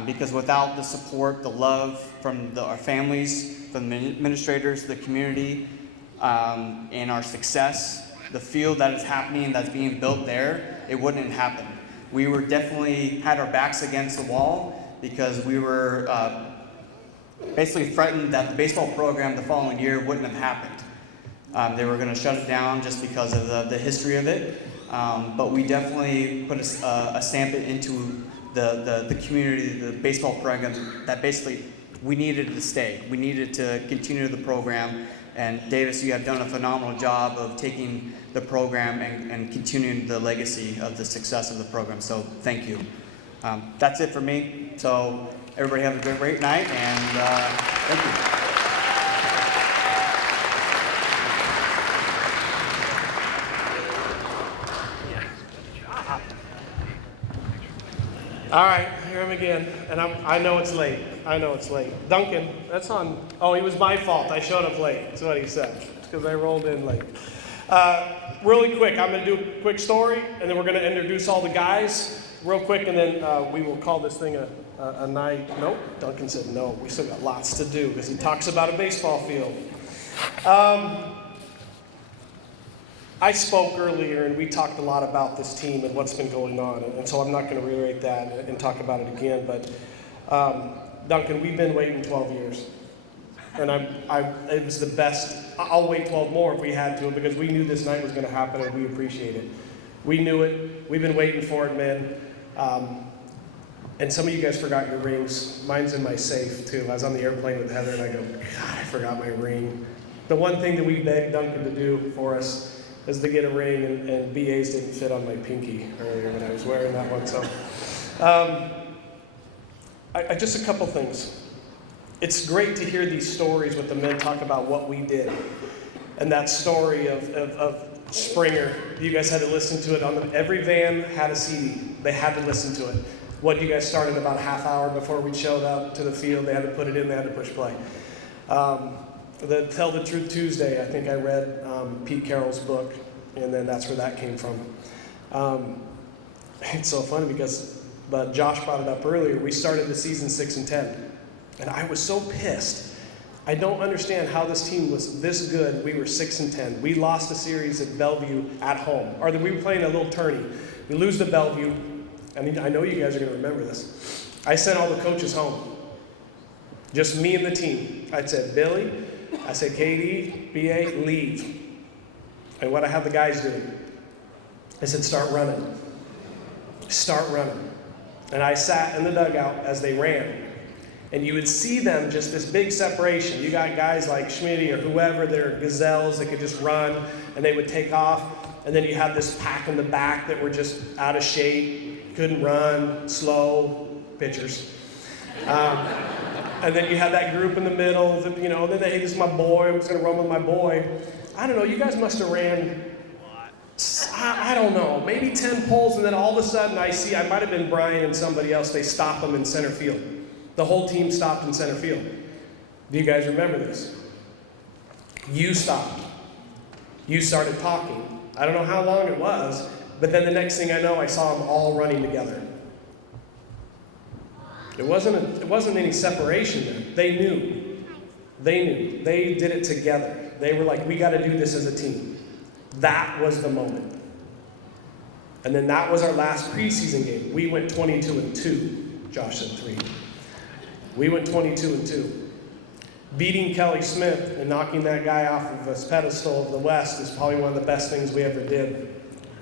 Because without the support, the love from our families, from the administrators, the community, and our success, the field that is happening, that's being built there, it wouldn't have happened. We were definitely had our backs against the wall because we were basically threatened that the baseball program the following year wouldn't have happened. They were going to shut it down just because of the history of it. But we definitely put a stamp into the community, the baseball program, that basically we needed to stay. We needed to continue the program. And Davis, you have done a phenomenal job of taking the program and continuing the legacy of the success of the program. So thank you. That's it for me. So everybody have a great night, and thank you. All right, here I am again, and I know it's late. Duncan, that's on. Oh, it was my fault. I showed up late. That's what he said. It's because I rolled in late. Really quick, I'm going to do a quick story, and then we're going to introduce all the guys real quick, and then we will call this thing a night. Nope, Duncan said no. We still got lots to do because he talks about a baseball field. I spoke earlier, and we talked a lot about this team and what's been going on, and so I'm not going to reiterate that and talk about it again, but Duncan, we've been waiting 12 years, and it was the best. I'll wait 12 more if we had to, because we knew this night was going to happen, and we appreciate it. We knew it. We've been waiting for it, man. And some of you guys forgot your rings. Mine's in my safe, too. I was on the airplane with Heather, and I go, God, I forgot my ring. The one thing that we begged Duncan to do for us is to get a ring, and BA's didn't fit on my pinky earlier when I was wearing that one. So, just a couple things. it's great to hear these stories with the men talk about what we did. And that story of Springer, you guys had to listen to it. Every van had a CD. They had to listen to it. What you guys started about a half hour before we showed up to the field. They had to put it in, they had to push play. The Tell the Truth Tuesday, I think I read Pete Carroll's book, and then that's where that came from. It's so funny because Josh brought it up earlier. We started the season 6-10, and I was so pissed. I don't understand how this team was this good. We were 6-10. We lost a series at Bellevue at home, or we were playing a little tourney. We lose to Bellevue, and I know you guys are going to remember this. I sent all the coaches home, just me and the team. I said, Billy, I said, KD, BA, leave. And what I have the guys do, I said, start running. Start running. And I sat in the dugout as they ran. And you would see them just this big separation. You got guys like Schmitty or whoever, they're gazelles that could just run and they would take off. And then you had this pack in the back that were just out of shape, couldn't run, slow, pitchers. And then you had that group in the middle, that, you know, then hey, this is my boy, I'm just gonna run with my boy. I don't know, you guys must have ran, I don't know, maybe 10 poles, and then all of a sudden I might have been Brian and somebody else, they stop them in center field. The whole team stopped in center field. Do you guys remember this? You stopped. You started talking. I don't know how long it was, but then the next thing I know, I saw them all running together. It wasn't any separation there. They knew. They knew. They did it together. They were like, we got to do this as a team. That was the moment. And then that was our last preseason game. We went 22-2. Josh said 3. We went 22-2. Beating Kelly Smith and knocking that guy off of his pedestal of the West is probably one of the best things we ever did.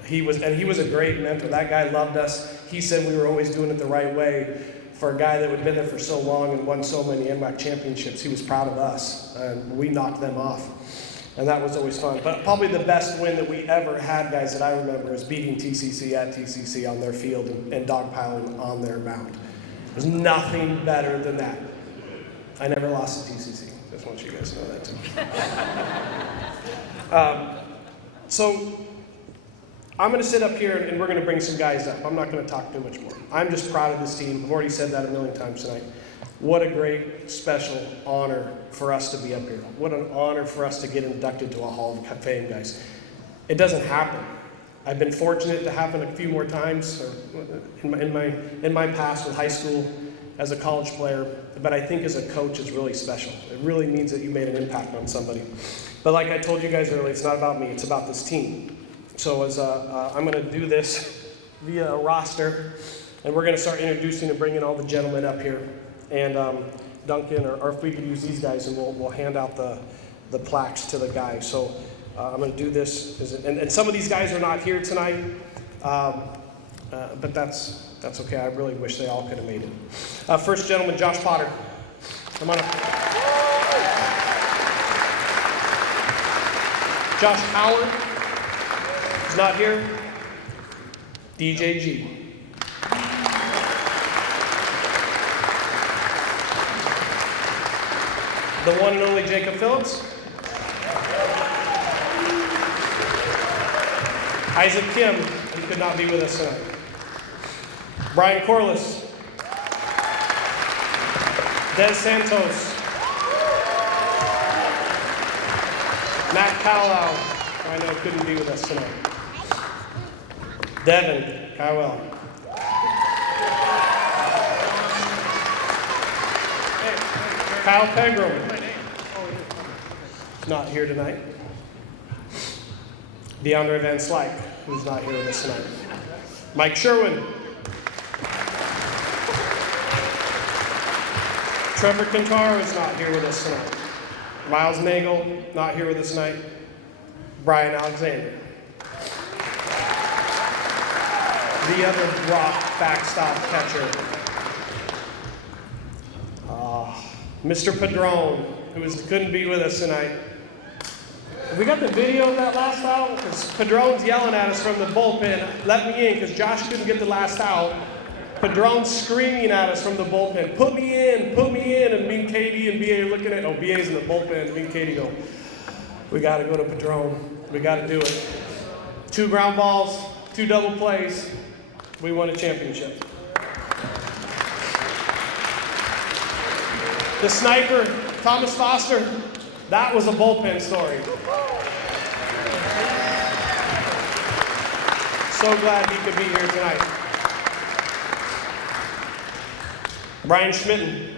He was a great mentor. That guy loved us. He said we were always doing it the right way. For a guy that had been there for so long and won so many NWAC championships, he was proud of us, and we knocked them off. And that was always fun. But probably the best win that we ever had, guys, that I remember, is beating TCC at TCC on their field and dogpiling on their mound. There's nothing better than that. I never lost to TCC. Just want you guys to know that too. So I'm going to sit up here and we're going to bring some guys up. I'm not going to talk too much more. I'm just proud of this team. I've already said that a million times tonight. What a great, special honor for us to be up here. What an honor for us to get inducted to a Hall of Fame, guys. It doesn't happen. I've been fortunate to happen a few more times in my past with high school, as a college player, but I think as a coach it's really special. It really means that you made an impact on somebody. But like I told you guys earlier, it's not about me, it's about this team. So as I'm going to do this via a roster, and we're going to start introducing and bringing all the gentlemen up here. And Duncan, or if we could use these guys, and we'll hand out the plaques to the guys. So I'm going to do this, and some of these guys are not here tonight, but that's okay. I really wish they all could have made it. First gentleman, Josh Potter. Come on up. Josh Howard is not here. DJG. The one and only Jacob Phillips. Isaac Kim, he could not be with us tonight. Brian Corliss. Des Santos. Matt Cowell, I know couldn't be with us tonight. Devin Cowell. Kyle Pegram. Not here tonight. DeAndre Van Slyke, who's not here with us tonight. Mike Sherwin. Trevor Cantaro is not here with us tonight. Miles Nagel, not here with us tonight. Brian Alexander. The other rock backstop catcher. Mr. Padron, who couldn't be with us tonight. Have we got the video of that last out? Because Padron's yelling at us from the bullpen, let me in, because Josh couldn't get the last out. Padron screaming at us from the bullpen, put me in, and me and Katie and BA are looking at, BA's in the bullpen, me and Katie go, we gotta go to Padron, we gotta do it. 2 ground balls, 2 double plays, we won a championship. The sniper, Thomas Foster, that was a bullpen story. So glad he could be here tonight. Brian Schmitten.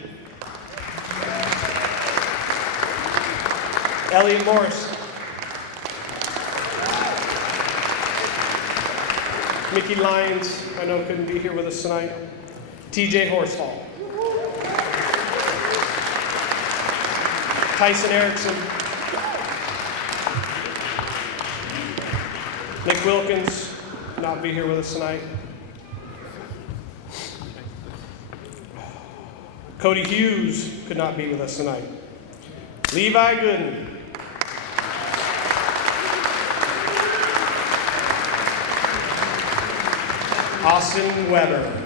Elliot Morris. Mickey Lyons, I know couldn't be here with us tonight. TJ Horsfall. Tyson Erickson. Nick Wilkins, not be here with us tonight. Cody Hughes could not be with us tonight. Levi Gooden. Austin Weber.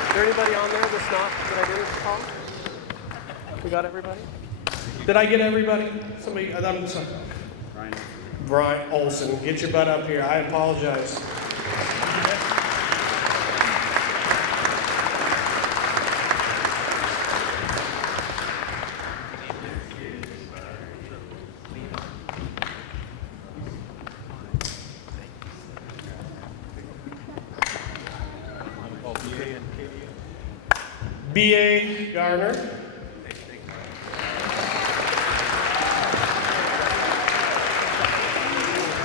Is there anybody on there that's not, that I didn't call? We got everybody? Did I get everybody? Somebody, I'm sorry. Brian Olson, get your butt up here. I apologize. B.A. Garner.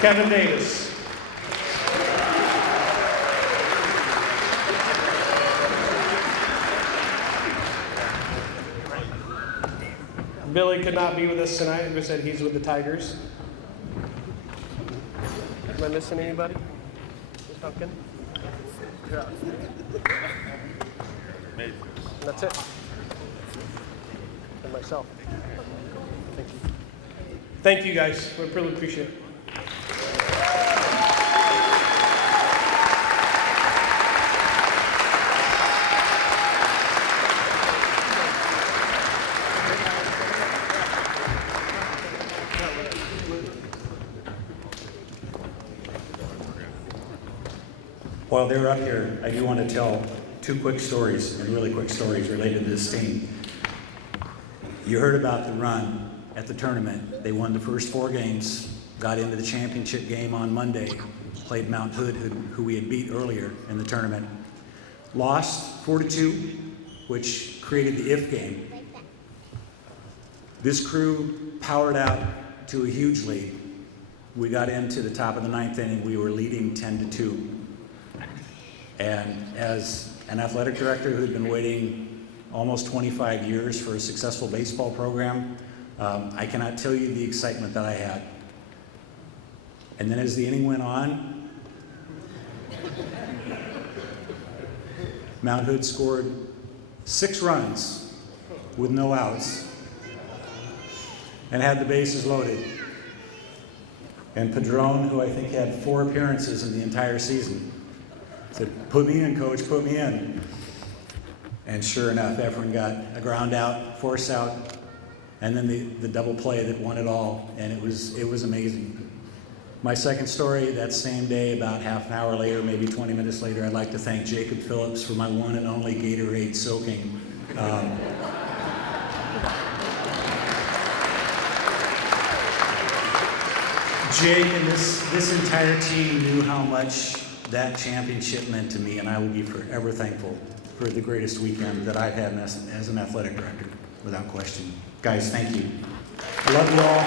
Kevin Davis. Billy could not be with us tonight. We said he's with the Tigers. Am I missing anybody? Miss Duncan? And that's it. And myself. Thank you. Thank you guys. We really appreciate it. While they're up here, I do want to tell 2 quick stories, and really quick stories related to this team. You heard about the run at the tournament. They won the first 4 games, got into the championship game on Monday, played Mount Hood, who we had beat earlier in the tournament. Lost 4-2, which created the if game. This crew powered out to a huge lead. We got into the top of the 9th inning. We were leading 10-2. And as an athletic director who'd been waiting almost 25 years for a successful baseball program, I cannot tell you the excitement that I had. And then as the inning went on, Mount Hood scored 6 runs with no outs and had the bases loaded. And Padron, who I think had 4 appearances in the entire season, said, "Put me in, coach, put me in." And sure enough, Efren got a ground out, force out, and then the double play that won it all, and it was amazing. My second story, that same day, about half an hour later, maybe 20 minutes later, I'd like to thank Jacob Phillips for my one and only Gatorade soaking. Jake and this entire team knew how much that championship meant to me, and I will be forever thankful for the greatest weekend that I've had as an athletic director, without question. Guys, thank you. I love you all.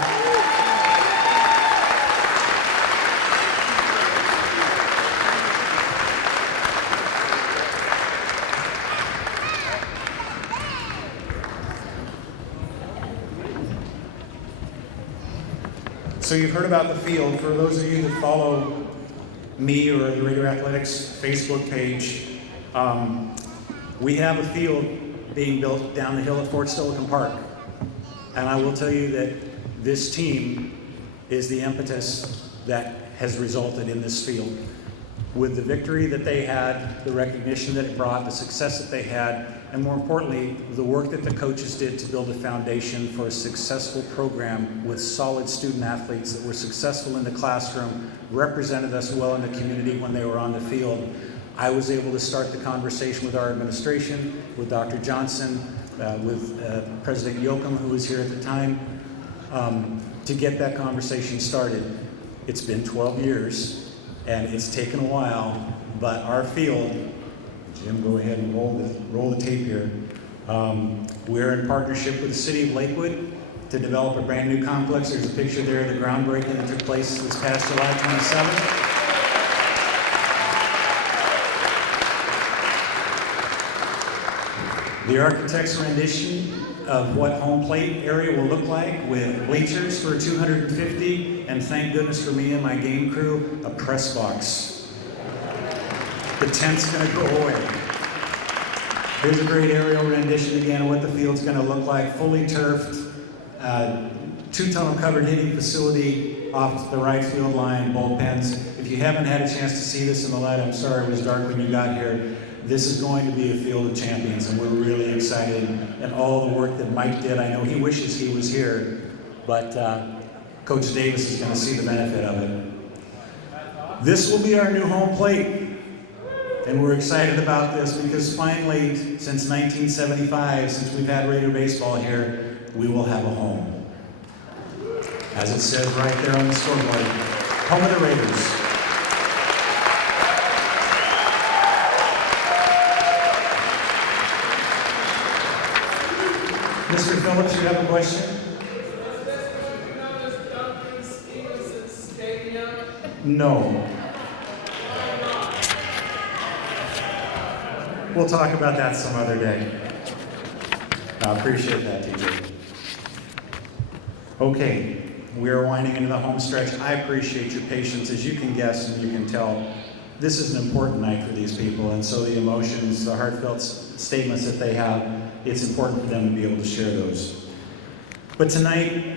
So you've heard about the field. For those of you that follow me or the Raider Athletics Facebook page, we have a field being built down the hill at Fort Steilacoom Park. And I will tell you that this team is the impetus that has resulted in this field. with the victory that they had, the recognition that it brought, the success that they had, and more importantly, the work that the coaches did to build a foundation for a successful program with solid student athletes that were successful in the classroom, represented us well in the community when they were on the field. I was able to start the conversation with our administration, with Dr. Johnson, with President Yoakum, who was here at the time, to get that conversation started. It's been 12 years. And it's taken a while, but our field, Jim, go ahead and roll the tape here. We're in partnership with the city of Lakewood to develop a brand new complex. There's a picture there of the groundbreaking that took place this past July 27th. The architect's rendition of what home plate area will look like, with bleachers for 250, and thank goodness for me and my game crew, a press box. The tent's gonna go away. Here's a great aerial rendition again of what the field's gonna look like, fully turfed, 2-tunnel covered hitting facility off the right field line, bullpens. If you haven't had a chance to see this in the light, I'm sorry it was dark when you got here. This is going to be a field of champions, and we're really excited. And all the work that Mike did, I know he wishes he was here, but Coach Davis is going to see the benefit of it. This will be our new home plate, and we're excited about this because finally, since 1975, since we've had Raider baseball here, we will have a home. As it says right there on the scoreboard, home of the Raiders. Mr. Phillips, you have a question? No. We'll talk about that some other day. I appreciate that, TJ. Okay, we are winding into the home stretch. I appreciate your patience. As you can guess and you can tell, this is an important night for these people, and so the emotions, the heartfelt statements that they have, it's important for them to be able to share those. But tonight,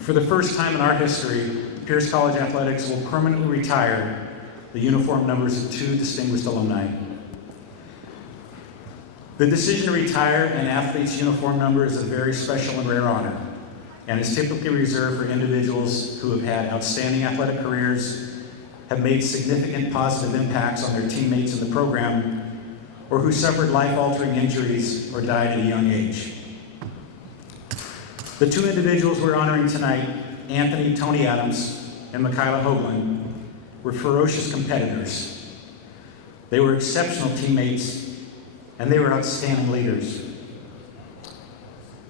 for the first time in our history, Pierce College Athletics will permanently retire the uniform numbers of 2 distinguished alumni. The decision to retire an athlete's uniform number is a very special and rare honor, and is typically reserved for individuals who have had outstanding athletic careers, have made significant positive impacts on their teammates in the program, or who suffered life-altering injuries or died at a young age. The 2 individuals we're honoring tonight, Anthony Tony Adams and Michaela Hoagland, were ferocious competitors. They were exceptional teammates, and they were outstanding leaders.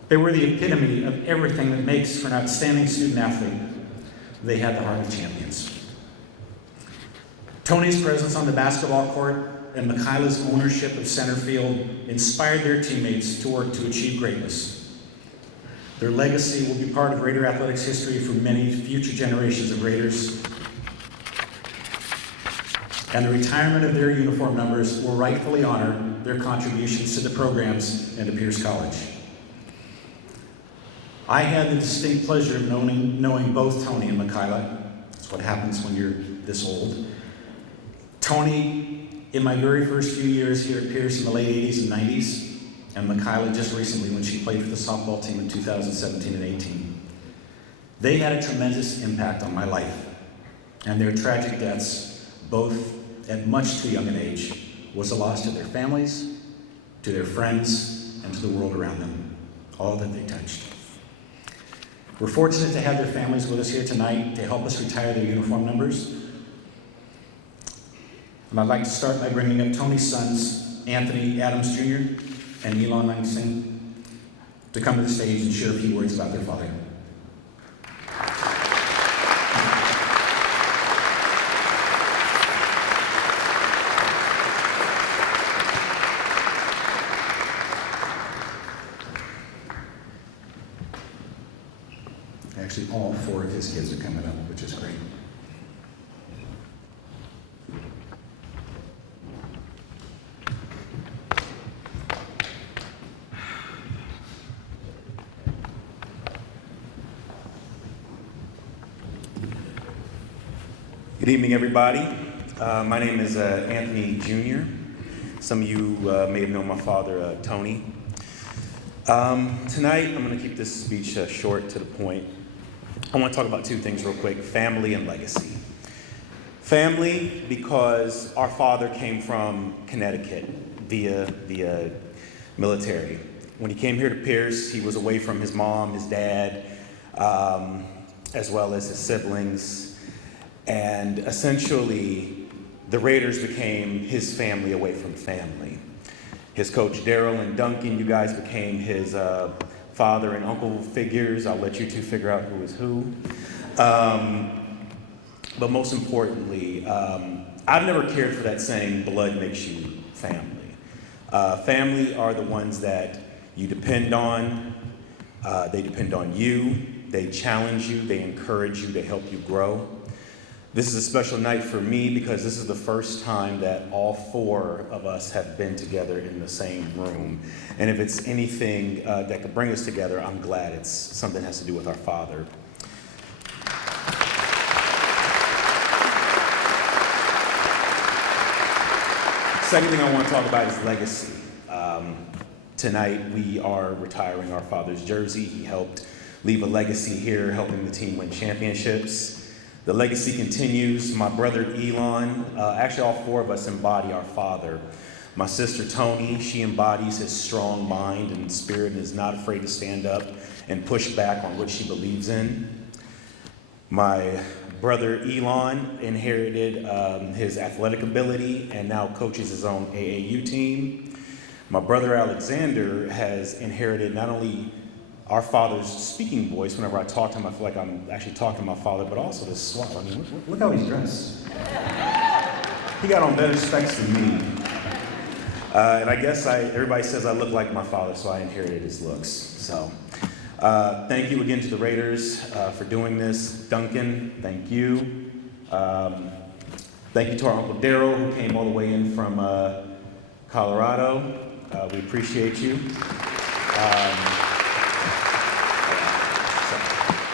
They were the epitome of everything that makes for an outstanding student athlete. They had the heart of champions. Tony's presence on the basketball court and Michaela's ownership of center field inspired their teammates to work to achieve greatness. Their legacy will be part of Raider athletics history for many future generations of Raiders. And the retirement of their uniform numbers will rightfully honor their contributions to the programs and to Pierce College. I had the distinct pleasure of knowing both Tony and Michaela. That's what happens when you're this old. Tony, in my very first few years here at Pierce in the late 80s and 90s, and Michaela just recently when she played for the softball team in 2017 and 18. They had a tremendous impact on my life, and their tragic deaths, both at much too young an age, was a loss to their families, to their friends, and to the world around them, all that they touched. We're fortunate to have their families with us here tonight to help us retire their uniform numbers. And I'd like to start by bringing up Tony's sons, Anthony Adams Jr. and Elon Langston, to come to the stage and share a few words about their father. Actually, all 4 of his kids are coming up, which is great. Good evening, everybody. My name is Anthony Jr. Some of you may have known my father, Tony. Tonight, I'm going to keep this speech short to the point. I want to talk about two things real quick, family and legacy. Family, because our father came from Connecticut via military. When he came here to Pierce, he was away from his mom, his dad, as well as his siblings. And essentially, the Raiders became his family away from family. His coach Daryl and Duncan, you guys became his father and uncle figures. I'll let you two figure out who is who. But most importantly, I've never cared for that saying, blood makes you family. Family are the ones that you depend on. They depend on you. They challenge you. They encourage you. They help you grow. This is a special night for me because this is the first time that all four of us have been together in the same room. And if it's anything that could bring us together, I'm glad it's something that has to do with our father. Second thing I want to talk about is legacy. Tonight we are retiring our father's jersey. He helped leave a legacy here, helping the team win championships. The legacy continues. My brother Elon, actually all four of us embody our father. My sister Tony, she embodies his strong mind and spirit and is not afraid to stand up and push back on what she believes in. My brother Elon inherited his athletic ability and now coaches his own AAU team. My brother Alexander has inherited not only our father's speaking voice. Whenever I talk to him, I feel like I'm actually talking to my father, but also this swell. I mean, look how he's dressed. He got on better specs than me. And I guess everybody says I look like my father, so I inherited his looks. So thank you again to the Raiders for doing this. Duncan, thank you. Thank you to our Uncle Daryl, who came all the way in from Colorado. We appreciate you.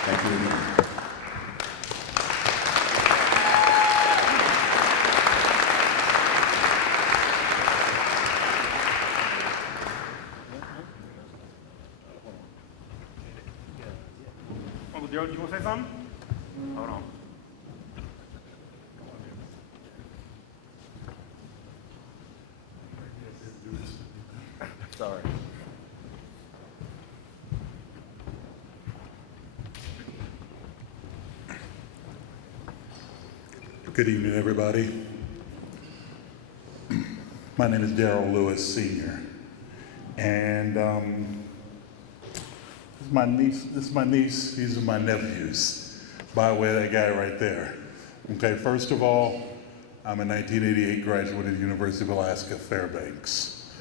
Thank you again. Uncle Joe, do you want to say something? Hold on. Sorry. Good evening, everybody. My name is Daryl Lewis, Sr. And this is my niece, these are my nephews, by the way, that guy right there. Okay, first of all, I'm a 1988 graduate of the University of Alaska, Fairbanks.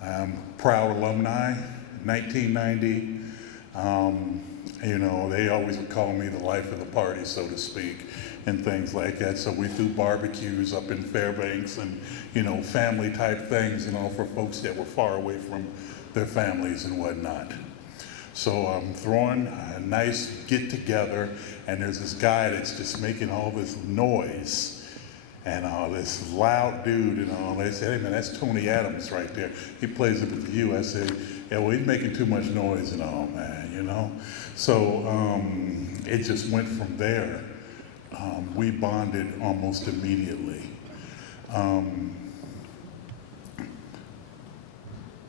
I'm proud alumni, 1990. You know, they always would call me the life of the party, so to speak, and things like that. So we threw barbecues up in Fairbanks and, you know, family type things, you know, for folks that were far away from their families and whatnot. So I'm throwing a nice get together, and there's this guy that's just making all this noise. And this loud dude and all, they said, hey man, that's Tony Adams right there. He plays it with you. I said, yeah, well, he's making too much noise and all, man, you know? So it just went from there. We bonded almost immediately.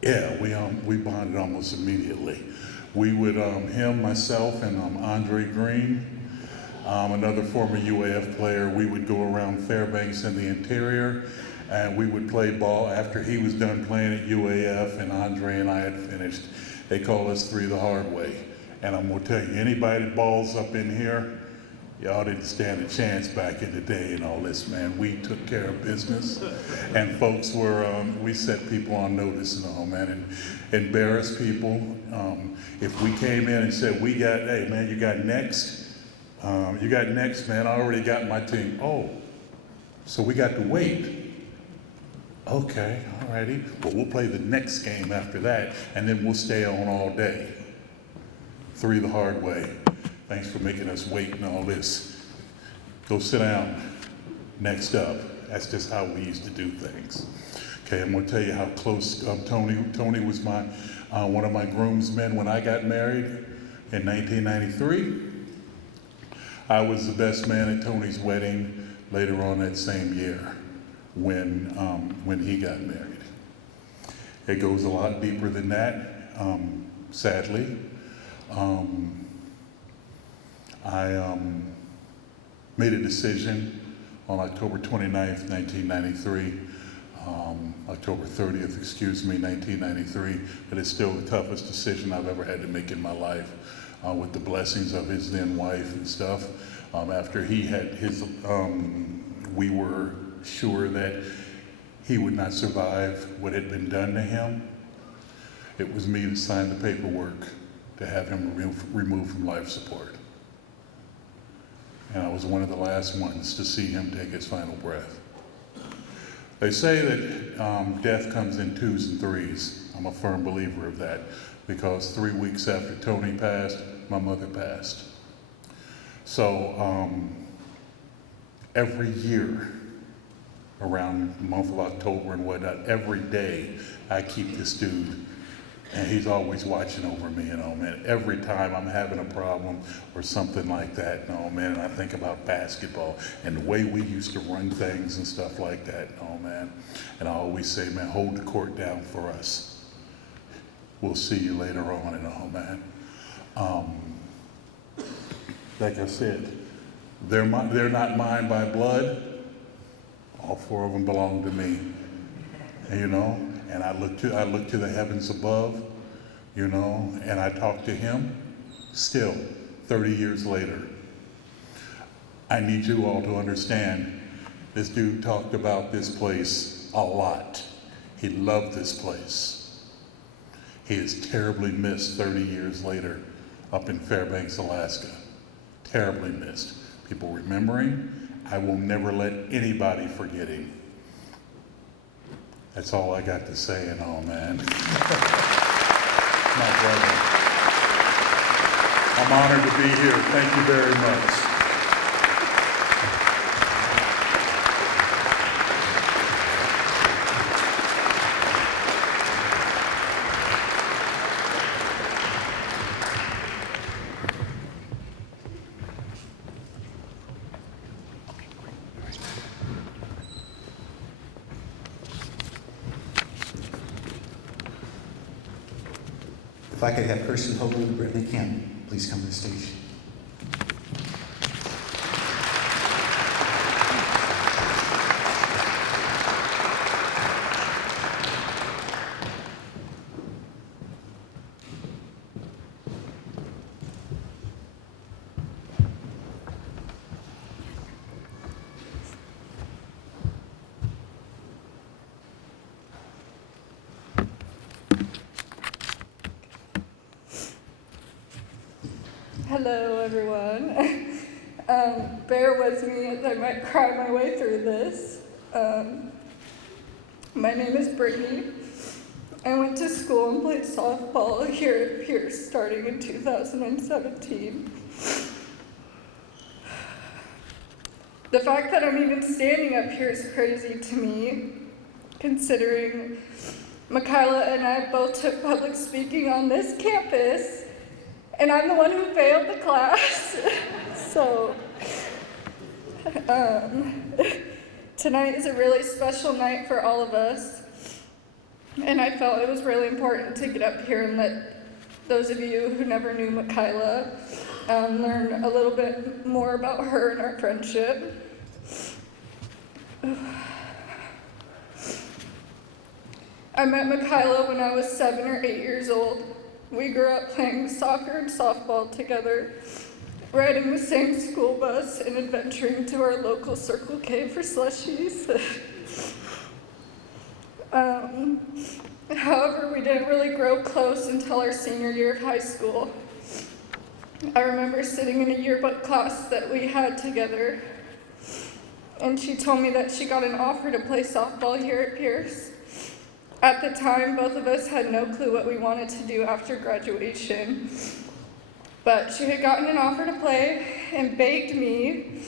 We bonded almost immediately. We would, him, myself, and Andre Green, another former UAF player, we would go around Fairbanks in the interior, and we would play ball after he was done playing at UAF and Andre and I had finished. They call us three the hard way. And I'm gonna tell you, anybody that balls up in here, y'all didn't stand a chance back in the day and all this, man. We took care of business, and folks were, we set people on notice and all, man, and embarrassed people. If we came in and said, hey man, you got next? You got next, man, I already got my team. Oh, so we got to wait. Okay, all righty. Well, we'll play the next game after that, and then we'll stay on all day. Three the hard way. Thanks for making us wait and all this. Go sit down. next up. That's just how we used to do things. Okay, I'm gonna tell you how close Tony was one of my groomsmen when I got married in 1993. I was the best man at Tony's wedding later on that same year when he got married. It goes a lot deeper than that, sadly. I made a decision on October 29th, 1993, October 30th, 1993, that is still the toughest decision I've ever had to make in my life, with the blessings of his then wife and stuff. After he had his, we were sure that he would not survive what had been done to him. It was me that signed the paperwork to have him removed from life support. And I was one of the last ones to see him take his final breath. They say that death comes in 2s and 3s. I'm a firm believer of that, because 3 weeks after Tony passed, my mother passed. So every year, around the month of October and whatnot, every day I keep this dude, and he's always watching over me, you know, man. Every time I'm having a problem or something like that, you know, man, and I think about basketball and the way we used to run things and stuff like that, you know, man. And I always say, man, hold the court down for us. We'll see you later on, you know, man. Like I said, they're not mine by blood. All 4 of them belong to me, and, you know. And I look to the heavens above, you know, and I talk to him still 30 years later. I need you all to understand, this dude talked about this place a lot. He loved this place. He is terribly missed 30 years later up in Fairbanks, Alaska. Terribly missed. People remember him. I will never let anybody forget him. That's all I got to say and all, man. My brother. I'm honored to be here. Thank you very much. If I could have Kirsten Hoagland and Brittany Camp please come to the stage. Hello, everyone. Bear with me as I might cry my way through this. My name is Brittany. I went to school and played softball here at Pierce starting in 2017. The fact that I'm even standing up here is crazy to me, considering Michaela and I both took public speaking on this campus, and I'm the one who failed the class. So, tonight is a really special night for all of us. And I felt it was really important to get up here and let those of you who never knew Michaela learn a little bit more about her and our friendship. I met Michaela when I was 7 or 8 years old. We grew up playing soccer and softball together, riding the same school bus and adventuring to our local Circle K for slushies. However, we didn't really grow close until our senior year of high school. I remember sitting in a yearbook class that we had together, and she told me that she got an offer to play softball here at Pierce. At the time, both of us had no clue what we wanted to do after graduation, but she had gotten an offer to play and begged me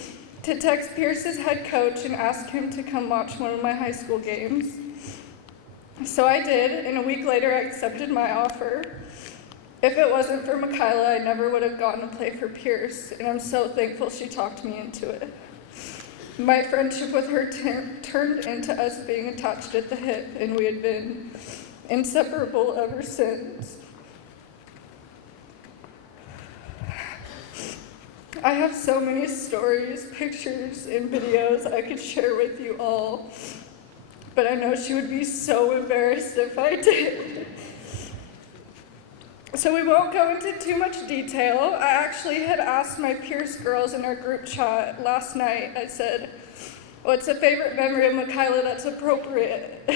to text Pierce's head coach and ask him to come watch one of my high school games. So I did, and a week later I accepted my offer. If it wasn't for Michaela, I never would have gotten to play for Pierce, and I'm so thankful she talked me into it. My friendship with her turned into us being attached at the hip, and we had been inseparable ever since. I have so many stories, pictures, and videos I could share with you all, but I know she would be so embarrassed if I did. So we won't go into too much detail. I actually had asked my Pierce girls in our group chat last night. I said, "What's a favorite memory of Michaela that's appropriate?"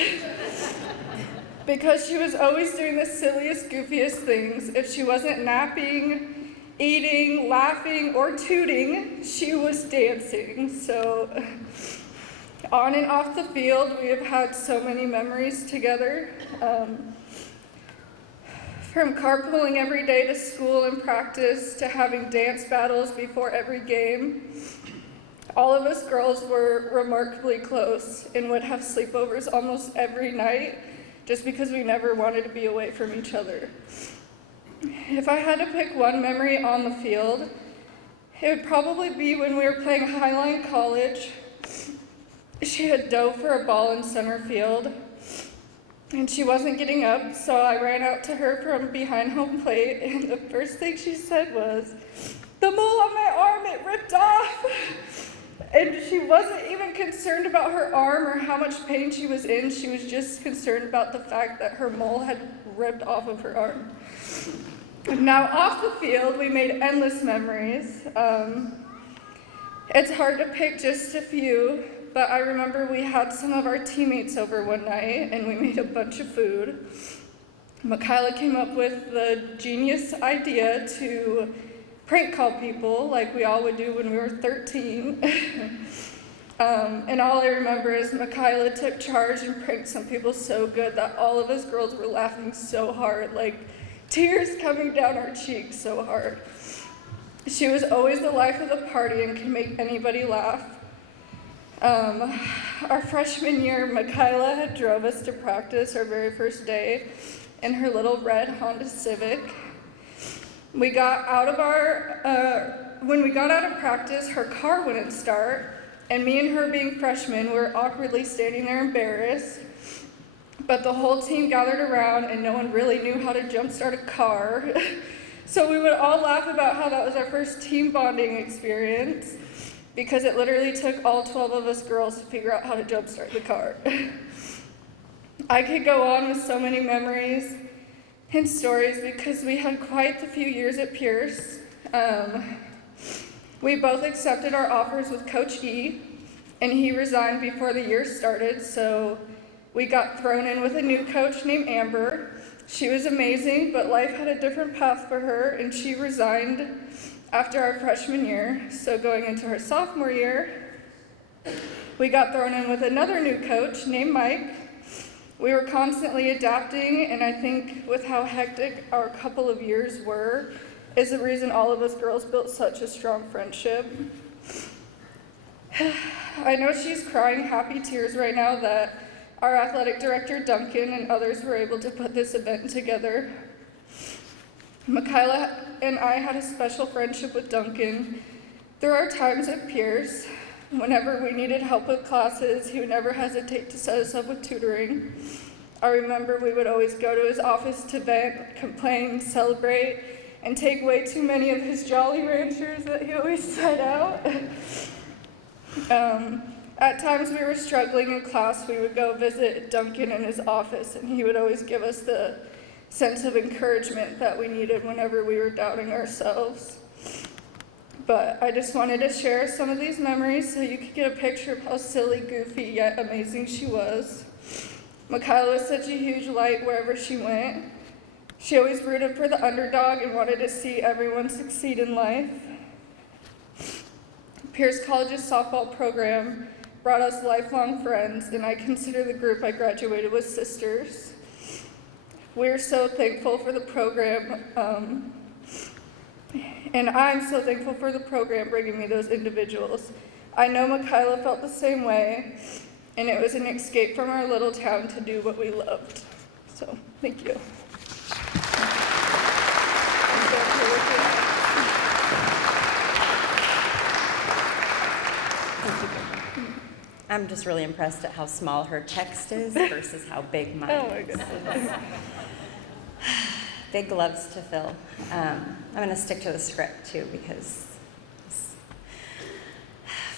Because she was always doing the silliest, goofiest things. If she wasn't napping, eating, laughing, or tooting, she was dancing. So on and off the field, we have had so many memories together. From carpooling every day to school and practice to having dance battles before every game. All of us girls were remarkably close and would have sleepovers almost every night just because we never wanted to be away from each other. If I had to pick one memory on the field, it would probably be when we were playing Highline College. She had dove for a ball in center field, and she wasn't getting up, so I ran out to her from behind home plate, and the first thing she said was, "The mole on my arm, it ripped off." And she wasn't even concerned about her arm or how much pain she was in. She was just concerned about the fact that her mole had ripped off of her arm. Now, off the field, we made endless memories. It's hard to pick just a few, but I remember we had some of our teammates over one night, and we made a bunch of food. Michaela came up with the genius idea to prank call people like we all would do when we were 13. And all I remember is Michaela took charge and pranked some people so good that all of us girls were laughing so hard, like tears coming down our cheeks so hard. She was always the life of the party and can make anybody laugh. Our freshman year, Michaela had drove us to practice our very first day in her little red Honda Civic. When we got out of practice, her car wouldn't start, and me and her being freshmen were awkwardly standing there embarrassed. But the whole team gathered around, and no one really knew how to jumpstart a car. So we would all laugh about how that was our first team bonding experience, because it literally took all 12 of us girls to figure out how to jumpstart the car. I could go on with so many memories and stories because we had quite the few years at Pierce. We both accepted our offers with Coach E, and he resigned before the year started, so we got thrown in with a new coach named Amber. She was amazing, but life had a different path for her, and she resigned after our freshman year. So going into her sophomore year, we got thrown in with another new coach named Mike. We were constantly adapting, and I think with how hectic our couple of years were, is the reason all of us girls built such a strong friendship. I know she's crying happy tears right now that our athletic director, Duncan, and others were able to put this event together. Michaela and I had a special friendship with Duncan. Through our times at Pierce, whenever we needed help with classes, he would never hesitate to set us up with tutoring. I remember we would always go to his office to vent, complain, celebrate, and take way too many of his Jolly Ranchers that he always set out. At times we were struggling in class, we would go visit Duncan in his office, and he would always give us the sense of encouragement that we needed whenever we were doubting ourselves. But I just wanted to share some of these memories so you could get a picture of how silly, goofy, yet amazing she was. Michaela was such a huge light wherever she went. She always rooted for the underdog and wanted to see everyone succeed in life. Pierce College's softball program brought us lifelong friends, and I consider the group I graduated with sisters. We're so thankful for the program, and I'm so thankful for the program bringing me those individuals. I know Michaela felt the same way, and it was an escape from our little town to do what we loved. So, thank you. I'm just really impressed at how small her text is versus how big mine is. Oh my goodness. Big gloves to fill. I'm going to stick to the script too because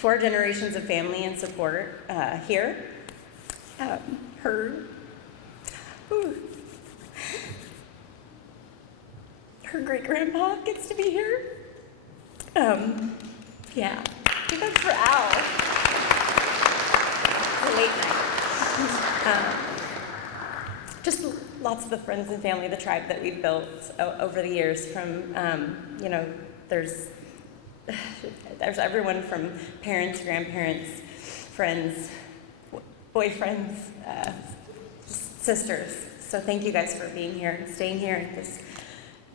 4 generations of family and support here. Her great-grandpa gets to be here. Yeah, give it for Al. It's a late night. Just lots of the friends and family, the tribe that we've built over the years from, there's everyone from parents, grandparents, friends, boyfriends, sisters. So thank you guys for being here and staying here. And just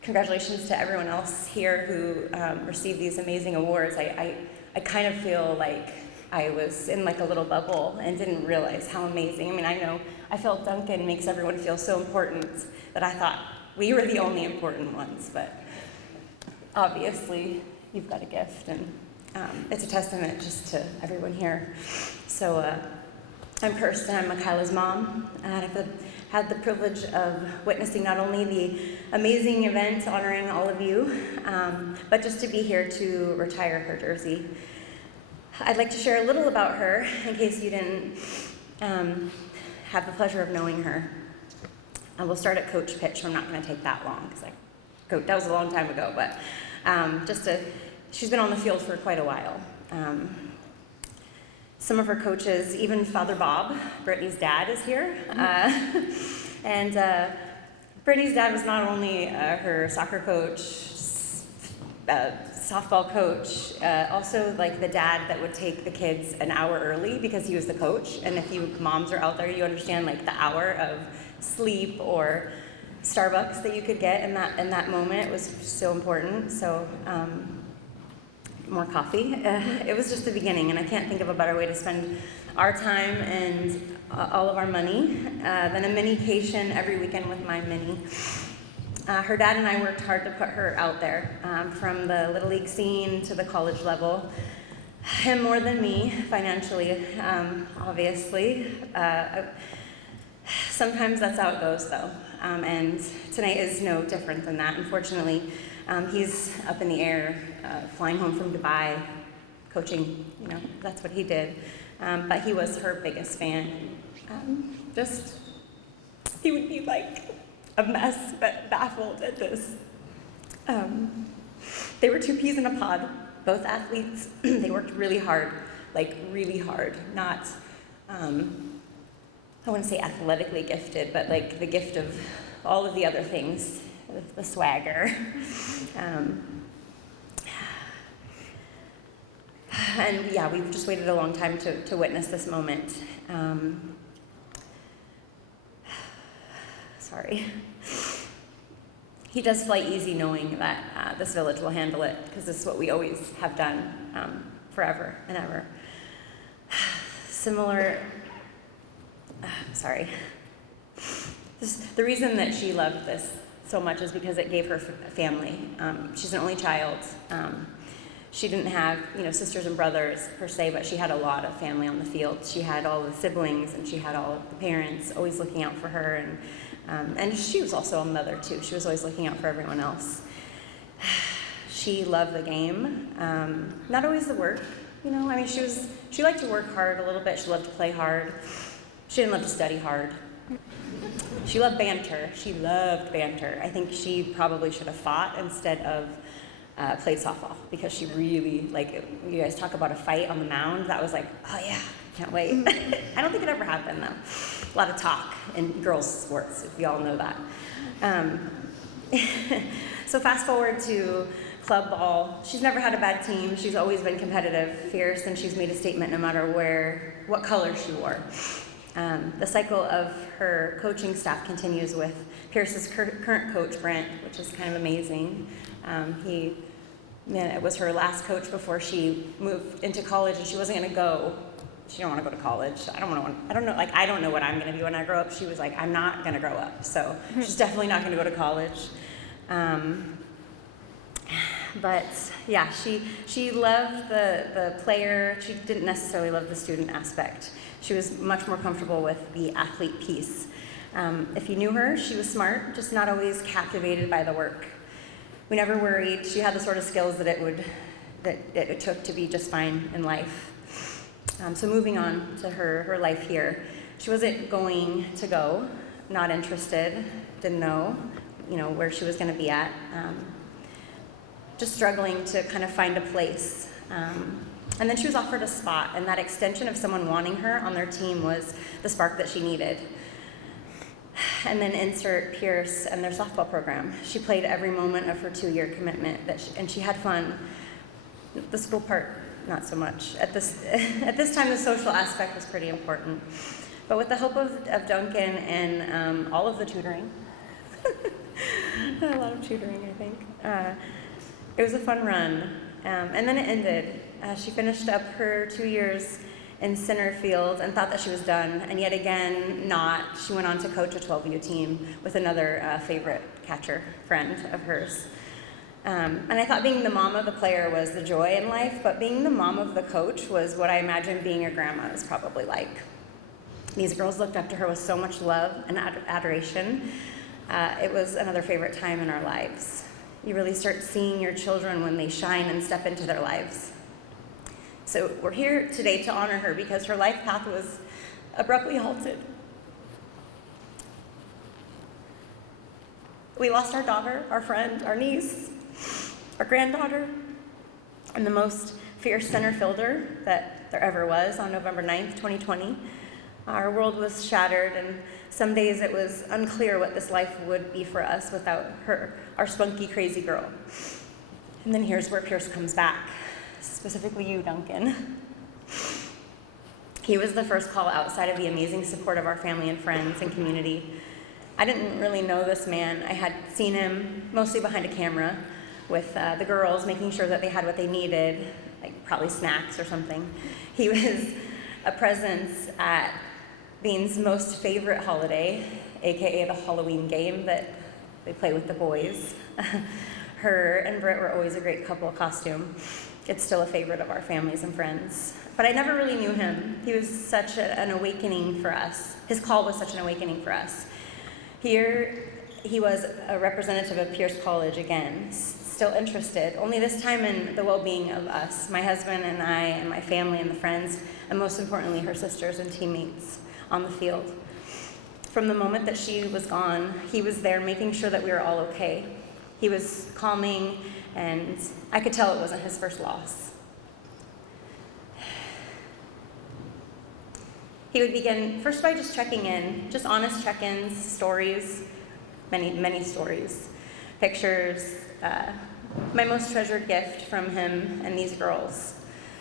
congratulations to everyone else here who received these amazing awards. I kind of feel like I was in like a little bubble and didn't realize how amazing. I mean, I felt Duncan makes everyone feel so important that I thought we were the only important ones, but obviously you've got a gift, and it's a testament just to everyone here. So I'm Kirsten, I'm Michaela's mom, and I've had the privilege of witnessing not only the amazing event honoring all of you, but just to be here to retire her jersey. I'd like to share a little about her in case you didn't have the pleasure of knowing her. We'll start at coach pitch, so I'm not going to take that long because that was a long time ago, but she's been on the field for quite a while. Some of her coaches, even Father Bob, Brittany's dad, is here. And Brittany's dad was not only her soccer coach, softball coach, also like the dad that would take the kids an hour early because he was the coach. And if you moms are out there, you understand like the hour of sleep or Starbucks that you could get in that moment was so important. So more coffee. It was just the beginning, and I can't think of a better way to spend our time and all of our money than a mini-cation every weekend with my mini. Her dad and I worked hard to put her out there, from the Little League scene to the college level. Him more than me, financially, obviously. Sometimes that's how it goes, though. And tonight is no different than that. Unfortunately, he's up in the air, flying home from Dubai, coaching, that's what he did. But he was her biggest fan. He would be like a mess, but baffled at this. They were 2 peas in a pod, both athletes. They worked really hard, not, I wouldn't say athletically gifted, but like the gift of all of the other things, the swagger. And yeah, we've just waited a long time to witness this moment. Sorry. He does fly easy knowing that this village will handle it, because this is what we always have done forever and ever. The reason that she loved this so much is because it gave her a family. She's an only child. She didn't have, sisters and brothers per se, but she had a lot of family on the field. She had all the siblings, and she had all of the parents always looking out for her, and she was also a mother too. She was always looking out for everyone else. She loved the game, not always the work. She liked to work hard a little bit. She loved to play hard. She didn't love to study hard. She loved banter. I think she probably should have fought instead of played softball, because she really, you guys talk about a fight on the mound, that was like, oh yeah, can't wait. I don't think it ever happened though. A lot of talk in girls' sports, if you all know that. So fast forward to club ball. She's never had a bad team. She's always been competitive, fierce, and she's made a statement no matter what color she wore. The cycle of her coaching staff continues with Pierce's current coach, Brent, which is kind of amazing. He man, it was her last coach before she moved into college, and she wasn't going to go. She didn't want to go to college. I don't know what I'm going to be when I grow up. She was like, I'm not going to grow up. So she's definitely not going to go to college. But yeah, she loved the player. She didn't necessarily love the student aspect. She was much more comfortable with the athlete piece. If you knew her, she was smart, just not always captivated by the work. We never worried. She had the sort of skills that it took to be just fine in life. So moving on to her life here, she wasn't going to go, not interested, didn't know, where she was going to be at. Just struggling to kind of find a place. And then she was offered a spot, and that extension of someone wanting her on their team was the spark that she needed. And then insert Pierce and their softball program. She played every moment of her 2-year commitment, and she had fun. The school part, not so much. At this time, the social aspect was pretty important. But with the help of Duncan and all of the tutoring, a lot of tutoring, I think, it was a fun run. And then it ended. She finished up her 2 years in center field and thought that she was done, and yet again not. She went on to coach a 12U team with another favorite catcher friend of hers. And I thought being the mom of the player was the joy in life, but being the mom of the coach was what I imagined being a grandma is probably like. These girls looked up to her with so much love and adoration. It was another favorite time in our lives. You really start seeing your children when they shine and step into their lives. So we're here today to honor her because her life path was abruptly halted. We lost our daughter, our friend, our niece, our granddaughter, and the most fierce center fielder that there ever was on November 9th, 2020. Our world was shattered, and some days it was unclear what this life would be for us without her, our spunky, crazy girl. And then here's where Pierce comes back. Specifically you, Duncan. He was the first call outside of the amazing support of our family and friends and community. I didn't really know this man. I had seen him mostly behind a camera with the girls, making sure that they had what they needed, like probably snacks or something. He was a presence at Bean's most favorite holiday, AKA the Halloween game that they play with the boys. Her and Britt were always a great couple costume. It's still a favorite of our families and friends. But I never really knew him. He was such an awakening for us. His call was such an awakening for us. Here, he was a representative of Pierce College again, still interested, only this time in the well-being of us, my husband and I and my family and the friends, and most importantly, her sisters and teammates on the field. From the moment that she was gone, he was there making sure that we were all okay. He was calming, and I could tell it wasn't his first loss. He would begin first by just checking in, just honest check-ins, stories, many stories, pictures, my most treasured gift from him and these girls.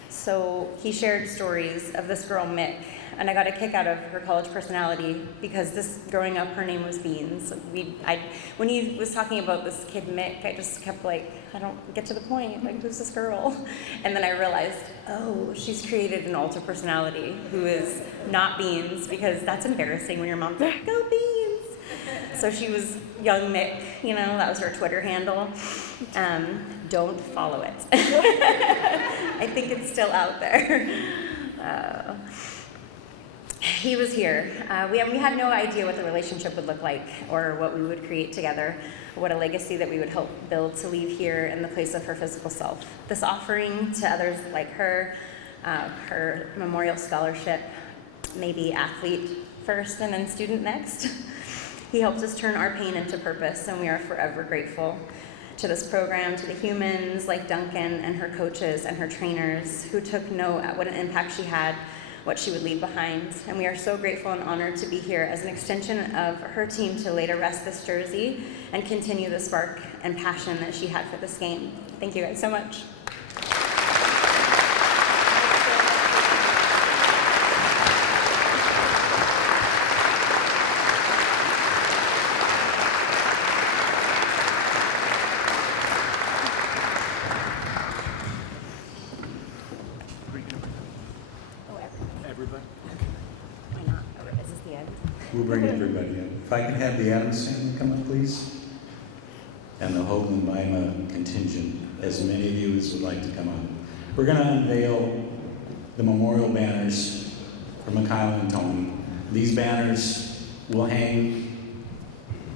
So he shared stories of this girl, Mick, and I got a kick out of her college personality because growing up, her name was Beans. When he was talking about this kid, Mick, I just kept like, I don't get to the point, like, who's this girl? And then I realized, oh, she's created an alter personality who is not Beans, because that's embarrassing when your mom's like, go Beans. So she was Young Mick, that was her Twitter handle. Don't follow it. I think it's still out there. He was here. We had no idea what the relationship would look like or what we would create together, what a legacy that we would help build to leave here in the place of her physical self. This offering to others like her, her memorial scholarship, maybe athlete first and then student next. He helped us turn our pain into purpose, and we are forever grateful to this program, to the humans like Duncan and her coaches and her trainers who took note at what an impact she had, what she would leave behind. And we are so grateful and honored to be here as an extension of her team to lay to rest this jersey and continue the spark and passion that she had for this game. Thank you guys so much. everybody? Why not? Is this the end? We'll bring everybody in. If I can have the Adams family come up, please. And the Hoagland Bima contingent, as many of you as would like to come up. We're going to unveil the memorial banners for Michaela and Tony. These banners will hang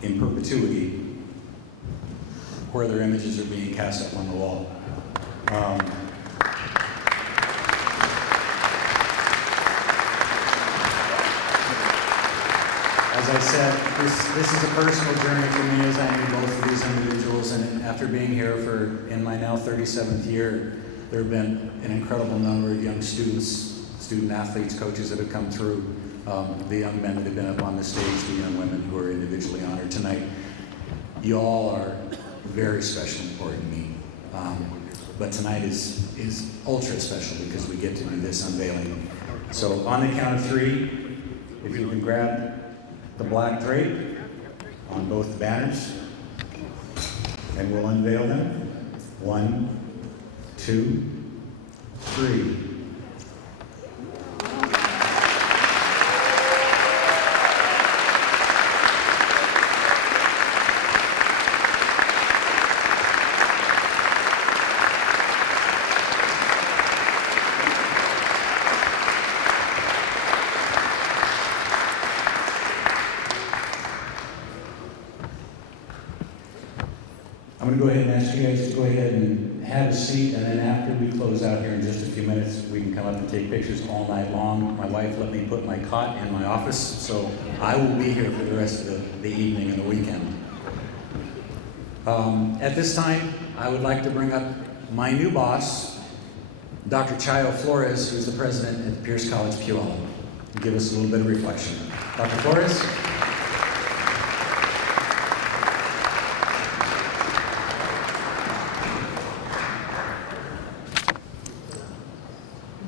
in perpetuity where their images are being cast up on the wall. As I said, this is a personal journey for me as I knew both of these individuals, and after being here in my now 37th year, there have been an incredible number of young students, student athletes, coaches that have come through, the young men that have been up on the stage, the young women who are individually honored tonight. You all are very special and important to me. But tonight is ultra special because we get to do this unveiling. So on the count of 3, if you can grab the black drape on both the banners, and we'll unveil them. 1, 2, 3. I'm going to go ahead and ask you guys to go ahead and have a seat, and then after we close out here in just a few minutes, we can come up and take pictures all night long. My wife let me put my cot in my office, so I will be here for the rest of the evening and the weekend. At this time, I would like to bring up my new boss, Dr. Chayo Flores, who's the president at Pierce College Puyallup, and give us a little bit of reflection. Dr. Flores?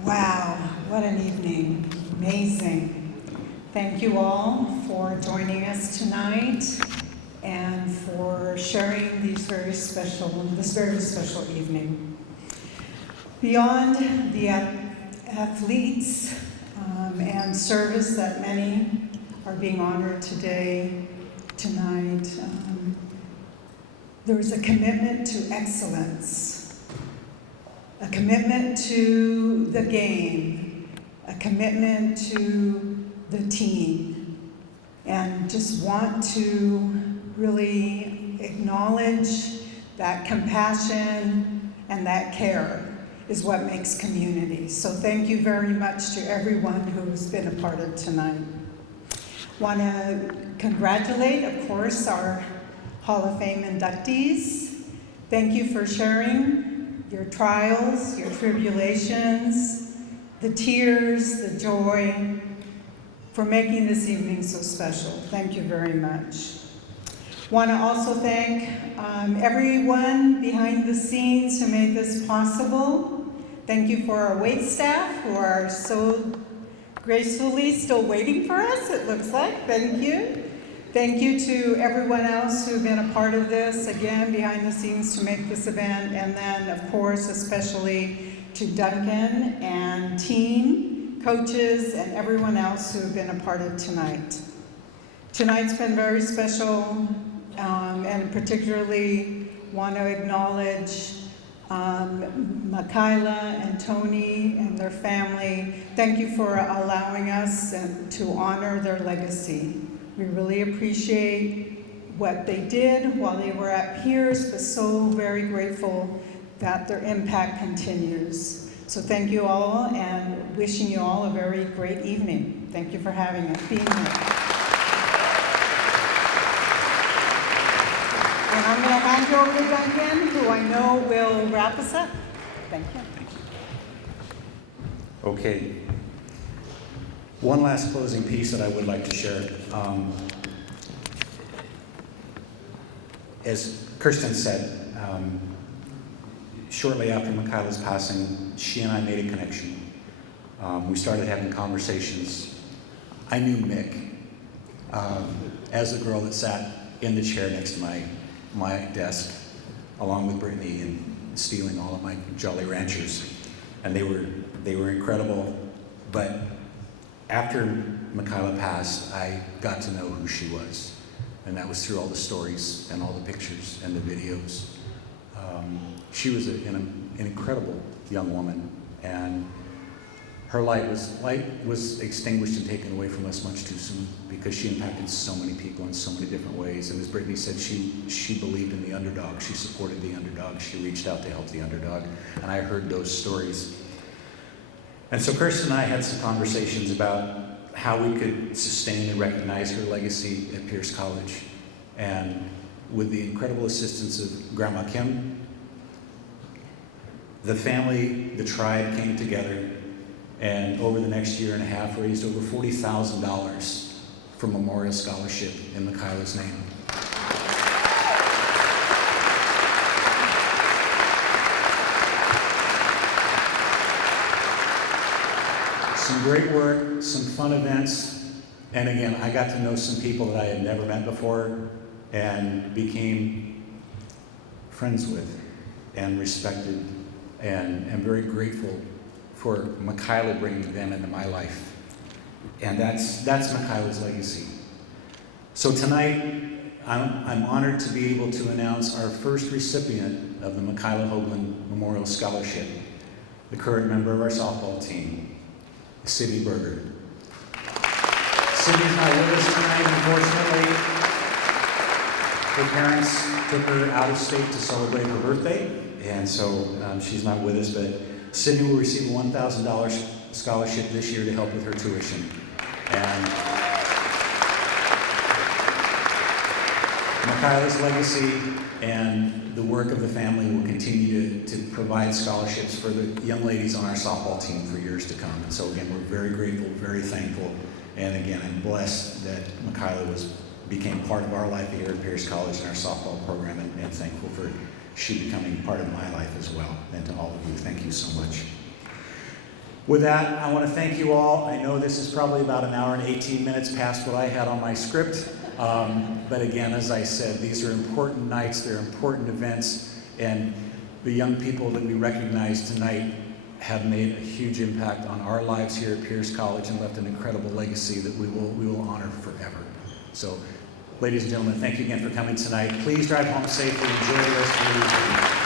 Wow, what an evening. Amazing. Thank you all for joining us tonight and for sharing this very special evening. Beyond the athletes and service that many are being honored tonight, there is a commitment to excellence, a commitment to the game, a commitment to the team, and just want to really acknowledge that compassion and that care is what makes communities. So thank you very much to everyone who has been a part of tonight. Want to congratulate, of course, our Hall of Fame inductees. Thank you for sharing your trials, your tribulations, the tears, the joy, for making this evening so special. Thank you very much. Want to also thank everyone behind the scenes who made this possible. Thank you for our wait staff who are so gracefully still waiting for us, it looks like. Thank you. Thank you to everyone else who've been a part of this, again, behind the scenes to make this event. And then, of course, especially to Duncan and team, coaches, and everyone else who have been a part of tonight. Tonight's been very special, and particularly want to acknowledge Michaela and Tony and their family. Thank you for allowing us to honor their legacy. We really appreciate what they did while they were at Pierce, but so very grateful that their impact continues. So thank you all, and wishing you all a very great evening. Thank you for having us, being here. And I'm going to hand you over to Duncan, who I know will wrap us up. Thank you. Okay. One last closing piece that I would like to share. As Kirsten said, shortly after Michaela's passing, she and I made a connection. We started having conversations. I knew Mick as the girl that sat in the chair next to my desk, along with Brittany, and stealing all of my Jolly Ranchers. And they were incredible, but After Michaela passed, I got to know who she was. And that was through all the stories and all the pictures and the videos. She was an incredible young woman, and her light was extinguished and taken away from us much too soon because she impacted so many people in so many different ways. And as Brittany said, she believed in the underdog. She supported the underdog. She reached out to help the underdog. And I heard those stories. And so Kirsten and I had some conversations about how we could sustain and recognize her legacy at Pierce College. And with the incredible assistance of Grandma Kim, the family, the tribe came together, and over the next year and a half raised over $40,000 for Memorial Scholarship in Michaela's name. Some great work, some fun events, and again, I got to know some people that I had never met before and became friends with and respected, and am very grateful for Michaela bringing them into my life. And that's Michaela's legacy. So tonight, I'm honored to be able to announce our first recipient of the Michaela Hoagland Memorial Scholarship, the current member of our softball team, Sydney Berger. Sydney's not with us tonight, unfortunately. Her parents took her out of state to celebrate her birthday, and so she's not with us, but Sydney will receive a $1,000 scholarship this year to help with her tuition. And Michaela's legacy and the work of the family will continue to provide scholarships for the young ladies on our softball team for years to come. And so again, we're very grateful, very thankful, and again, I'm blessed that Michaela became part of our life here at Pierce College in our softball program, and thankful for she becoming part of my life as well. And to all of you, thank you so much. With that, I want to thank you all. I know this is probably about an hour and 18 minutes past what I had on my script. But again, as I said, these are important nights, they're important events, and the young people that we recognize tonight have made a huge impact on our lives here at Pierce College and left an incredible legacy that we will honor forever. So, ladies and gentlemen, thank you again for coming tonight. Please drive home safely. Enjoy the rest of your evening.